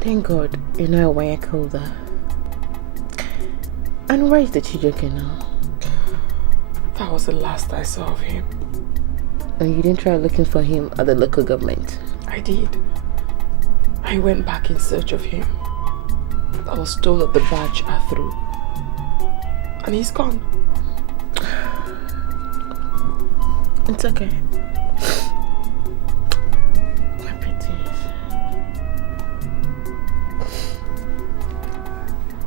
Thank God, you know why I called her. And where is the Chijioke now? That was the last I saw of him. And you didn't try looking for him at the local government? I did. I went back in search of him. I was told that the batch are through. And he's gone. It's okay.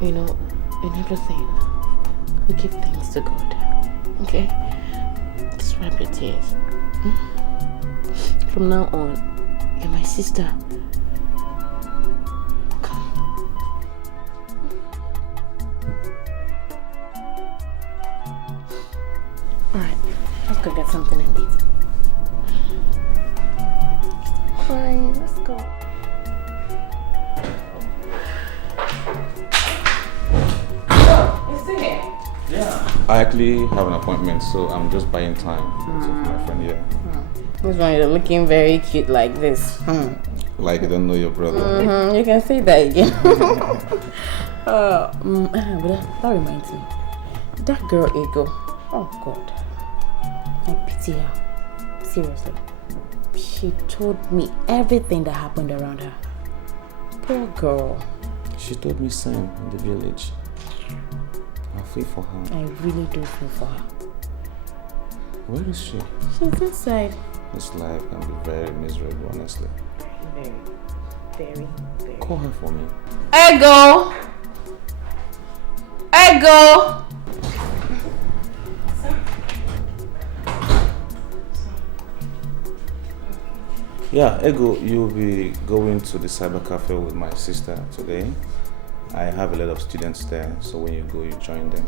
You know, in everything, we give thanks to God. Okay? Just wipe your tears. From now on, you're my sister. Come. Alright, let's go get something and eat. Fine, let's go. Yeah. I actually have an appointment, so I'm just buying time for my friend here. This one, you're looking very cute like this. Like you don't know your brother. You can say that again. But that reminds me. That girl Ego. Oh God. I pity her. Seriously. She told me everything that happened around her. Poor girl. She told me same in the village. I feel for her. I really do feel for her. Where is she? She's inside. This life can be very miserable, honestly. Very. Call her for me. Ego! Yeah, Ego, you'll be going to the cyber cafe with my sister today. I have a lot of students there, so when you go, you join them.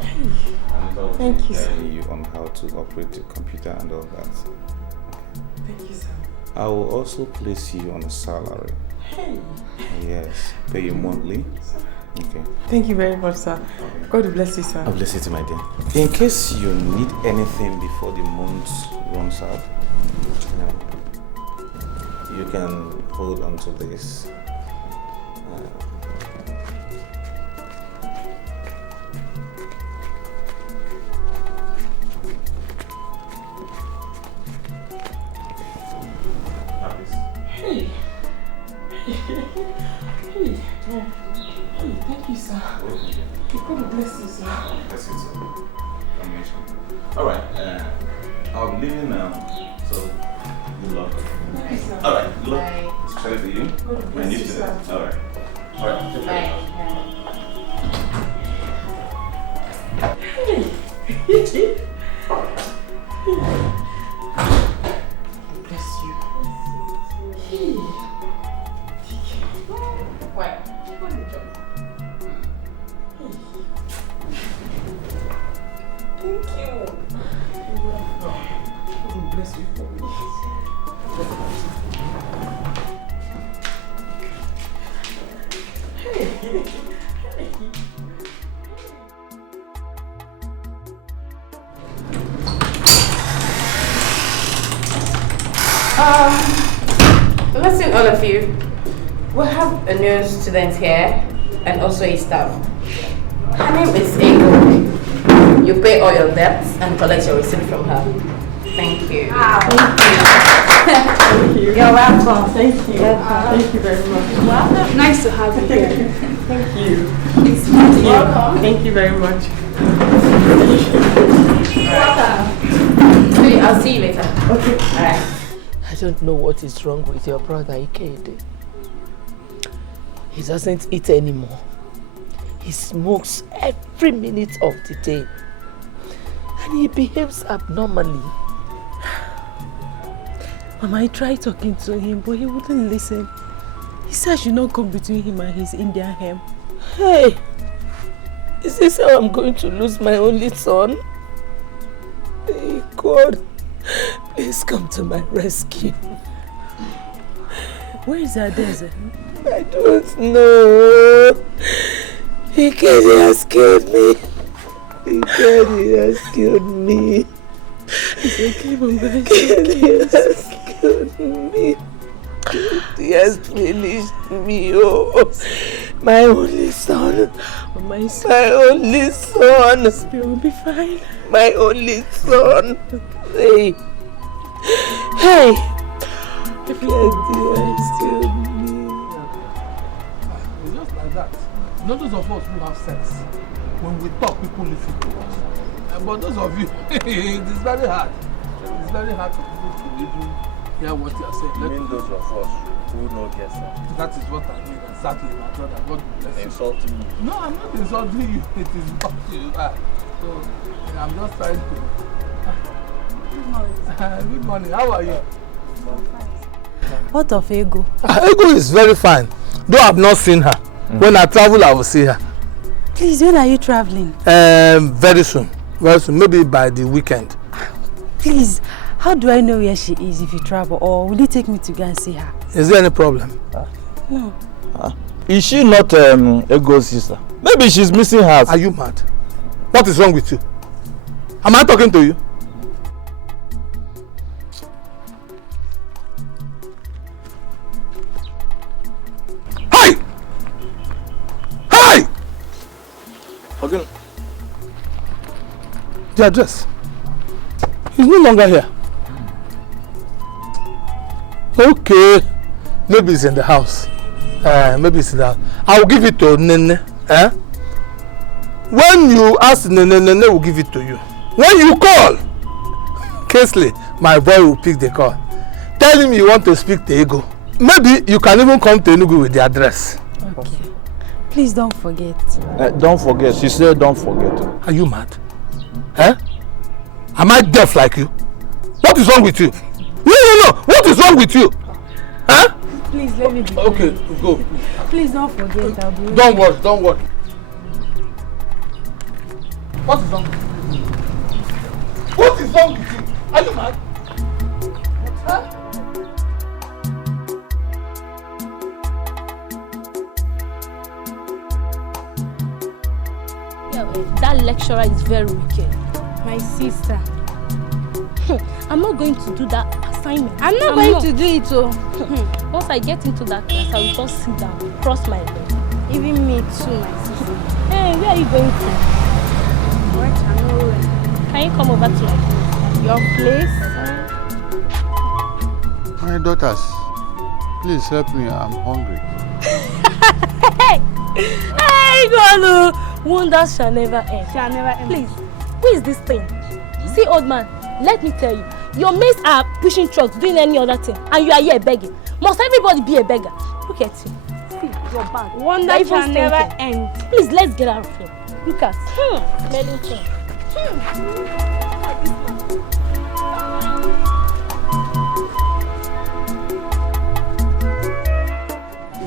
And Thank you, sir. telling you on how to operate the computer and all that. Thank you, sir. I will also place you on a salary. Hey. Yes, pay you monthly. Okay. Thank you very much, sir. God bless you, sir. God bless you, my dear. In case you need anything before the month runs out, you can hold on to this. Thank you, sir. God bless you, sir. Bless you, too. Alright, I'll be leaving now, so good luck. Thank you, sir. Alright, good luck. Bye. It's credit to you. God bless you, sir. Alright. Alright, take care. Bless you. Bless you for me. Greeting all of you. We have a new student here and also a staff. Her name is Ego. You pay all your debts and collect your receipt from her. Thank you. Thank you. You're welcome. Thank you. Thank you very much. Welcome. Nice to have you here. Thank you. Welcome. Thank you very much. Welcome. Okay, I'll see you later. Okay. Alright. I don't know what is wrong with your brother Ikede. He doesn't eat anymore. He smokes every minute of the day. And he behaves abnormally. Mama, I tried talking to him, but he wouldn't listen. He said I should not come between him and his Indian hem. Hey, is this how I'm going to lose my only son? Hey, God, please come to my rescue. Where is Adeze? I don't know. Ikede has killed me. Ikede has killed me. It's okay, Mama. Ikede has killed me. He has finished me. Oh, my only son. Mama, my only son. It will be fine. My only son. Hey. Hey. Ikede has killed me. It's just like that. Not those of us who have sense. When we talk, people listen to us. But those of you, it is very hard. It's very hard for people to even hear what you are saying. You mean those of us who know get sense? That is what I mean, exactly, my brother. God bless you. Insulting me? No, I'm not insulting you. It is not you. So, I'm just trying to... Good morning. Good morning. How are you? What of Ego? Ego is very fine. Though I've not seen her. When I travel, I will see her. Please, when are you traveling? Very soon. Very soon. Maybe by the weekend. Please, how do I know where she is if you travel? Or will you take me to go and see her? Is there any problem? No. Is she not Ego's sister? Maybe she's missing her. Are you mad? What is wrong with you? Am I talking to you? Hey! Hey! Okay. The address. He's no longer here. Okay. Maybe it's in the house. Maybe it's in the house. I will give it to Nene. When you ask Nene, Nene will give it to you. When you call, Kesley, my boy will pick the call. Tell him you want to speak to Ego. Maybe you can even come to Enugu with the address. Okay. Please don't forget. Don't forget. She said don't forget. Are you mad? Am I deaf like you? What is wrong with you? No. What is wrong with you? Please let me be. Okay, go. Please don't forget. I'll be Don't worry, don't worry. What is wrong with you? What is wrong with you? Are you mad? That lecturer is very wicked. My sister. I'm not going to do that assignment. I'm not going to do it. So once I get into that class, I will just sit down, cross my leg. Even me too, my sister. Hey, where are you going to? What? I'm nowhere. Can you come over to my place? Your place? My daughters, please help me. I'm hungry. Hey, God! Wonders shall never end. Shall never end. Please, who is this thing? See, old man, let me tell you. Your mates are pushing trucks, doing any other thing, and you are here begging. Must everybody be a beggar? Look at you. See, your bag. Wonders shall never end. Please, let's get out of here. Look at smelling thing.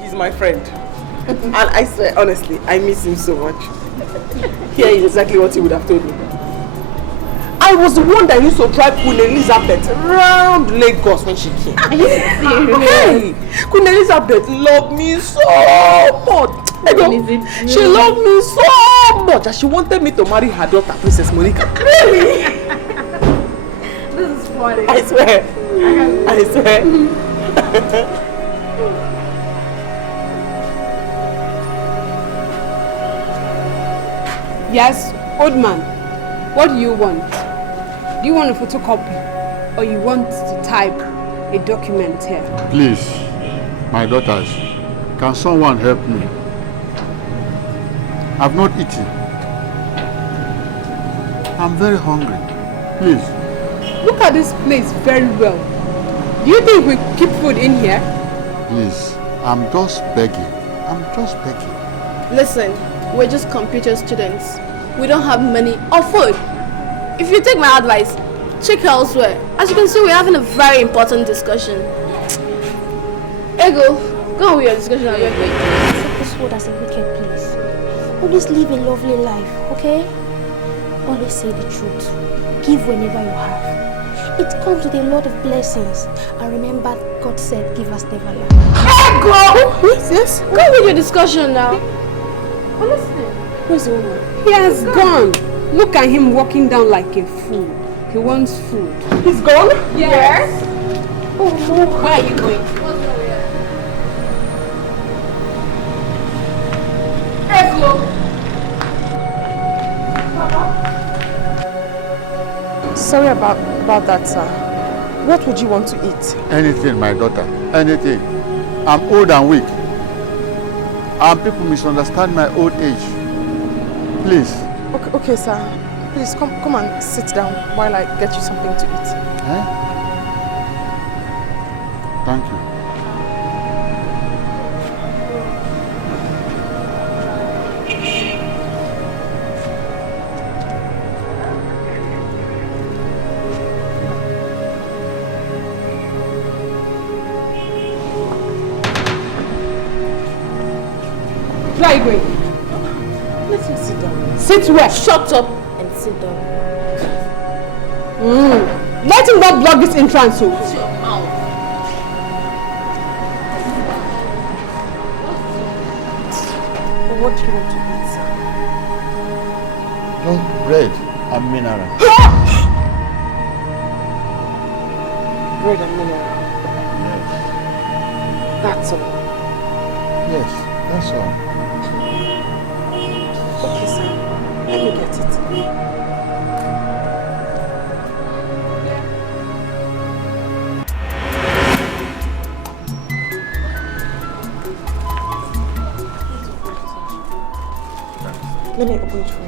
He's my friend. And I swear, honestly, I miss him so much. Here is exactly what he would have told me. I was the one that used to drive Queen Elizabeth around Lagos when she came. Are you serious? Hey, Queen Elizabeth loved me so much. She loved me so much that she wanted me to marry her daughter, Princess Monica. Really? This is funny. I swear. I swear. Yes, old man. What do you want? Do you want a photocopy or you want to type a document here? Please, my daughters, can someone help me? I've not eaten. I'm very hungry. Please. Look at this place very well. Do you think we keep food in here? Please, I'm just begging. I'm just begging. Listen, we're just computer students. We don't have money or food. If you take my advice, check elsewhere. As you can see, we're having a very important discussion. Ego, go on with your discussion. Accept this word as a wicked place. Always live a lovely life, okay? Always say the truth. Give whenever you have. It comes with a lot of blessings. And remember, God said, give us never lack. Ego! Yes? Go with your discussion now. I'm listening. Where's the woman? He has gone. Look at him walking down like a fool. He wants food. He's gone? Yes. Oh, no. Where are you going? Sorry about that, sir. What would you want to eat? Anything, my daughter. Anything. I'm old and weak. And people misunderstand my old age. Please. Okay, sir. Please come and sit down while I get you something to eat. Huh? Thank you. Where are you going? Let him sit down. Sit where? Shut up and sit down. Let him not block this entrance. Shut your mouth. What do you want to eat, sir? No, bread and mineral. Bread and mineral. Yes. That's all. Yes, that's all. Okay, sir. Let me get it. Let me open it for you.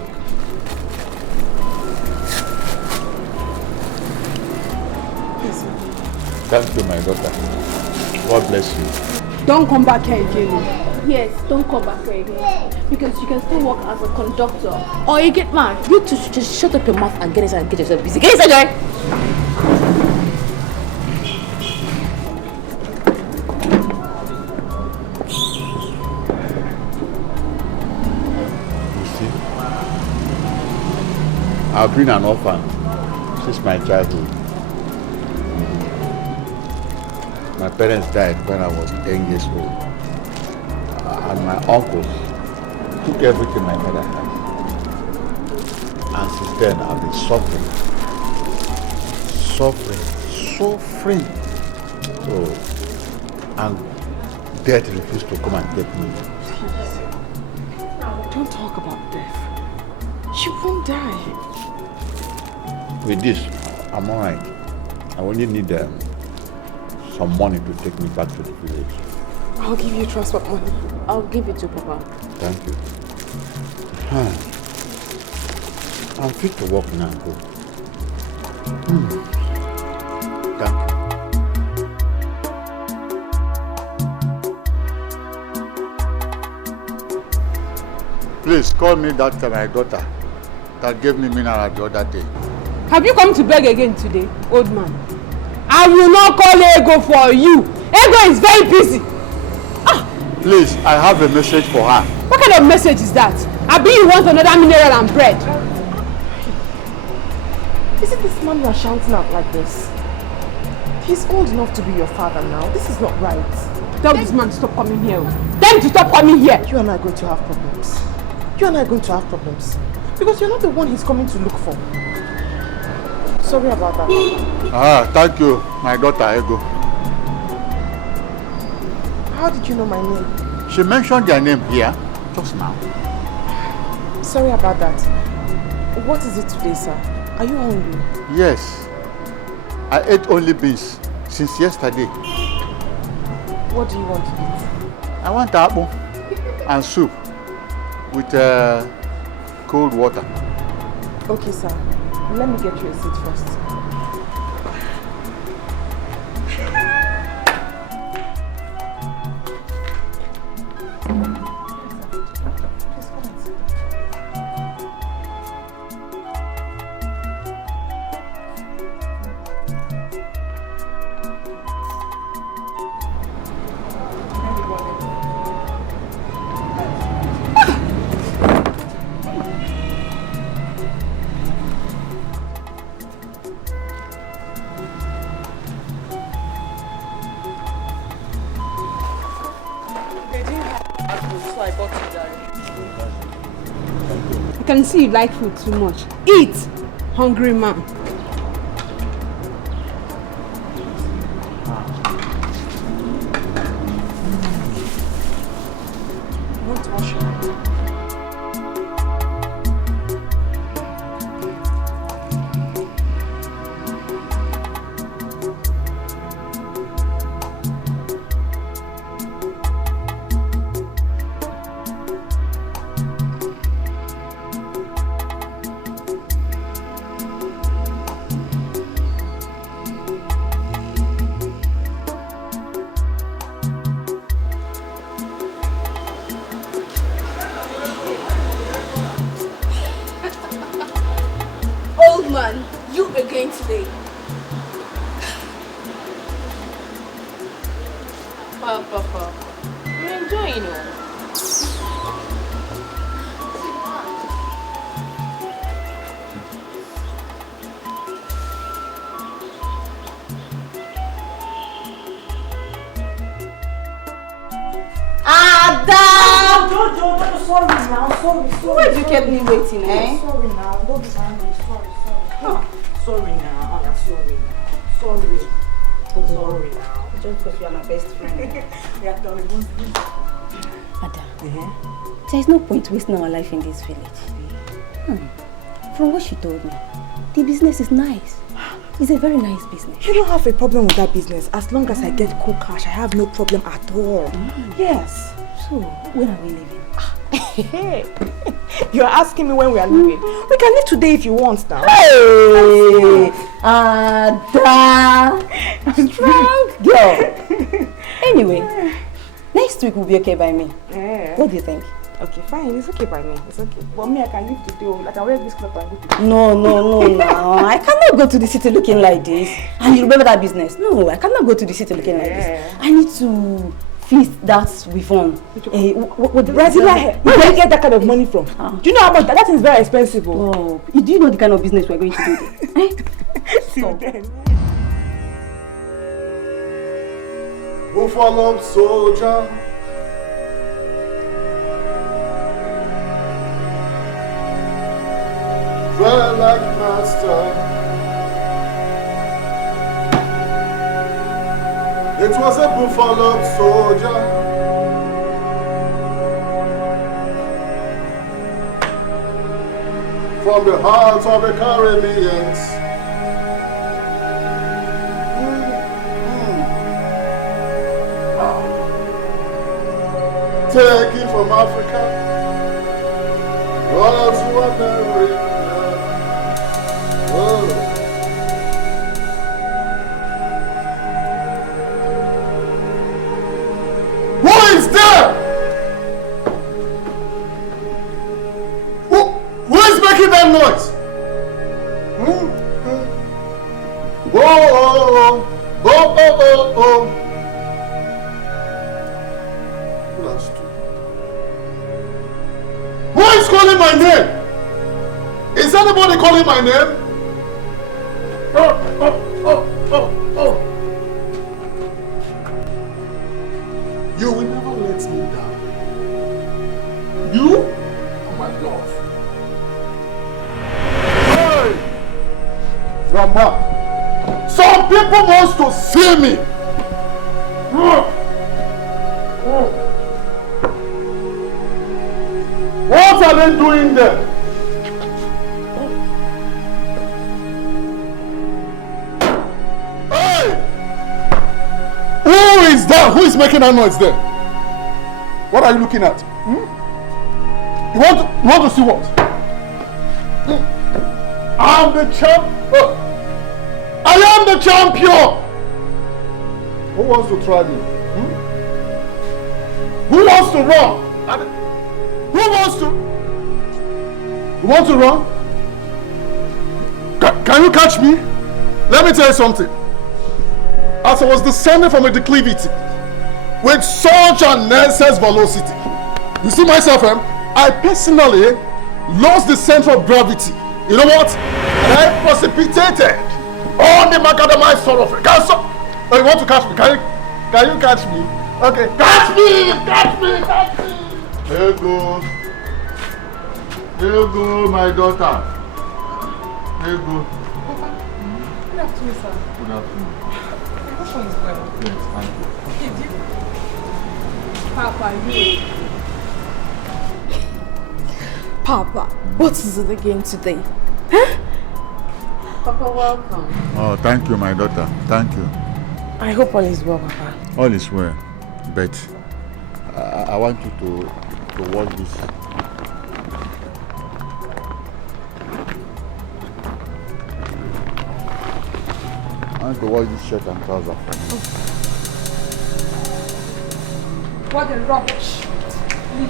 Yes, sir. Thank you, my daughter. God bless you. Don't come back here again. Yes, don't come back here again. Because you can still work as a conductor. Or you get mad. You two should just shut up your mouth and get inside and get yourself busy. Get inside, guy! I've been an orphan since my childhood. My parents died when I was 10 years old. And my uncles took everything my mother had. And since then I've been suffering. Suffering. So, and death refused to come and take me. Please. Don't talk about death. She won't die. With this, I'm alright. I only need some money to take me back to the village. I'll give you transport money. I'll give it to Papa. Thank you. I'm fit to walk now and go. Thank you. Please call me that my daughter that gave me mineral the other day. Have you come to beg again today, old man? I will not call Ego for you. Ego is very busy. Please, I have a message for her. What kind of message is that? I bet you want another mineral and bread. Is it this man you are shouting at like this? He's old enough to be your father now. This is not right. Tell this man to stop coming here. Tell him to stop coming here. You and I are going to have problems. You and I are going to have problems. Because you're not the one he's coming to look for. Sorry about that. Thank you, my daughter Ego. How did you know my name? She mentioned your name here just now. Sorry about that. What is it today, sir? Are you hungry? Yes. I ate only beans since yesterday. What do you want to eat? I want apple and soup with cold water. Okay, sir. Let me get you a seat first. I can see you like food too much. Eat, hungry man. Want washing? Old man, you again today. Papa, you're enjoying it. Sorry now, sorry. Why did you keep me waiting, eh? Sorry now, don't be angry, sorry. Sorry now, sorry now. Just because you are my best friend. We are done. Ada, there is no point wasting our life in this village. From what she told me, the business is nice. It's a very nice business. You don't have a problem with that business. As long as I get cool cash, I have no problem at all. Yes. So, when are we leaving? You're asking me when we are leaving. We can leave today if you want now. Hey! Ada! Strong girl! Anyway, next week will be okay by me. What do you think? Okay, fine. It's okay by me. It's okay. But me, I can leave today. Like, I wear this cloth and go to the No. I cannot go to the city looking like this. And you remember that business? No, I cannot go to the city looking like this. I need to feast that with fun. With Brazilian hair. Where do you get that kind of money from? Do you know how much? That is very expensive. Oh, do you know the kind of business we're going to do there? Till then. Buffalo soldier. Dry like master. It was a buffalo soldier. From the heart of the Caribbeans. Taking from Africa all to America. Who is there? Who is making that noise? Oh. Who is calling my name? Is anybody calling my name? Oh. You will never let me down. You are my love. Hey! Grandma, some people want to see me. What are they doing there? Hey! Who is that? Who is making that noise there? What are you looking at? You want to see what? I'm the champ. I am the champion. Who wants to try me? Who wants to run? Who wants to? You want to run? Can you catch me? Let me tell you something. As I was descending from a declivity with such an excess velocity, you see myself, I personally lost the center of gravity. You know what? And I precipitated on the macadamized thoroughfare. Oh, you want to catch me? Can you catch me? Okay, catch me! Catch me! Catch me! Here goes. Here goes my daughter. Here goes. Good afternoon, sir. Good afternoon. This one is well. Yes, thank you. Papa, you. Papa, what is it again today? Huh? Papa, welcome. Oh, thank you, my daughter. Thank you. I hope all is well, Papa. All is well, but I want you to watch this. I want to watch this shirt and trouser for me. What a rubbish. Please.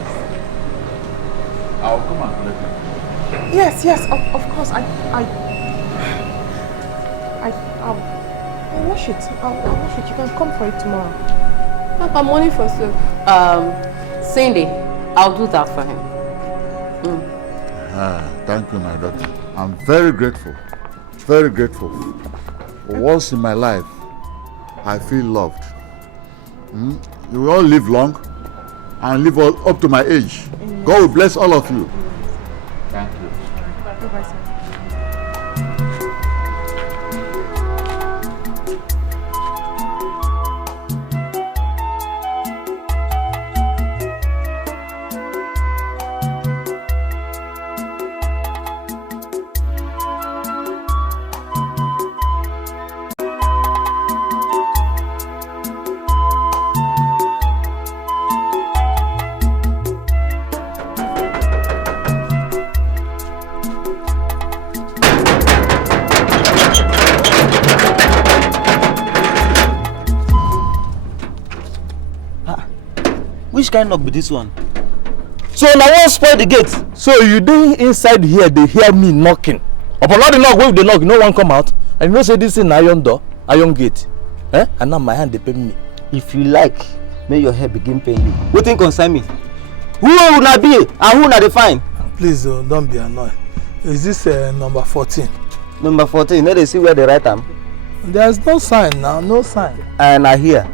I'll come and collect it. Yes, of course. I'll wash it. I'll wash it. You can come for it tomorrow. Papa, money for soup. Cindy, I'll do that for him. Thank you, my daughter. I'm very grateful. Very grateful. Once in my life, I feel loved. You will all live long and live up to my age. God will bless all of you. Thank you. Bye-bye, sir. Which kind of be this one? So now won't spoil the gate. So you dey inside here, they hear me knocking. Upon all the knock, where they knock, no one come out. And you know say this is an iron door, iron gate. And now my hand they pain me. If you like, may your hair begin pain you. What thing concern me? Who will not be and who not define? Please don't be annoyed. Is this number 14? Number 14, now they see where they write am. There's no sign now, no sign. And I hear.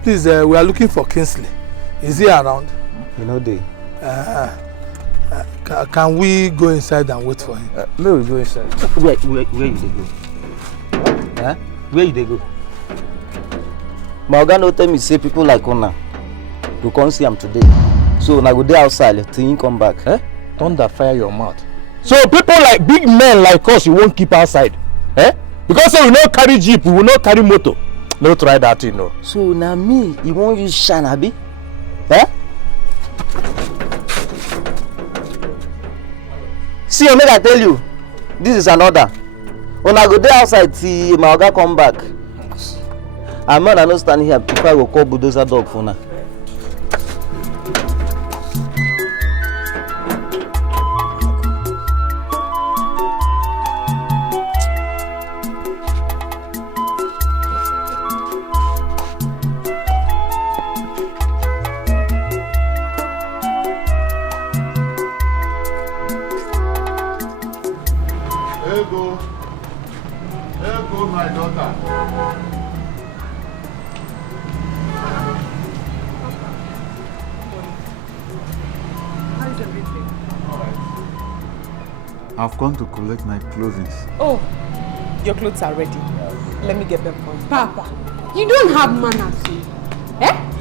Please, we are looking for Kingsley. Is he around? You know they. Can we go inside and wait for him? May we go inside. Where you they go? Where you they go? My oga no tell me say people like Ona to come see him today. So now go there outside till he come back. Thunder fire your mouth. So people like big men like us, you won't keep outside. Because we no carry jeep, we will not carry motor. No try that, you know. So now me, you won't use shine, abi? See, make I tell you, this is an order. When I go there outside, see my oga come back. I'm not stand here before I go call bulldozer dog for now. I've gone to collect my clothing. Oh, your clothes are ready. Let me get them for you. Papa, you don't have manners.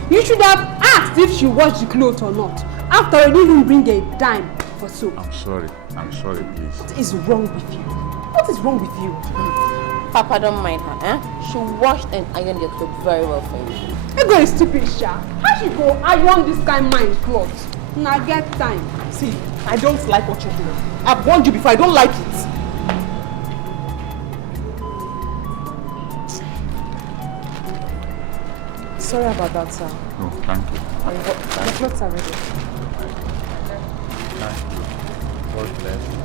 You should have asked if she washed the clothes or not. After all, you didn't even bring a dime for soup. I'm sorry, please. What is wrong with you? What is wrong with you? Papa, don't mind her, eh? She washed and ironed your clothes very well for you. You go stupid, Sha. How she go iron this kind mine clothes? Now get time. See, I don't like what you're doing. I've warned you before, I don't like it. Sorry about that, sir. No, thank you. The clothes are ready. Thank you. God bless you.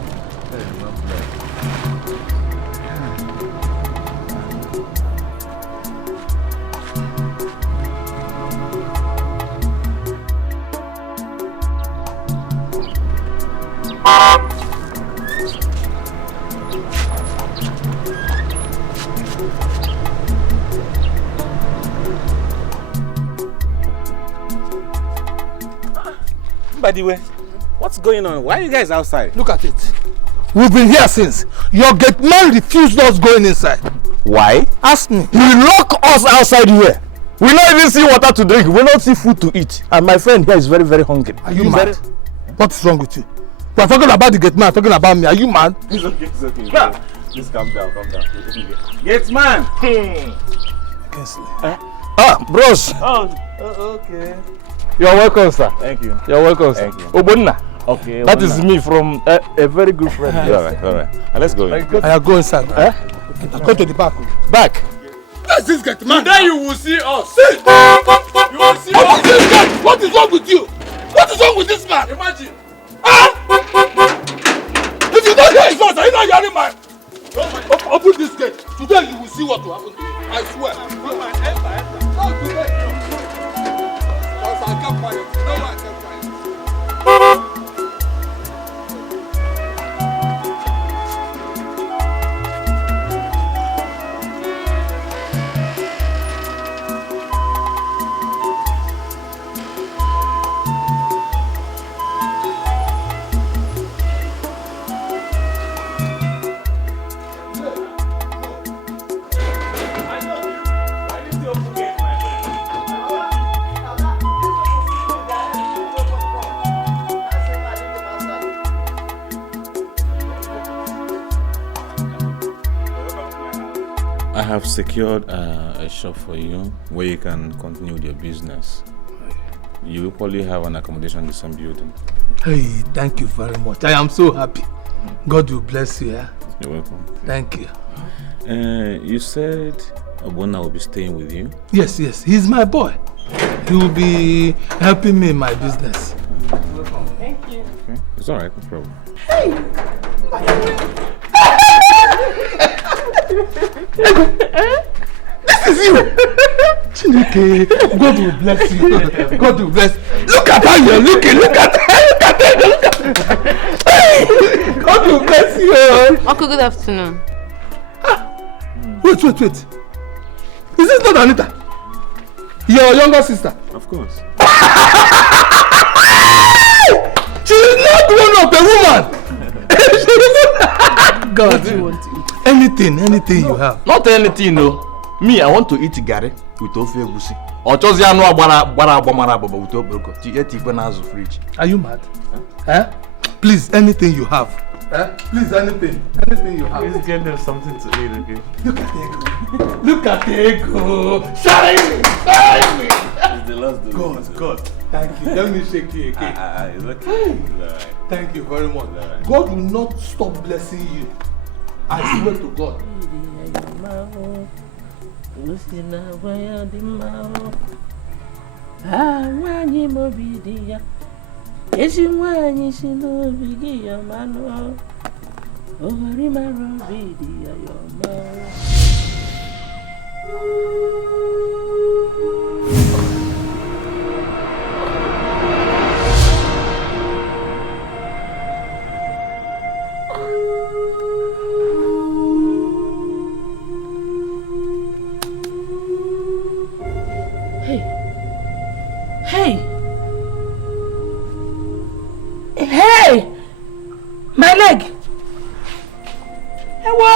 Very well blessed. By the way, what's going on? Why are you guys outside? Look at it. We've been here since. Your gate man refused us going inside. Why? Ask me. He locked us outside here. We don't even see water to drink. We don't see food to eat. And my friend here is very, very hungry. Are you mad? What's wrong with you? We're talking about the gate man, talking about me. Are you mad? It's okay, it's okay. Yeah. Please calm down, Gate man! Bros. Oh, okay. You're welcome, sir. Thank you. You're welcome, sir. Thank you. Obonna. Okay. That is me from a very good friend. Alright. Let's go. I go inside. Go to the back. Back? Where's this gate man? Then you will see us. See? You will see us. What is wrong with you? What is wrong with this man? Imagine. If you don't hear his voice, are you not hearing mine? Open this gate. Today you will see what will happen to you. I swear. Not today. Because I kept quiet. You know why I kept quiet? I have secured a shop for you where you can continue with your business. You will probably have an accommodation in the same building. Hey, thank you very much. I am so happy. God will bless you. Yeah? You're welcome. Thank you. You said Obona will be staying with you? Yes. He's my boy. He will be helping me in my business. Thank you. Okay. It's alright, no problem. Hey! This is you! Chineke, God will bless you. God will bless you. Look at how you're looking. Look at her. God will bless you. Uncle, good afternoon. Wait. Is this not Anita? Your younger sister? Of course. She is not one of the woman. God. What do you want to eat? Anything you have. Not anything, no. Me, I want to eat gari with ofe egusi. Or just anu agbara baba with obroko. Fridge. Are you mad? Please, anything you have. Please, anything you have. Please get them something to eat, okay? Look at the ego. Shine me. It's the last day. God. Thank you. Let me shake you again. It's okay. It's alright. Thank you very much. God will not stop blessing you. I swear to God. Hey! My leg! Ewa!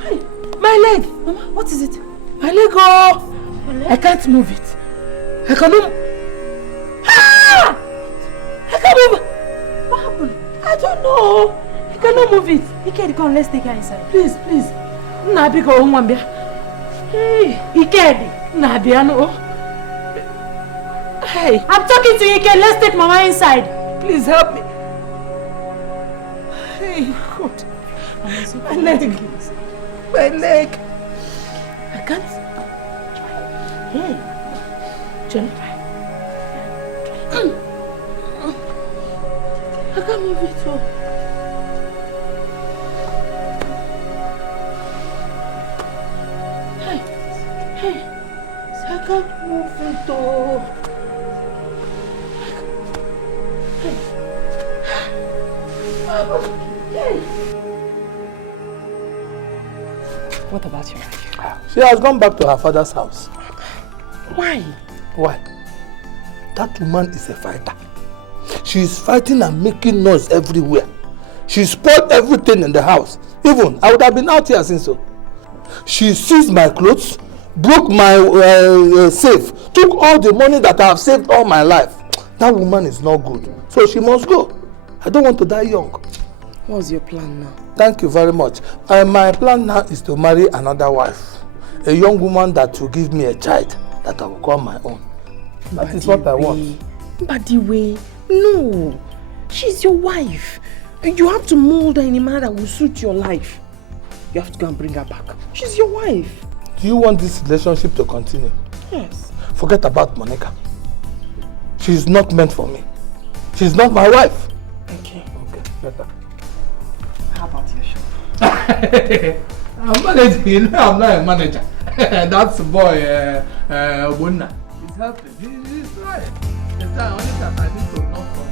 Hey, my leg! Mama, what is it? My leg, oh! I can't move it. I cannot... Ah! cannot move it. Ikedi, come, let's take her inside. Please, please. Nabiko Umwambia. Hey, Ikedi. Nabiano. Hey. I'm talking to Ikedi. Let's take Mama inside. Please help me. Hey, God. My leg. My leg. I can't. Hey. John. I can't move it all. Hey. Hey. I can't move it all. Hey. What about your wife? She has gone back to her father's house. Why? Why? That woman is a fighter. She is fighting and making noise everywhere. She spoiled everything in the house. Even, I would have been out here since so. She seized my clothes, broke my safe, took all the money that I have saved all my life. That woman is not good. So she must go. I don't want to die young. What's your plan now? Thank you very much. My plan now is to marry another wife. A young woman that will give me a child that I will call my own. That is what I want. Badiwe, no. She's your wife. You have to mold her in a manner that will suit your life. You have to go and bring her back. She's your wife. Do you want this relationship to continue? Yes. Forget about Monica. She is not meant for me. She is not my wife. Okay. Okay, better. How about your shop? I'm managing. You know I'm not a manager. That's the boy, Obunna. He's helping. He's right. The time only that I need to know from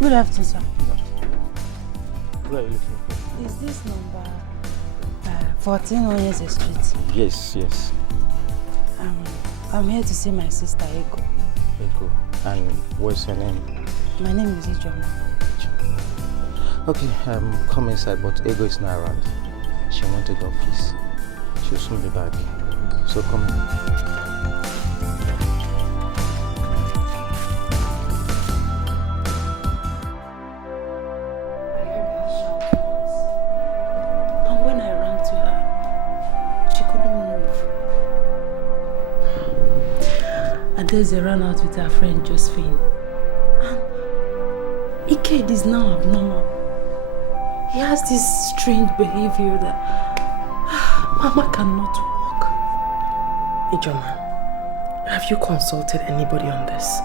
Good afternoon, sir. Where are you looking for? Is this number 14 Onyeze Street? Yes, yes. I'm here to see my sister, Ego. Ego. And what's her name? My name is Ezeonu. Okay, come inside, but Ego is not around. She went to the office. She'll soon be back. So come in. They ran out with her friend Josephine. And Iked is now abnormal. He has this strange behavior that Mama cannot walk. Ijoma, have you consulted anybody on this?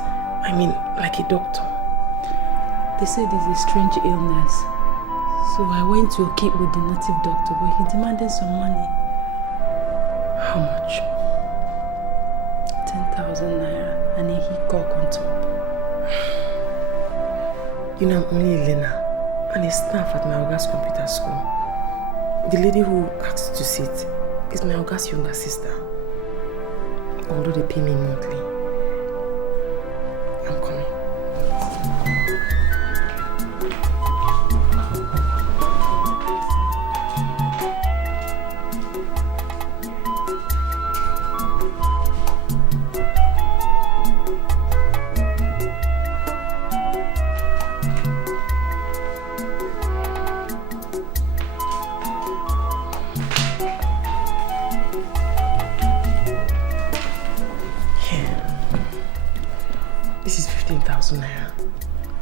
I mean, like a doctor? They said it's a strange illness. So I went to Okip with the native doctor, but he demanded some money. How much? 10,000 naira and a hiccup on top. You know, I'm only Elena and a staff at my Oga's computer school. The lady who asked to sit is my Oga's younger sister. Although they pay me monthly. I'm coming.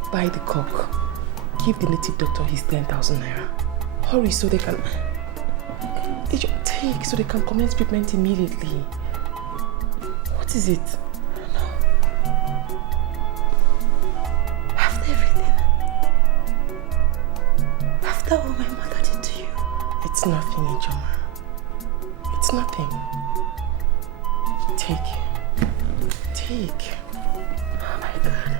Buy the cock. Give the native doctor his 10,000 naira. Hurry so they can... Take so they can commence treatment immediately. What is it? No. After everything. After all my mother did to you. It's nothing, Ijoma. It's nothing. Take. Oh my God.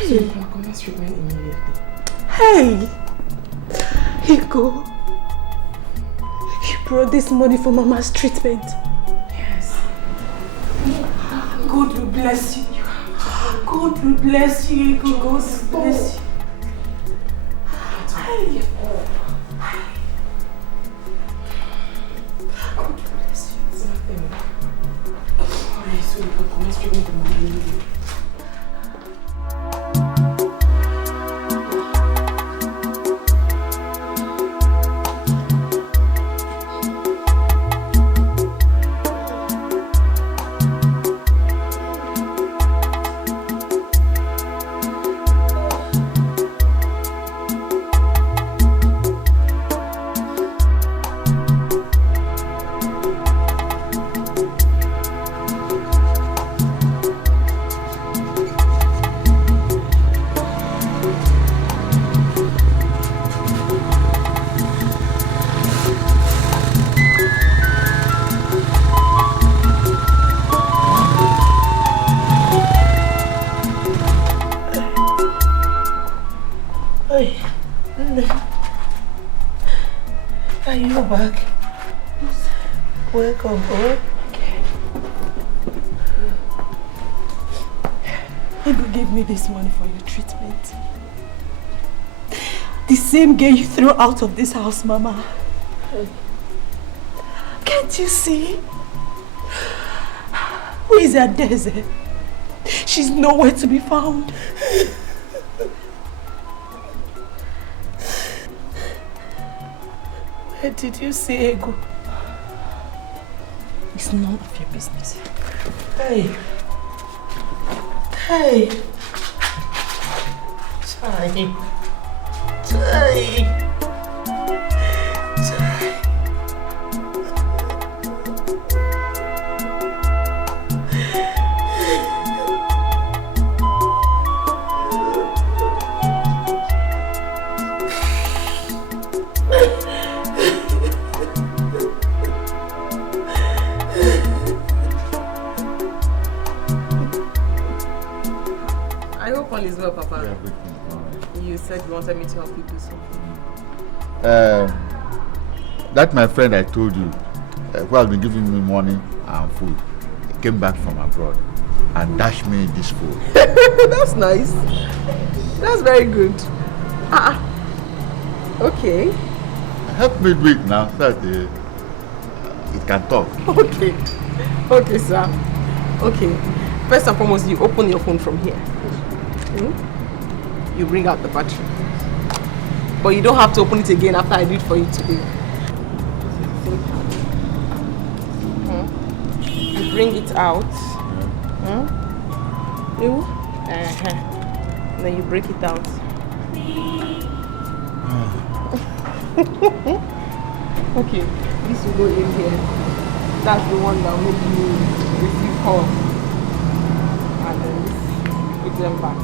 So you can commence treatment immediately. Hey! Ego, you brought this money for Mama's treatment. bless you. God will bless you. God will bless you. Hey. God bless you. It's nothing. Oh, so you can come straight into my room. Are you back? Welcome, boy. Ego gave me this money for your treatment. The same girl you threw out of this house, Mama. Can't you see? Who is Adeze? She's nowhere to be found. Where did you see Ego? It's none of your business. Hey. Hey. Chai. Chai. Well, Papa. You said you wanted me to help you do something. That my friend I told you, who has been giving me money and food, he came back from abroad and dashed me this food. That's nice. That's very good. Okay. Help me do it now so that it can talk. Okay. Okay, sir. Okay. First and foremost, you open your phone from here. You bring out the battery. But you don't have to open it again after I do it for you today. You bring it out. Then you break it out. Okay, this will go in here. That's the one that will make you receive call. And then put them back.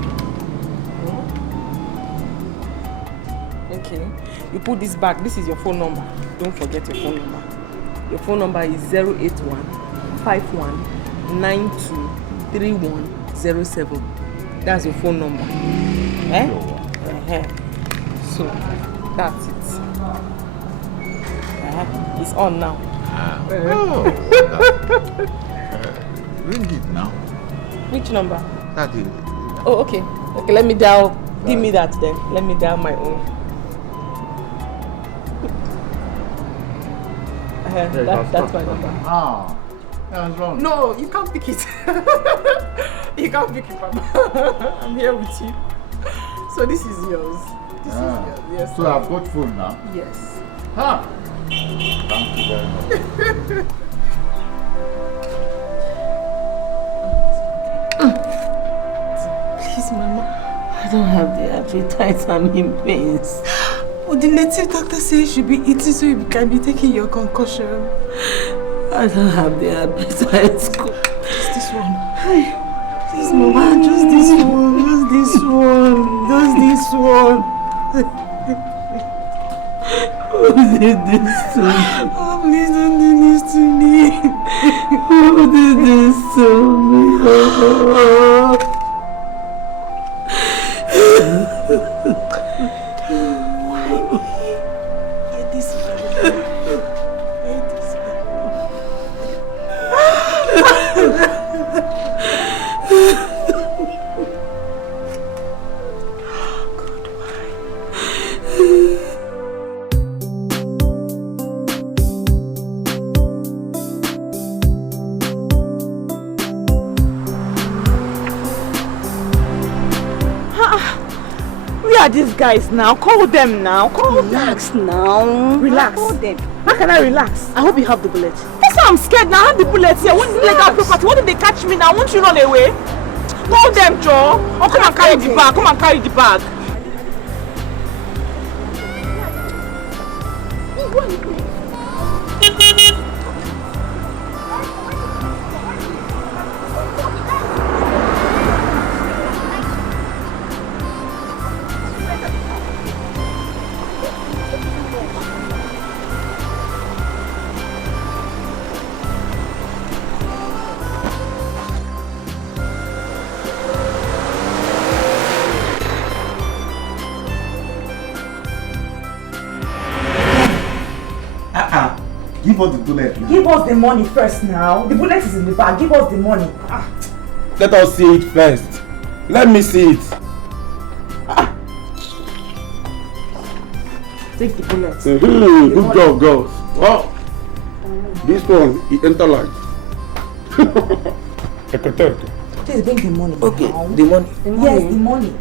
Okay, you put this back. This is your phone number. Don't forget your phone number. Your phone number is 081-5192-3107. That's your phone number. So that's it. It's on now. Ring it now. Which number? That is. Oh, okay. Okay, let me dial. Give me that then. Let me dial my own. That's my number. That's wrong. No, you can't pick it. You can't pick it, Papa. I'm here with you. So this is yours. This is yours. Yes. So I've got phone now? Yes. Thank you very much. Please, Mama. I don't have the appetite. I'm in pains. Well, the native doctor says you should be eating so you can be taking your concussion. I don't have the appetite. Just this one. Please, Mama, just this one. Just this one. Just this one. Who did this to me? Oh, please don't do this to me. Who did this to me? guys now. Call them now. Relax now. Relax. Call them. How can I relax? I hope you have the bullet. That's why I'm scared now. I have the bullets here. What is legal property? What if they catch me now? Won't you run away? Call them, Joe. Oh, come and carry the bag. Come and carry the bag. Give us the bullet now. Give us the money first now. The bullet is in the bag. Give us the money. Let us see it first. Let me see it. Take the bullet. Good job, girls. Wow. This one, it enter life. Please bring the money. Okay, now. the money. Yes, the money.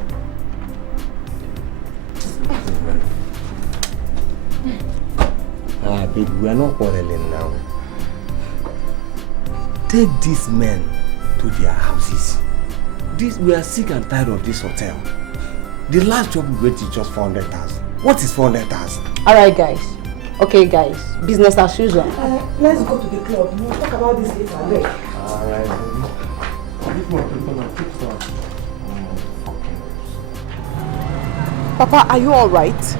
Baby, we are not quarreling now. Take these men to their houses. We are sick and tired of this hotel. The last job we went is just 400,000. What is 400,000? Alright guys. Okay guys. Business as usual. Let's go to the club. We'll talk about this later. Alright, baby. This one people are too fast. Papa, are you alright?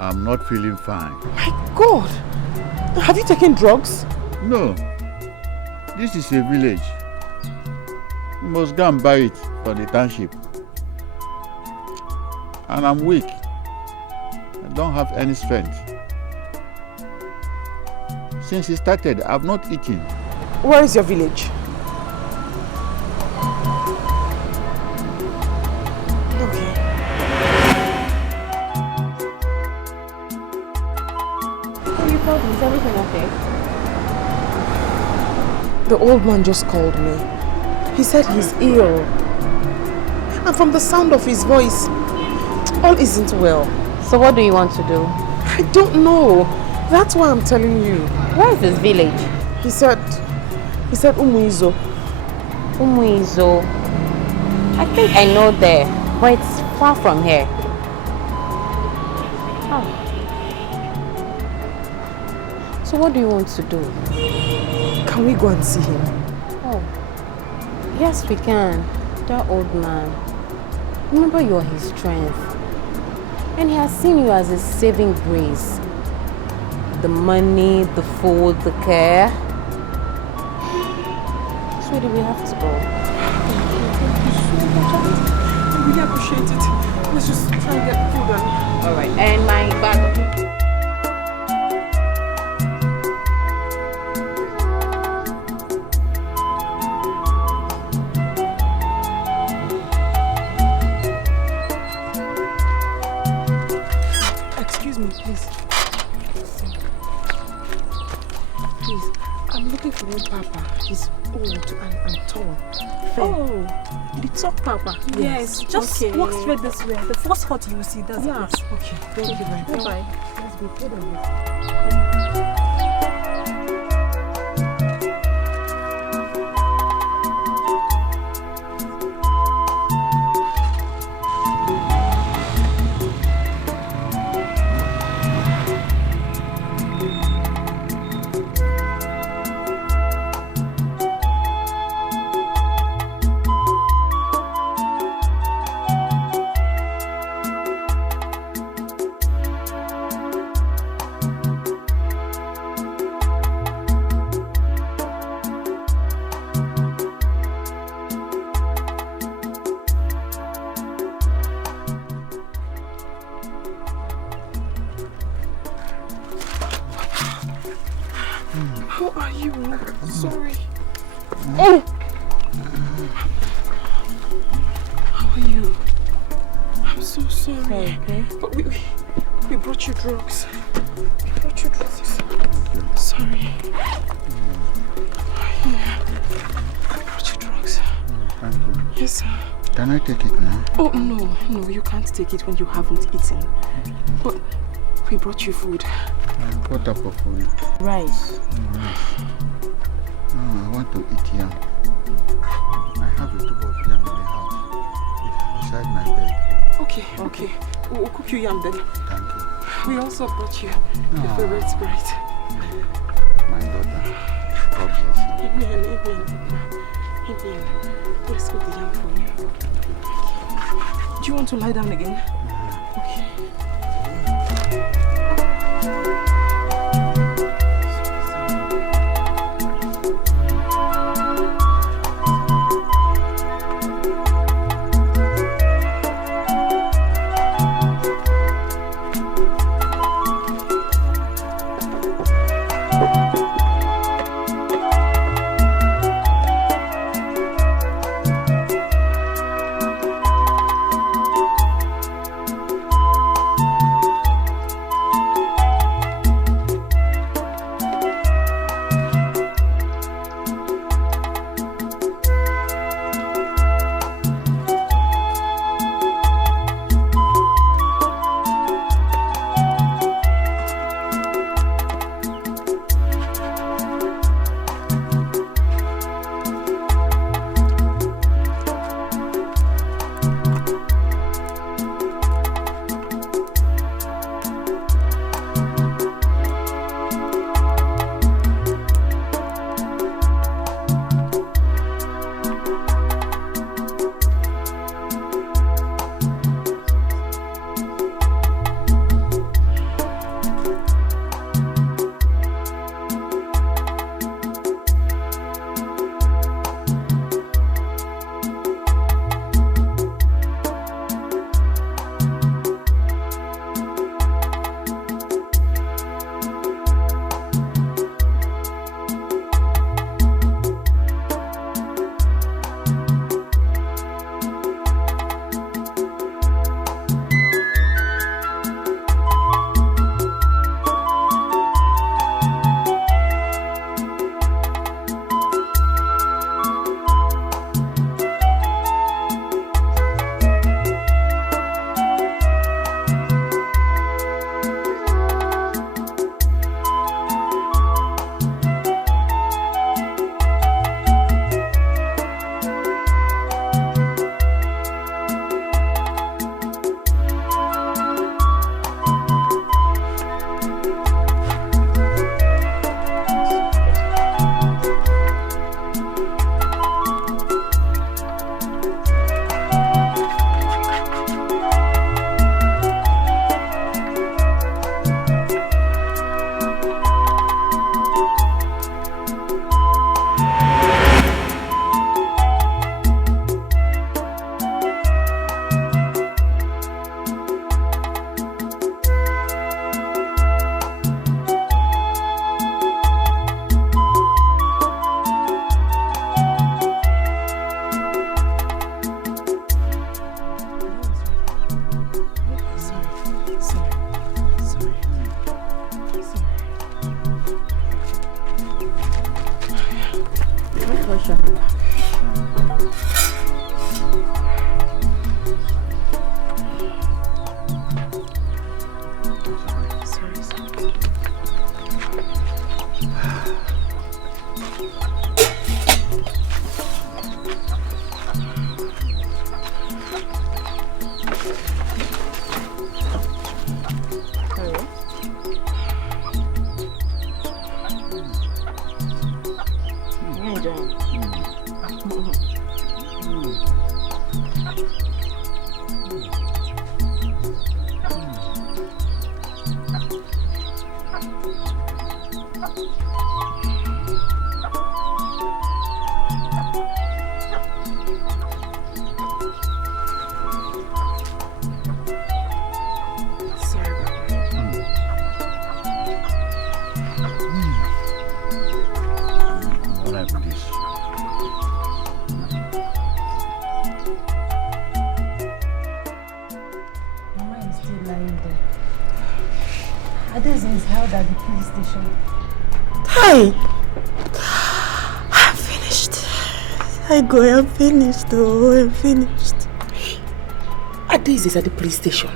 I'm not feeling fine. My God! Have you taken drugs? No. This is a village. You must go and buy it for the township. And I'm weak. I don't have any strength. Since it started, I've not eaten. Where is your village? Is everything okay? The old man just called me. He said he's ill. And from the sound of his voice, all isn't well. So what do you want to do? I don't know. That's why I'm telling you. Where is this village? He said Umuizo. Umuizo. I think I know there, but it's far from here. Oh. So what do you want to do? Can we go and see him? Oh, yes we can. That old man. Remember, you're his strength. And he has seen you as a saving grace. The money, the food, the care. Sweetie, we have to go. Thank you so much. I really appreciate it. Let's just try and get food on. Alright, and my bag. Talk, Papa. Yes, just walk straight this way. The first hut you will see, that's the place. Okay, thank you very much. Bye. Let's go. Hold on. Can I take it now? Oh, no, you can't take it when you haven't eaten. But we brought you food. What type of food? Rice. I want to eat yam. I have a tube of yam in the house. It's beside my bed. Okay. We'll cook you yam then. Thank you. We also brought you your favorite Sprite. My daughter. God bless you. Amen. Let's cook the yam for you. Do you want to lie down again? Okay. Hi! I'm finished. I go, I'm finished. Oh, I'm finished. Ades is at the police station.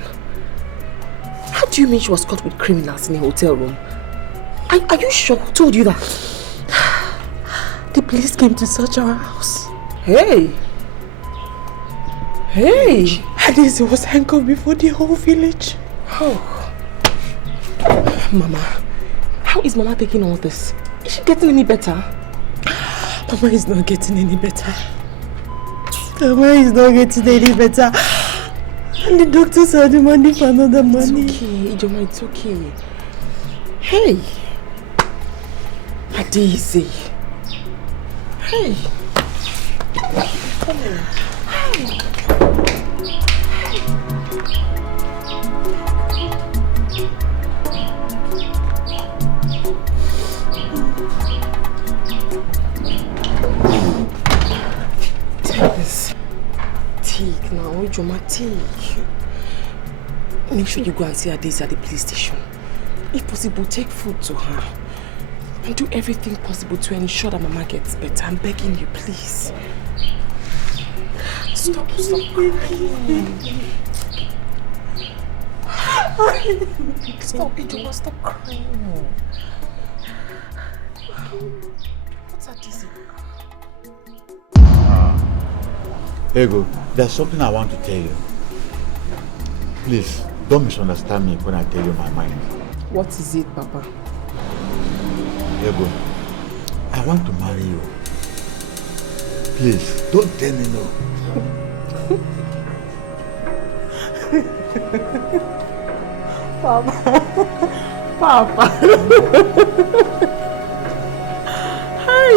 How do you mean she was caught with criminals in a hotel room? Are you sure? Who told you that? The police came to search our house. Hey! Hey! Ades was handcuffed before the whole village. Oh. Mama, how is Mama taking all this? Is she getting any better? Mama is not getting any better. Mama is not getting any better. And the doctors are demanding for another money. It's okay, Ijoma, it's okay. Hey! Adese. Hey! Come here. Hey! Take this. Take now, Ijoma, take. Make sure you go and see Adese at the police station. If possible, take food to her. And do everything possible to ensure that Mama gets better. I'm begging you, please. Stop crying. Stop, Ijoma, stop crying. What's Adese? Ego, there's something I want to tell you. Please, don't misunderstand me when I tell you my mind. What is it, Papa? Ego, I want to marry you. Please, don't tell me no. Papa. Hi.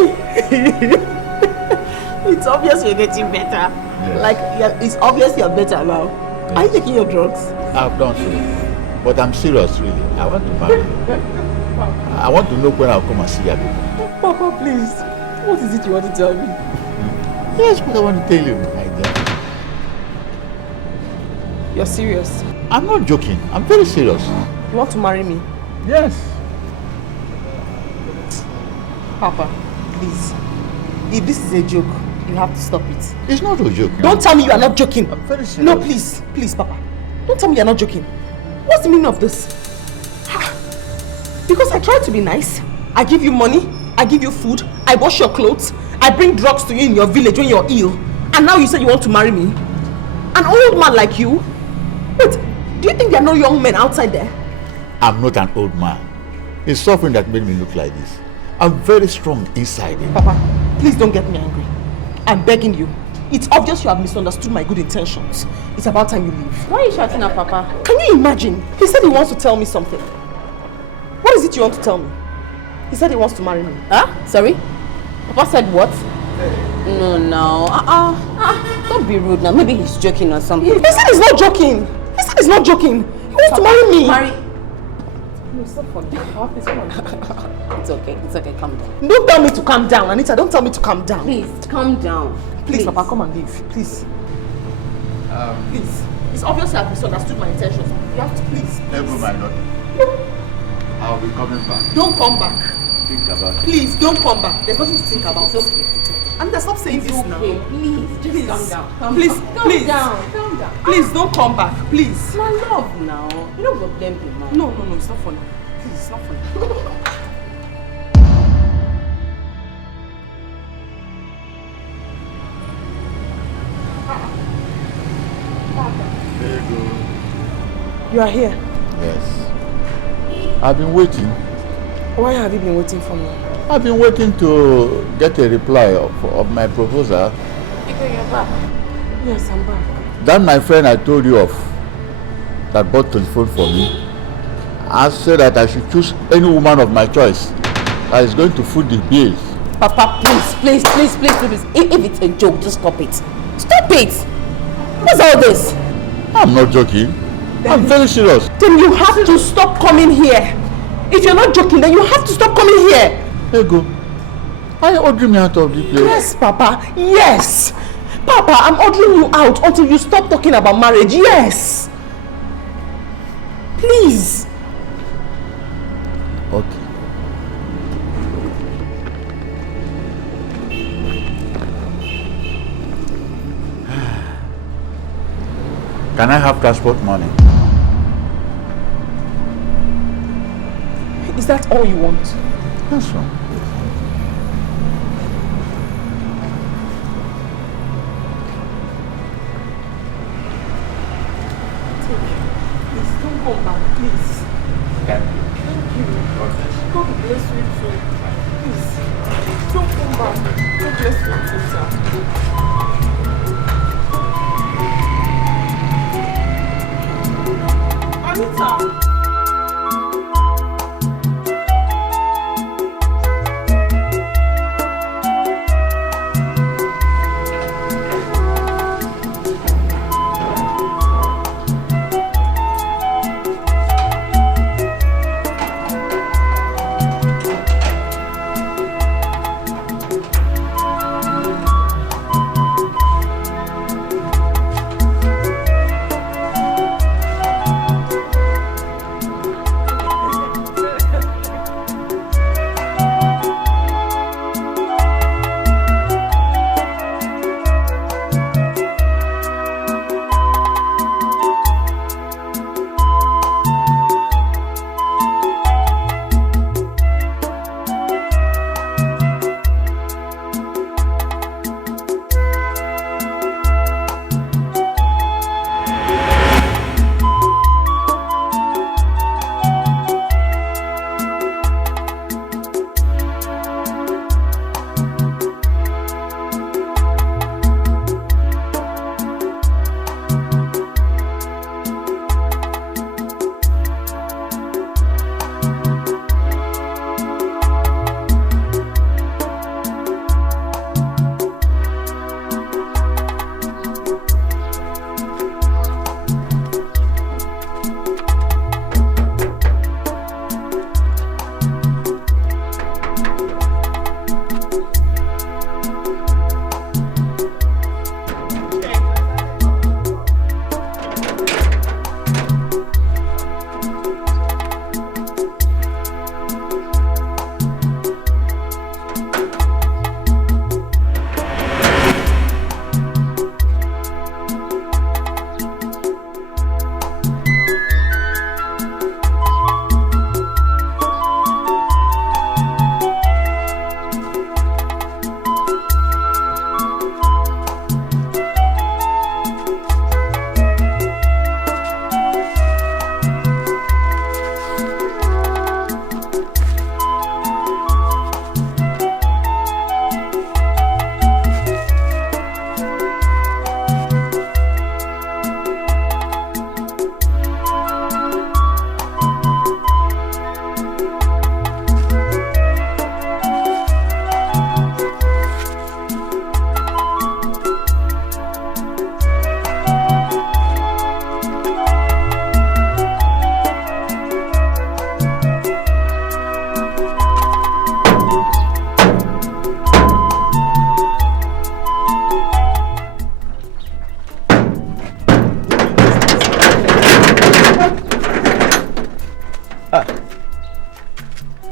It's obvious you're getting better. Yes. Like, it's obvious you're better now. Yes. Are you taking your drugs? I've done so. But I'm serious, really. I want to marry you. I want to know when I'll come and see you again. Papa, please. What is it you want to tell me? Yes, what I want to tell you, my dear. You're serious? I'm not joking. I'm very serious. You want to marry me? Yes. Papa, please. If this is a joke, you have to stop it. It's not a joke. Don't tell me you are not joking. I'm very serious. No, please. Please, Papa. Don't tell me you're not joking. What's the meaning of this? Because I try to be nice. I give you money. I give you food. I wash your clothes. I bring drugs to you in your village when you're ill. And now you say you want to marry me? An old man like you? Wait, do you think there are no young men outside there? I'm not an old man. It's suffering that made me look like this. I'm very strong inside. Papa, please don't get me angry. I'm begging you. It's obvious you have misunderstood my good intentions. It's about time you leave. Why are you shouting at Papa? Can you imagine? He said he wants to tell me something. What is it you want to tell me? He said he wants to marry me. Huh? Sorry? Papa said what? No. Don't be rude now. Maybe he's joking or something. He said he's not joking. He said he's not joking. He wants to marry me. No, it's not funny. It's okay, calm down. Don't tell me to calm down, Anita. Don't tell me to calm down. Please, calm down. Please, Papa, come and leave. Please. Please. It's obvious you have misunderstood my intentions. You have to please. Never mind, daughter. I'll be coming back. Don't come back. Think about it. Please, don't come back. There's nothing to think about. Anita, stop saying this now. Please, just calm down. Please, please. Calm down. Please, don't come back. Please. My love now. You don't go blame me now. No, it's not funny. Please, it's not funny. There you go. You are here. Yes. I've been waiting. Why have you been waiting for me? I've been waiting to get a reply of my proposal. Chika, you're back. Yes, I'm back. That my friend I told you of, that bought telephone for me, I said that I should choose any woman of my choice that is going to foot the bills. Papa, please. If it's a joke, just stop it. Stop it! What's all this? I'm not joking. I'm very serious. Then you have to stop coming here. If you're not joking, then you have to stop coming here. There you go. Are you ordering me out of the place? Yes, Papa. Yes. Papa, I'm ordering you out until you stop talking about marriage. Yes. Please. Okay. Can I have transport money? Is that all you want? That's all. Please don't come back, please. Thank you. Thank you. God bless you too. Please, don't come back. God bless you too, sir. Anita!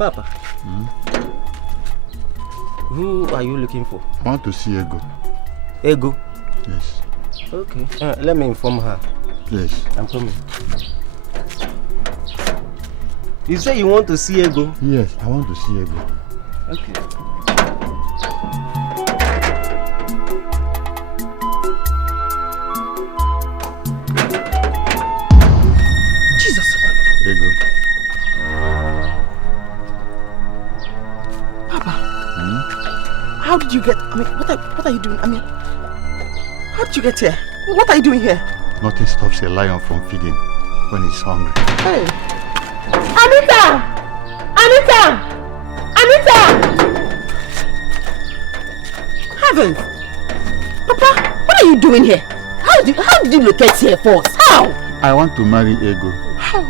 Papa. Who are you looking for? I want to see Ego. Ego? Yes. Okay. Let me inform her. Please. I'm coming. You say you want to see Ego? Yes, I want to see Ego. Okay. Jesus. Ego. Papa. How did you get? I mean, what are you doing? I mean, how did you get here? What are you doing here? Nothing stops a lion from feeding when he's hungry. Hey. Anita! Anita! Anita! Heavens! Papa, what are you doing here? How did you locate here first? How? I want to marry Ego. How?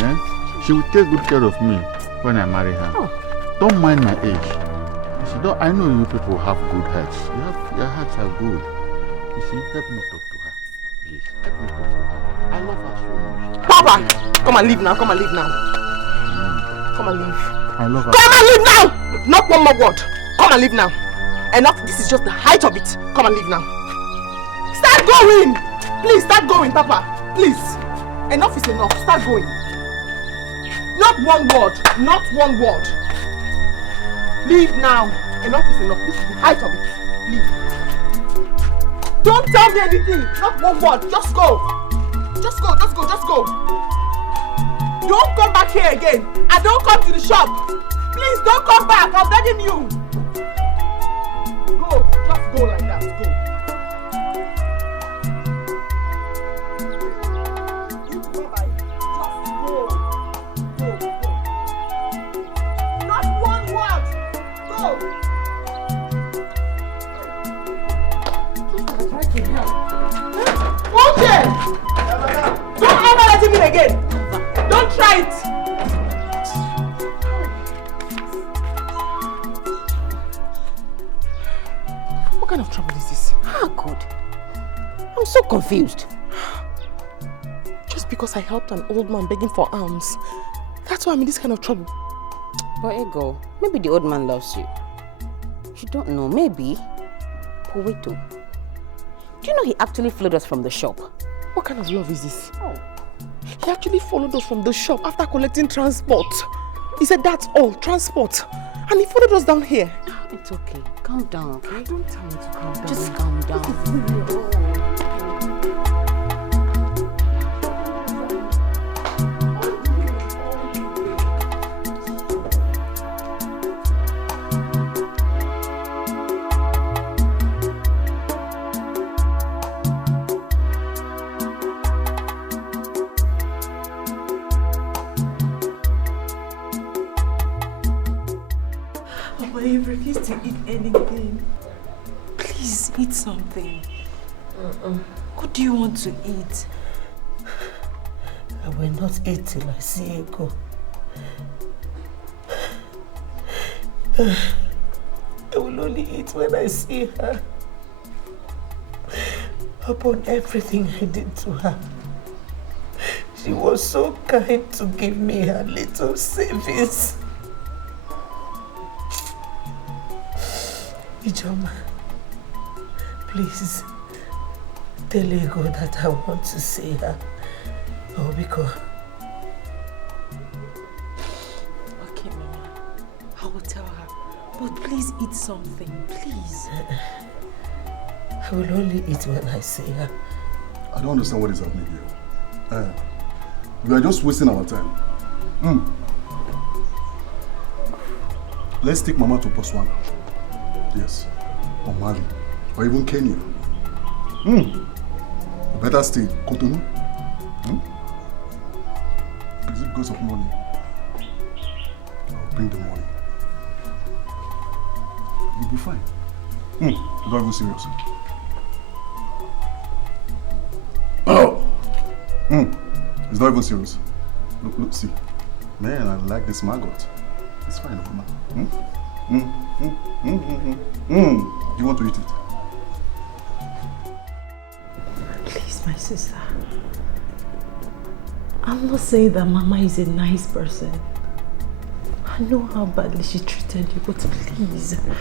Yeah? She will take good care of me when I marry her. Oh. Don't mind my age. I know you people have good hearts. Your hearts are good. You see, help me talk to her. Please, help me talk to her. I love her so much. Papa! Come and leave now, come and leave now. Come and leave. I love her. Come and leave now! Not one more word. Come and leave now. Enough, this is just the height of it. Come and leave now. Start going! Please, start going, Papa. Please. Enough is enough. Start going. Not one word. Not one word. Leave now. Enough is enough. This is the height of it. Leave. Don't tell me anything. Not one word. Just go. Just go. Just go. Just go. Don't come back here again. And don't come to the shop. Please don't come back. I'm begging you. Go. Just go like that. Go. Don't ever let him in again. Don't try it. What kind of trouble is this? Ah, God. I'm so confused. Just because I helped an old man begging for alms, that's why I'm in this kind of trouble. But Ego, maybe the old man loves you. You don't know, maybe. But wait, do you know he actually followed us from the shop? What kind of love is this? Oh. He actually followed us from the shop after collecting transport. He said that's all, transport. And he followed us down here. It's okay. Calm down, okay? Don't tell me to calm down. Just calm down. You refuse to eat anything. Please eat something. What do you want to eat? I will not eat till I see her go. I will only eat when I see her. Upon everything I did to her, she was so kind to give me her little savings. Ijoma, please tell Ego that I want to see her. Oh, because... Okay, Mama. I will tell her. But please eat something, please. I will only eat when I see her. I don't understand what is happening here. We are just wasting our time. Let's take Mama to Botswana. Yes, or Mali, or even Kenya. Better stay, Cotonou. Is it because of money? I'll bring the money. You'll be fine. You're not even serious. Oh! It's not even serious. Look, see. Man, I like this maggot. It's fine, Mama. You want to eat it? Please, my sister. I'm not saying that Mama is a nice person. I know how badly she treated you, but please, do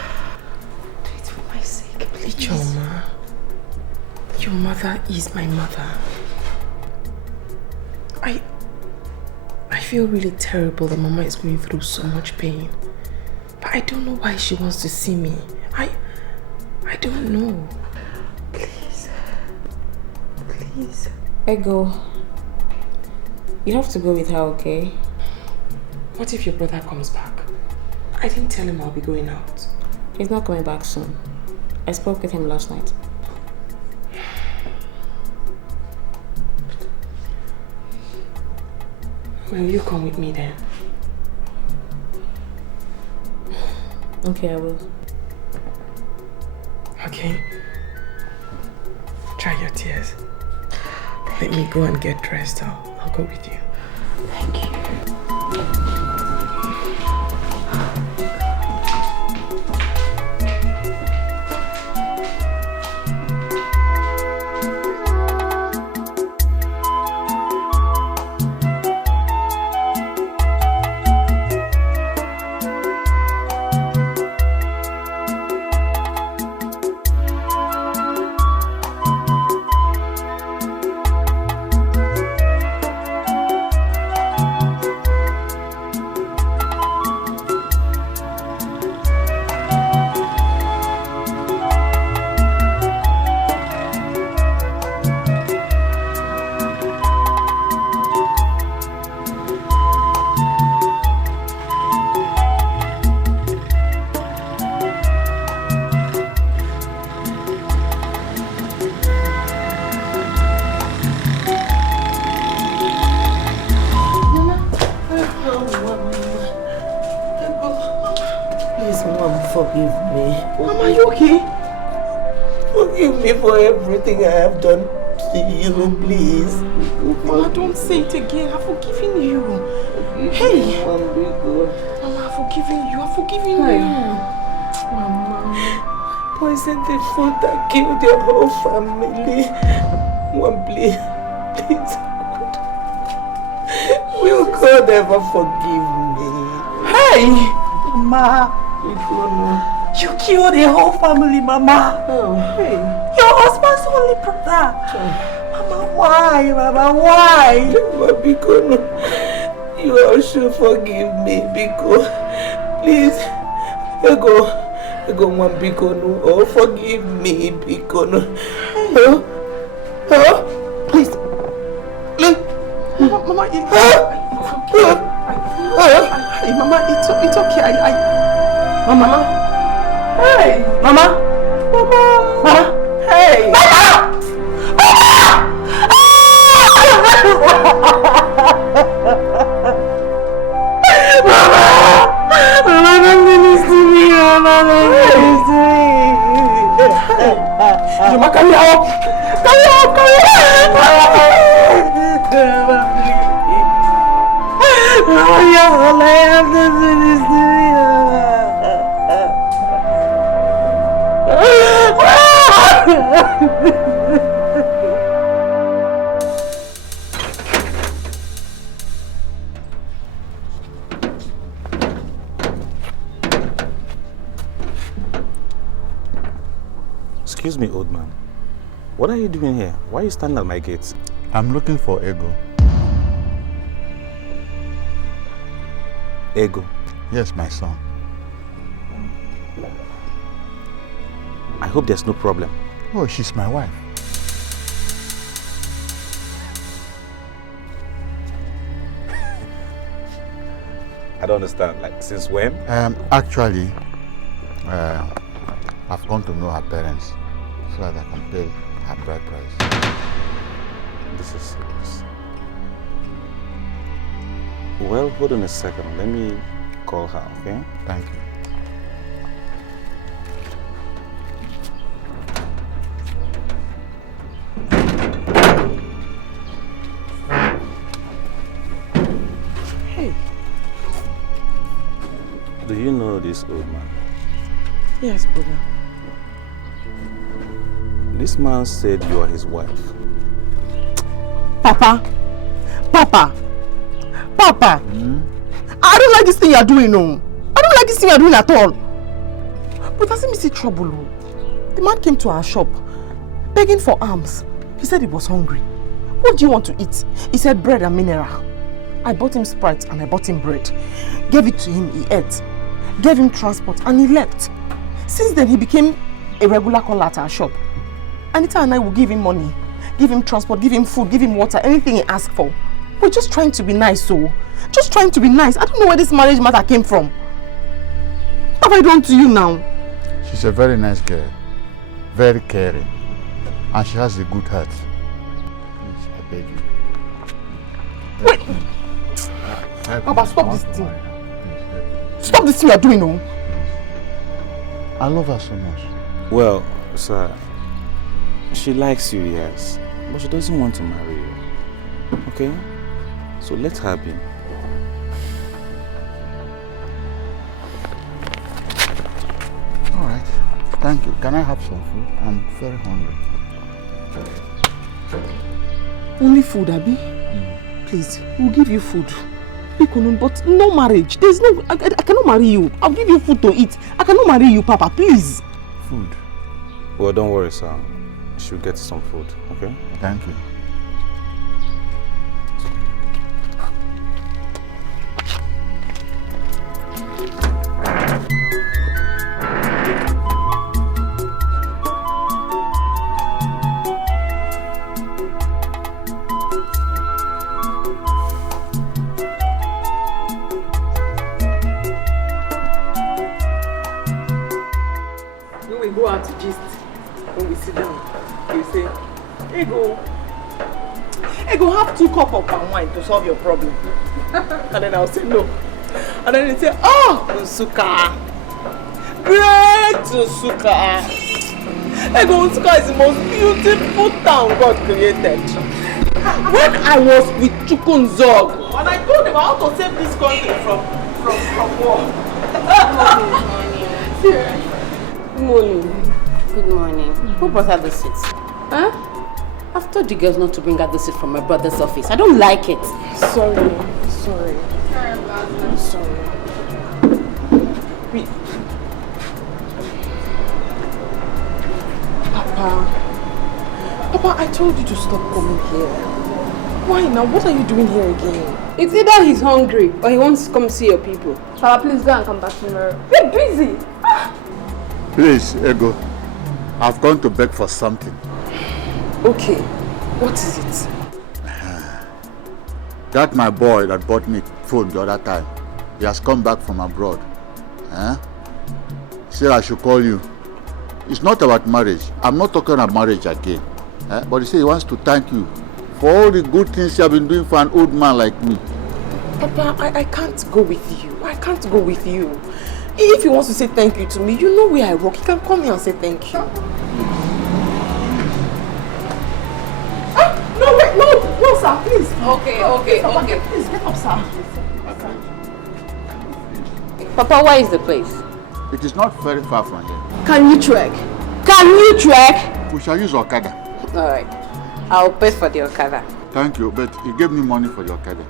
it for my sake, please. Ijoma, your mother is my mother. I feel really terrible that Mama is going through so much pain. But I don't know why she wants to see me. I don't know. Please. Please. Ego, you have to go with her, okay? What if your brother comes back? I didn't tell him I'll be going out. He's not coming back soon. I spoke with him last night. Will you come with me then? Okay, I will. Okay. Dry your tears. Let me go and get dressed. I'll go with you. Thank you. forgive me. Mama, are you okay? Forgive me for everything I have done to you, please. Mama, don't say it again. I've forgiven you. Hey! Mama, I've forgiven you. I've forgiven you. Mama, poison the food that killed your whole family. One, please. Please, God. Will God ever forgive me? Hey! Mama! You killed the whole family, Mama! Oh, hey. Your husband's only brother! Mama, why? Mama, why? Because you also forgive me, because please, Ego one Bikono, oh forgive me, Bikono. Please. Mama, hey, Mama, it's okay. Mama. Hey. Mama. Mama. Hey. Mama. Mama, don't listen to me. Mama, don't listen to me. Mama, carry out. Oh, yeah, all I have to do is to Excuse me, old man. What are you doing here? Why are you standing at my gates? I'm looking for Ego. Ego? Yes, my son. I hope there's no problem. Oh, she's my wife. I don't understand. Like, since when? Actually, I've gone to know her parents so that I can pay her bride price. This is serious. Well, hold on a second. Let me call her, okay? Thank you. Hey. Do you know this old man? Yes, brother. This man said you are his wife. Papa. I don't like this thing you're doing, no. I don't like this thing you're doing at all. But doesn't me see trouble, no. The man came to our shop, begging for alms. He said he was hungry. What do you want to eat? He said bread and mineral. I bought him Sprite and I bought him bread. Gave it to him, he ate. Gave him transport and he left. Since then, he became a regular caller at our shop. Anita and I will give him money, give him transport, give him food, give him water, anything he asks for. We're just trying to be nice, so. Just trying to be nice. I don't know where this marriage matter came from. What have I done to you now? She's a very nice girl. Very caring. And she has a good heart. Please, I beg you. Wait! Papa, stop this thing. Stop this thing you're doing, no? I love her so much. Well, sir, she likes you, yes, but she doesn't want to marry you. Okay? So let her be. Alright. Thank you. Can I have some food? I'm very hungry. Only food, Abi? Please, we'll give you food. But no marriage. There's no... I cannot marry you. I'll give you food to eat. I cannot marry you, Papa. Please. Food? Well, don't worry, sir. She'll get some food, okay? Thank you. Go out to gist. When we sit down, you say, Ego, have 2 cups of palm wine to solve your problem. And then I'll say no. And then you say, oh, Usuka. celebrate Nsukka. Nsukka is the most beautiful town God created. When I was with Chukwunzog, and I told him how to save this country from war. Good morning. Good morning. Who brought her the seats? Huh? I've told you girls not to bring her the seat from my brother's office. I don't like it. Sorry. Sorry Papa, I told you to stop coming here. Why now? What are you doing here again? It's either he's hungry or he wants to come see your people. Papa, please go and come back tomorrow. We're busy. Please, Ego. I've gone to beg for something. Okay. What is it? That my boy that bought me phone the other time. He has come back from abroad. Said I should call you. It's not about marriage. I'm not talking about marriage again. But he said he wants to thank you for all the good things you have been doing for an old man like me. Papa, I can't go with you. I can't go with you. If he wants to say thank you to me, you know where I work. He can come here and say thank you. No, wait, no, sir, please. Okay. Papa, please get up, sir. Papa, where is the place? It is not very far from here. Can you trek? We shall use Okada. Alright. I'll pay for the Okada. Thank you, but he gave me money for the Okada.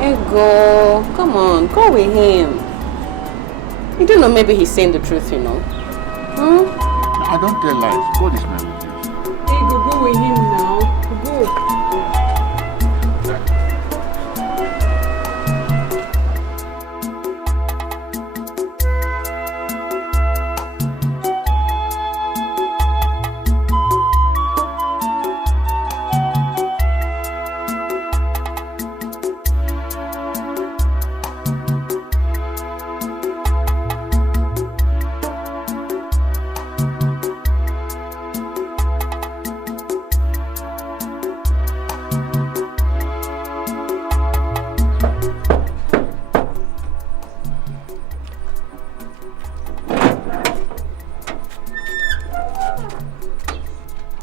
Ego. Come on, go with him. You don't know, maybe he's saying the truth, you know. I don't tell lies. God is my witness. Go with him now. Go.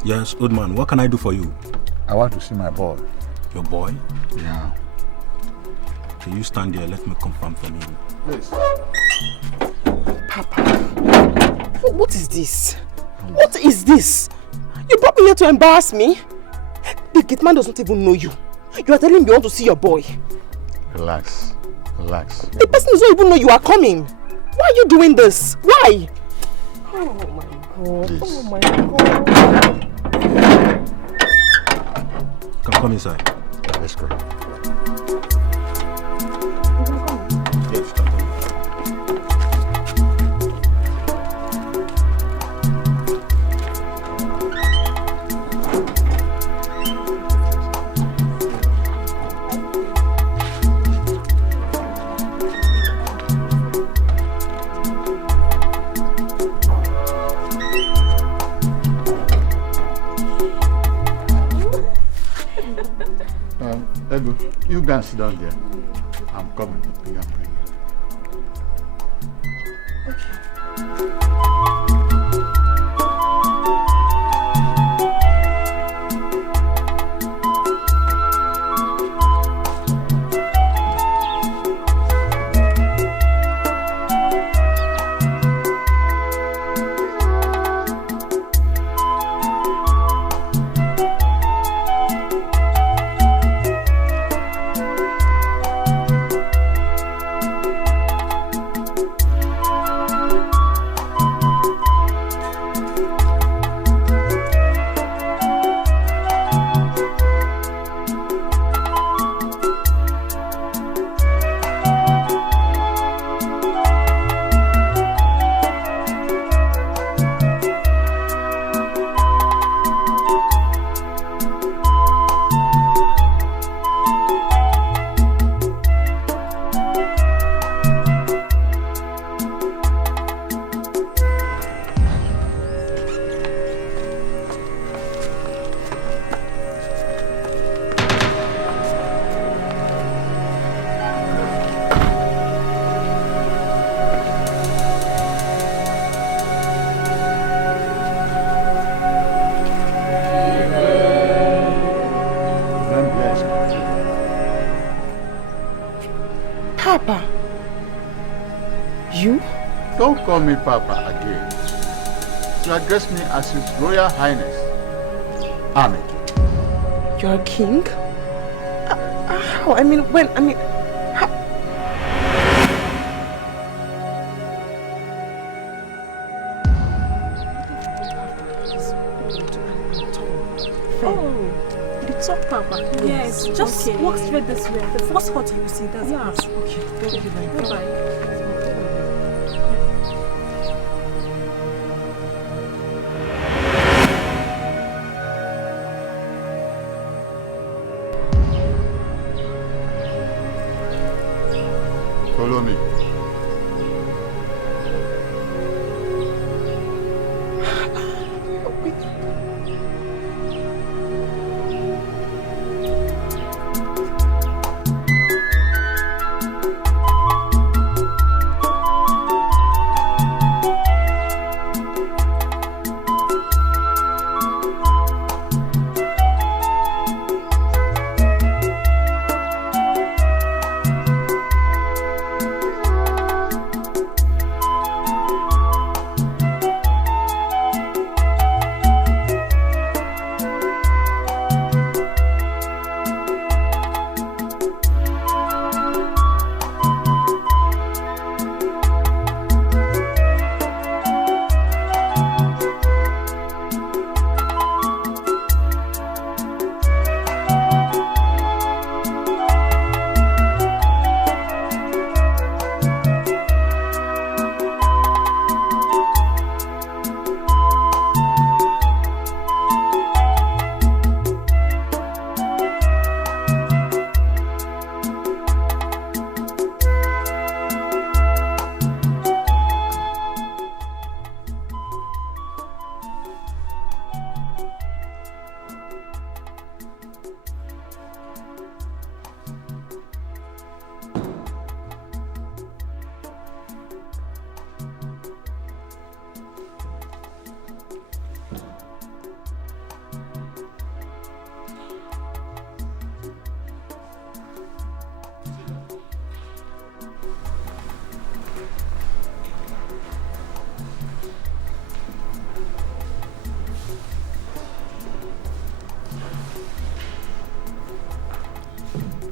Yes, old man, what can I do for you? I want to see my boy. Your boy? Yeah. Can you stand there? Let me confirm from him. Please. Papa, what is this? What is this? You brought me here to embarrass me? The gate man does not even know you. You are telling me you want to see your boy. Relax. The person does not even know you are coming. Why are you doing this? Why? Oh my God. Please. Oh my God. Come inside. Let's go. Yes, come. Ego, you guys sit down there. I'm coming. You can bring it. Papa? You? Don't call me Papa again. You address me as His Royal Highness. Army. You're a king? How? I mean, when? I mean, how? Oh, it's up, Papa. Yes, just walk straight this way. The first hut you see, that's us. Okay, thank you very much. Bye-bye. Follow me.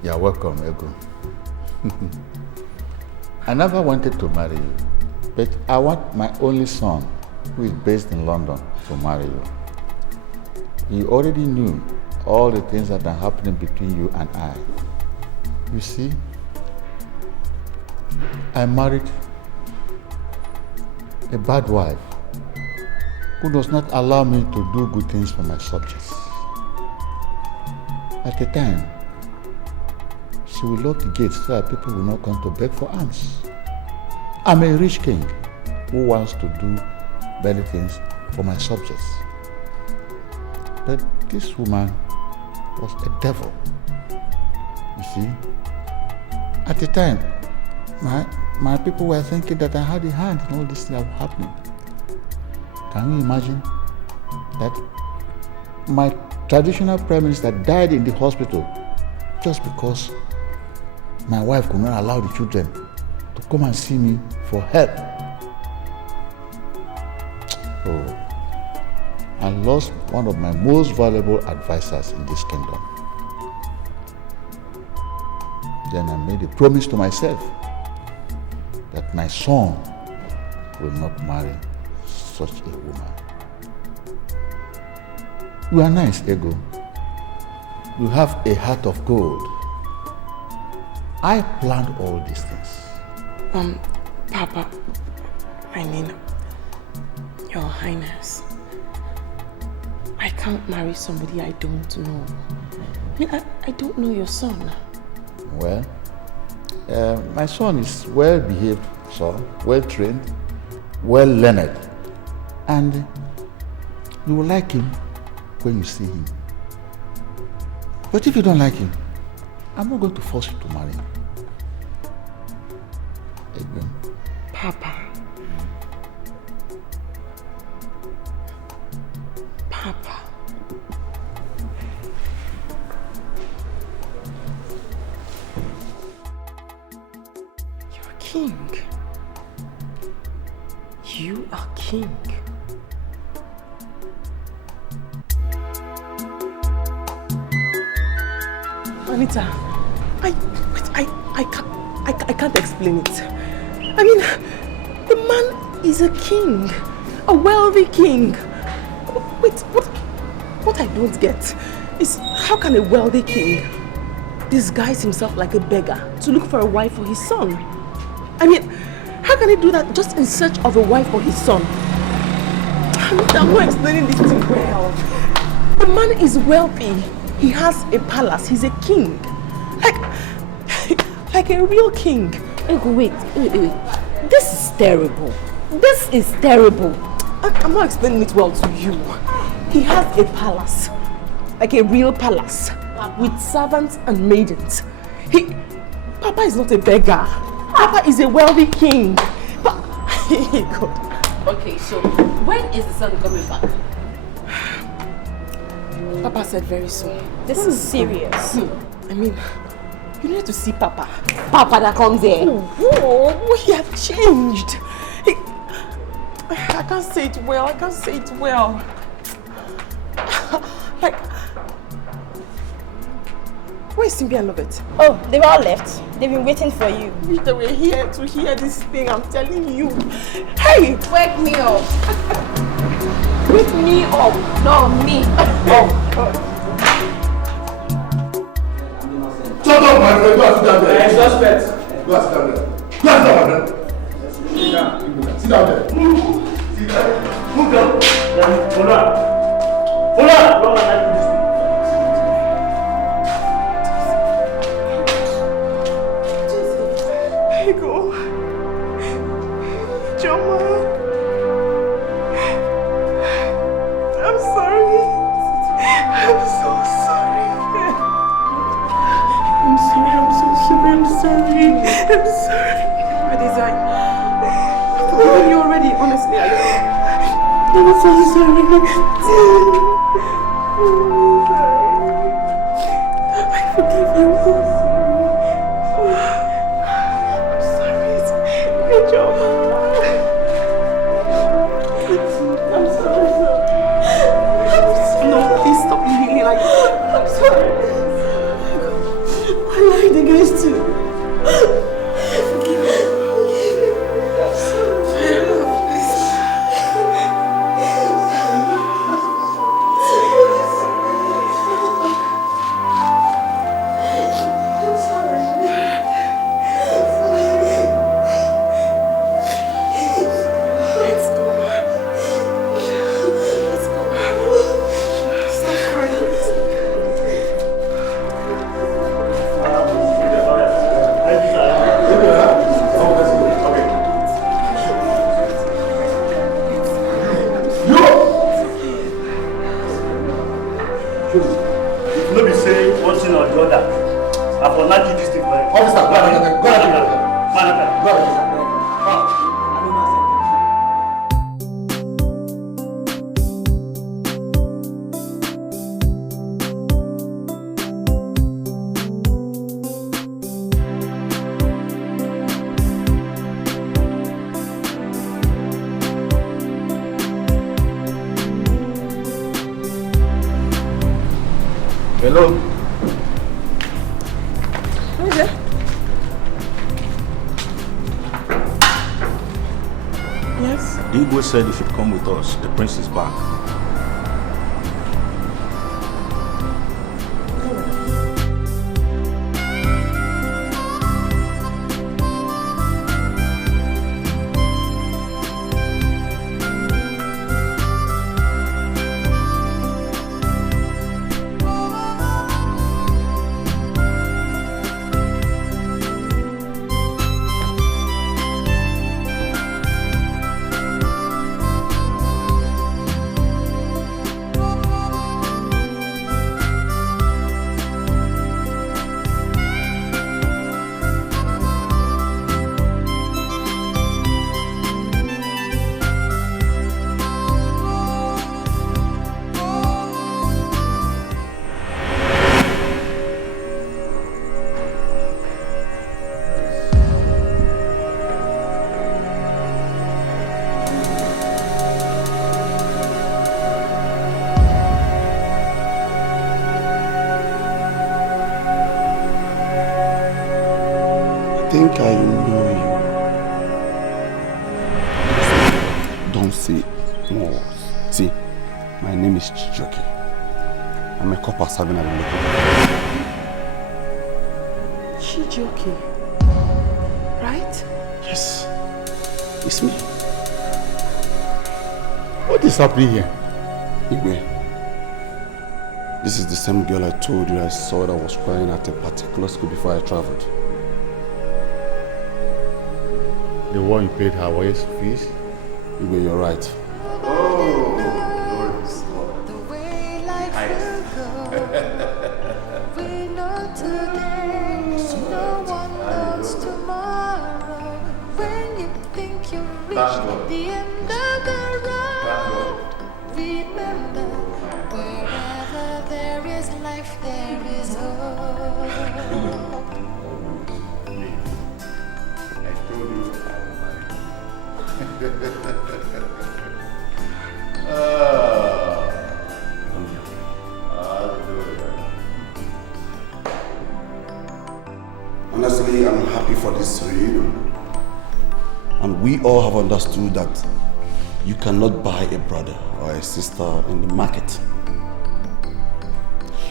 You're welcome, Ego. I never wanted to marry you, but I want my only son, who is based in London, to marry you. He already knew all the things that are happening between you and I. You see, I married a bad wife who does not allow me to do good things for my subjects. At the time, she will lock the gates so that people will not come to beg for alms. I'm a rich king who wants to do many things for my subjects. But this woman was a devil. You see, at the time, my people were thinking that I had a hand in all this that was happening. Can you imagine that my traditional prime minister died in the hospital just because my wife could not allow the children to come and see me for help? Oh, I lost one of my most valuable advisors in this kingdom. Then I made a promise to myself that my son will not marry such a woman. You are nice, Ego. You have a heart of gold. I planned all these things. Papa, I mean, Your Highness, I can't marry somebody I don't know. I mean, I don't know your son. Well, my son is well-behaved son, well-trained, well-learned, and you will like him when you see him. But if you don't like him, I'm not going to force you to marry him. Again. Papa. Papa. king. You are king. Anita, I can't explain it. I mean, the man is a king, a wealthy king. Wait, what I don't get is how can a wealthy king disguise himself like a beggar to look for a wife for his son? I mean, how can he do that just in search of a wife for his son? I'm not explaining this thing well. The man is wealthy. He has a palace. He's a king. Like a real king. Wait. This is terrible. This is terrible. I'm not explaining it well to you. He has a palace. Like a real palace. With servants and maidens. Papa is not a beggar. Papa is a wealthy king. God. Okay, so when is the son coming back? Papa said very soon. This is serious. I mean, you need to see Papa. Papa that comes here. Oh, he has changed. I can't say it well. Like, where is Simbi and Lovett? Oh, they've all left. They've been waiting for you. Wish they were here to hear this thing, I'm telling you. Hey! Wake me up. Wake me up. No, me. Oh, God. Shut up, my friend. Go and sit down there. Hey, suspect. Go and sit down there. Go and sit down, my friend. Sit down there. Sit down. Move down. Hold on. Hold on. Go on. Go. Joma. I'm sorry. I'm so sorry. I'm sorry. But is I've forgiven you already, honestly. I'm so sorry. I forgive you. I'm sorry. No, please stop behaving like that. I'm sorry. I lied against you. Forgive me. I'm sorry. Hello? Who is it? Yes? The Igwe said you should come with us. The prince is back. I know you. Don't say more words. See, my name is Chika. I'm a copper serving at the local. Chijioke, right? Yes, it's me. What is happening here? Igwe, this is the same girl I told you I saw that was crying at a particular school before I traveled. The one you paid her wife's fees? Igwe, you're right. Oh, We know today, no one knows tomorrow. When you think you reach the end of the road, remember, wherever there is life, there is hope. I told you Honestly, I'm happy for this reunion. And we all have understood that you cannot buy a brother or a sister in the market.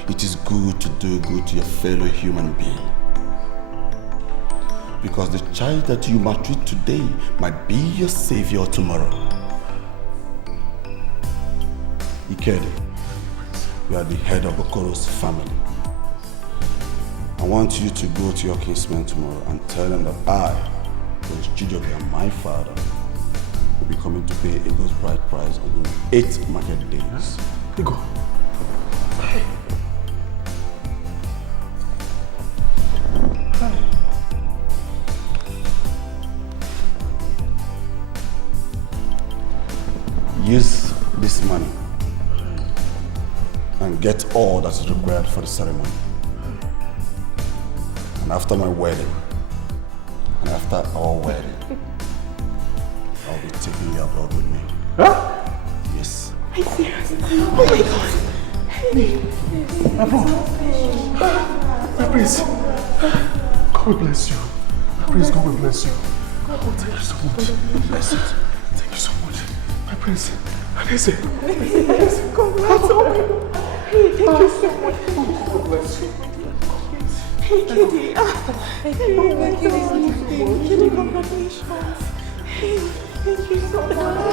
It is good to do good to your fellow human being. Because the child that you maltreat today might be your savior tomorrow. Ikede, you are the head of Okoro's family. I want you to go to your kinsmen tomorrow and tell them that I, Prince Chijioke, and my father will be coming to pay Ego's bride price in 8 market days. Ego. Use this money and get all that is required for the ceremony. And after my wedding, and after our wedding, I'll be taking you abroad with me. Huh? Yes. Are you serious? Oh my God! Hey. My bro. My prince. God will bless you. My prince, God will bless you. Oh, thank you so much. Bless you. Thank you so much. My prince. Anese. Congrats. Oh my God. Hey, thank you so much. God bless you. Hey, Kitty. Thank you. Kitty, congratulations. Hey, thank you so much.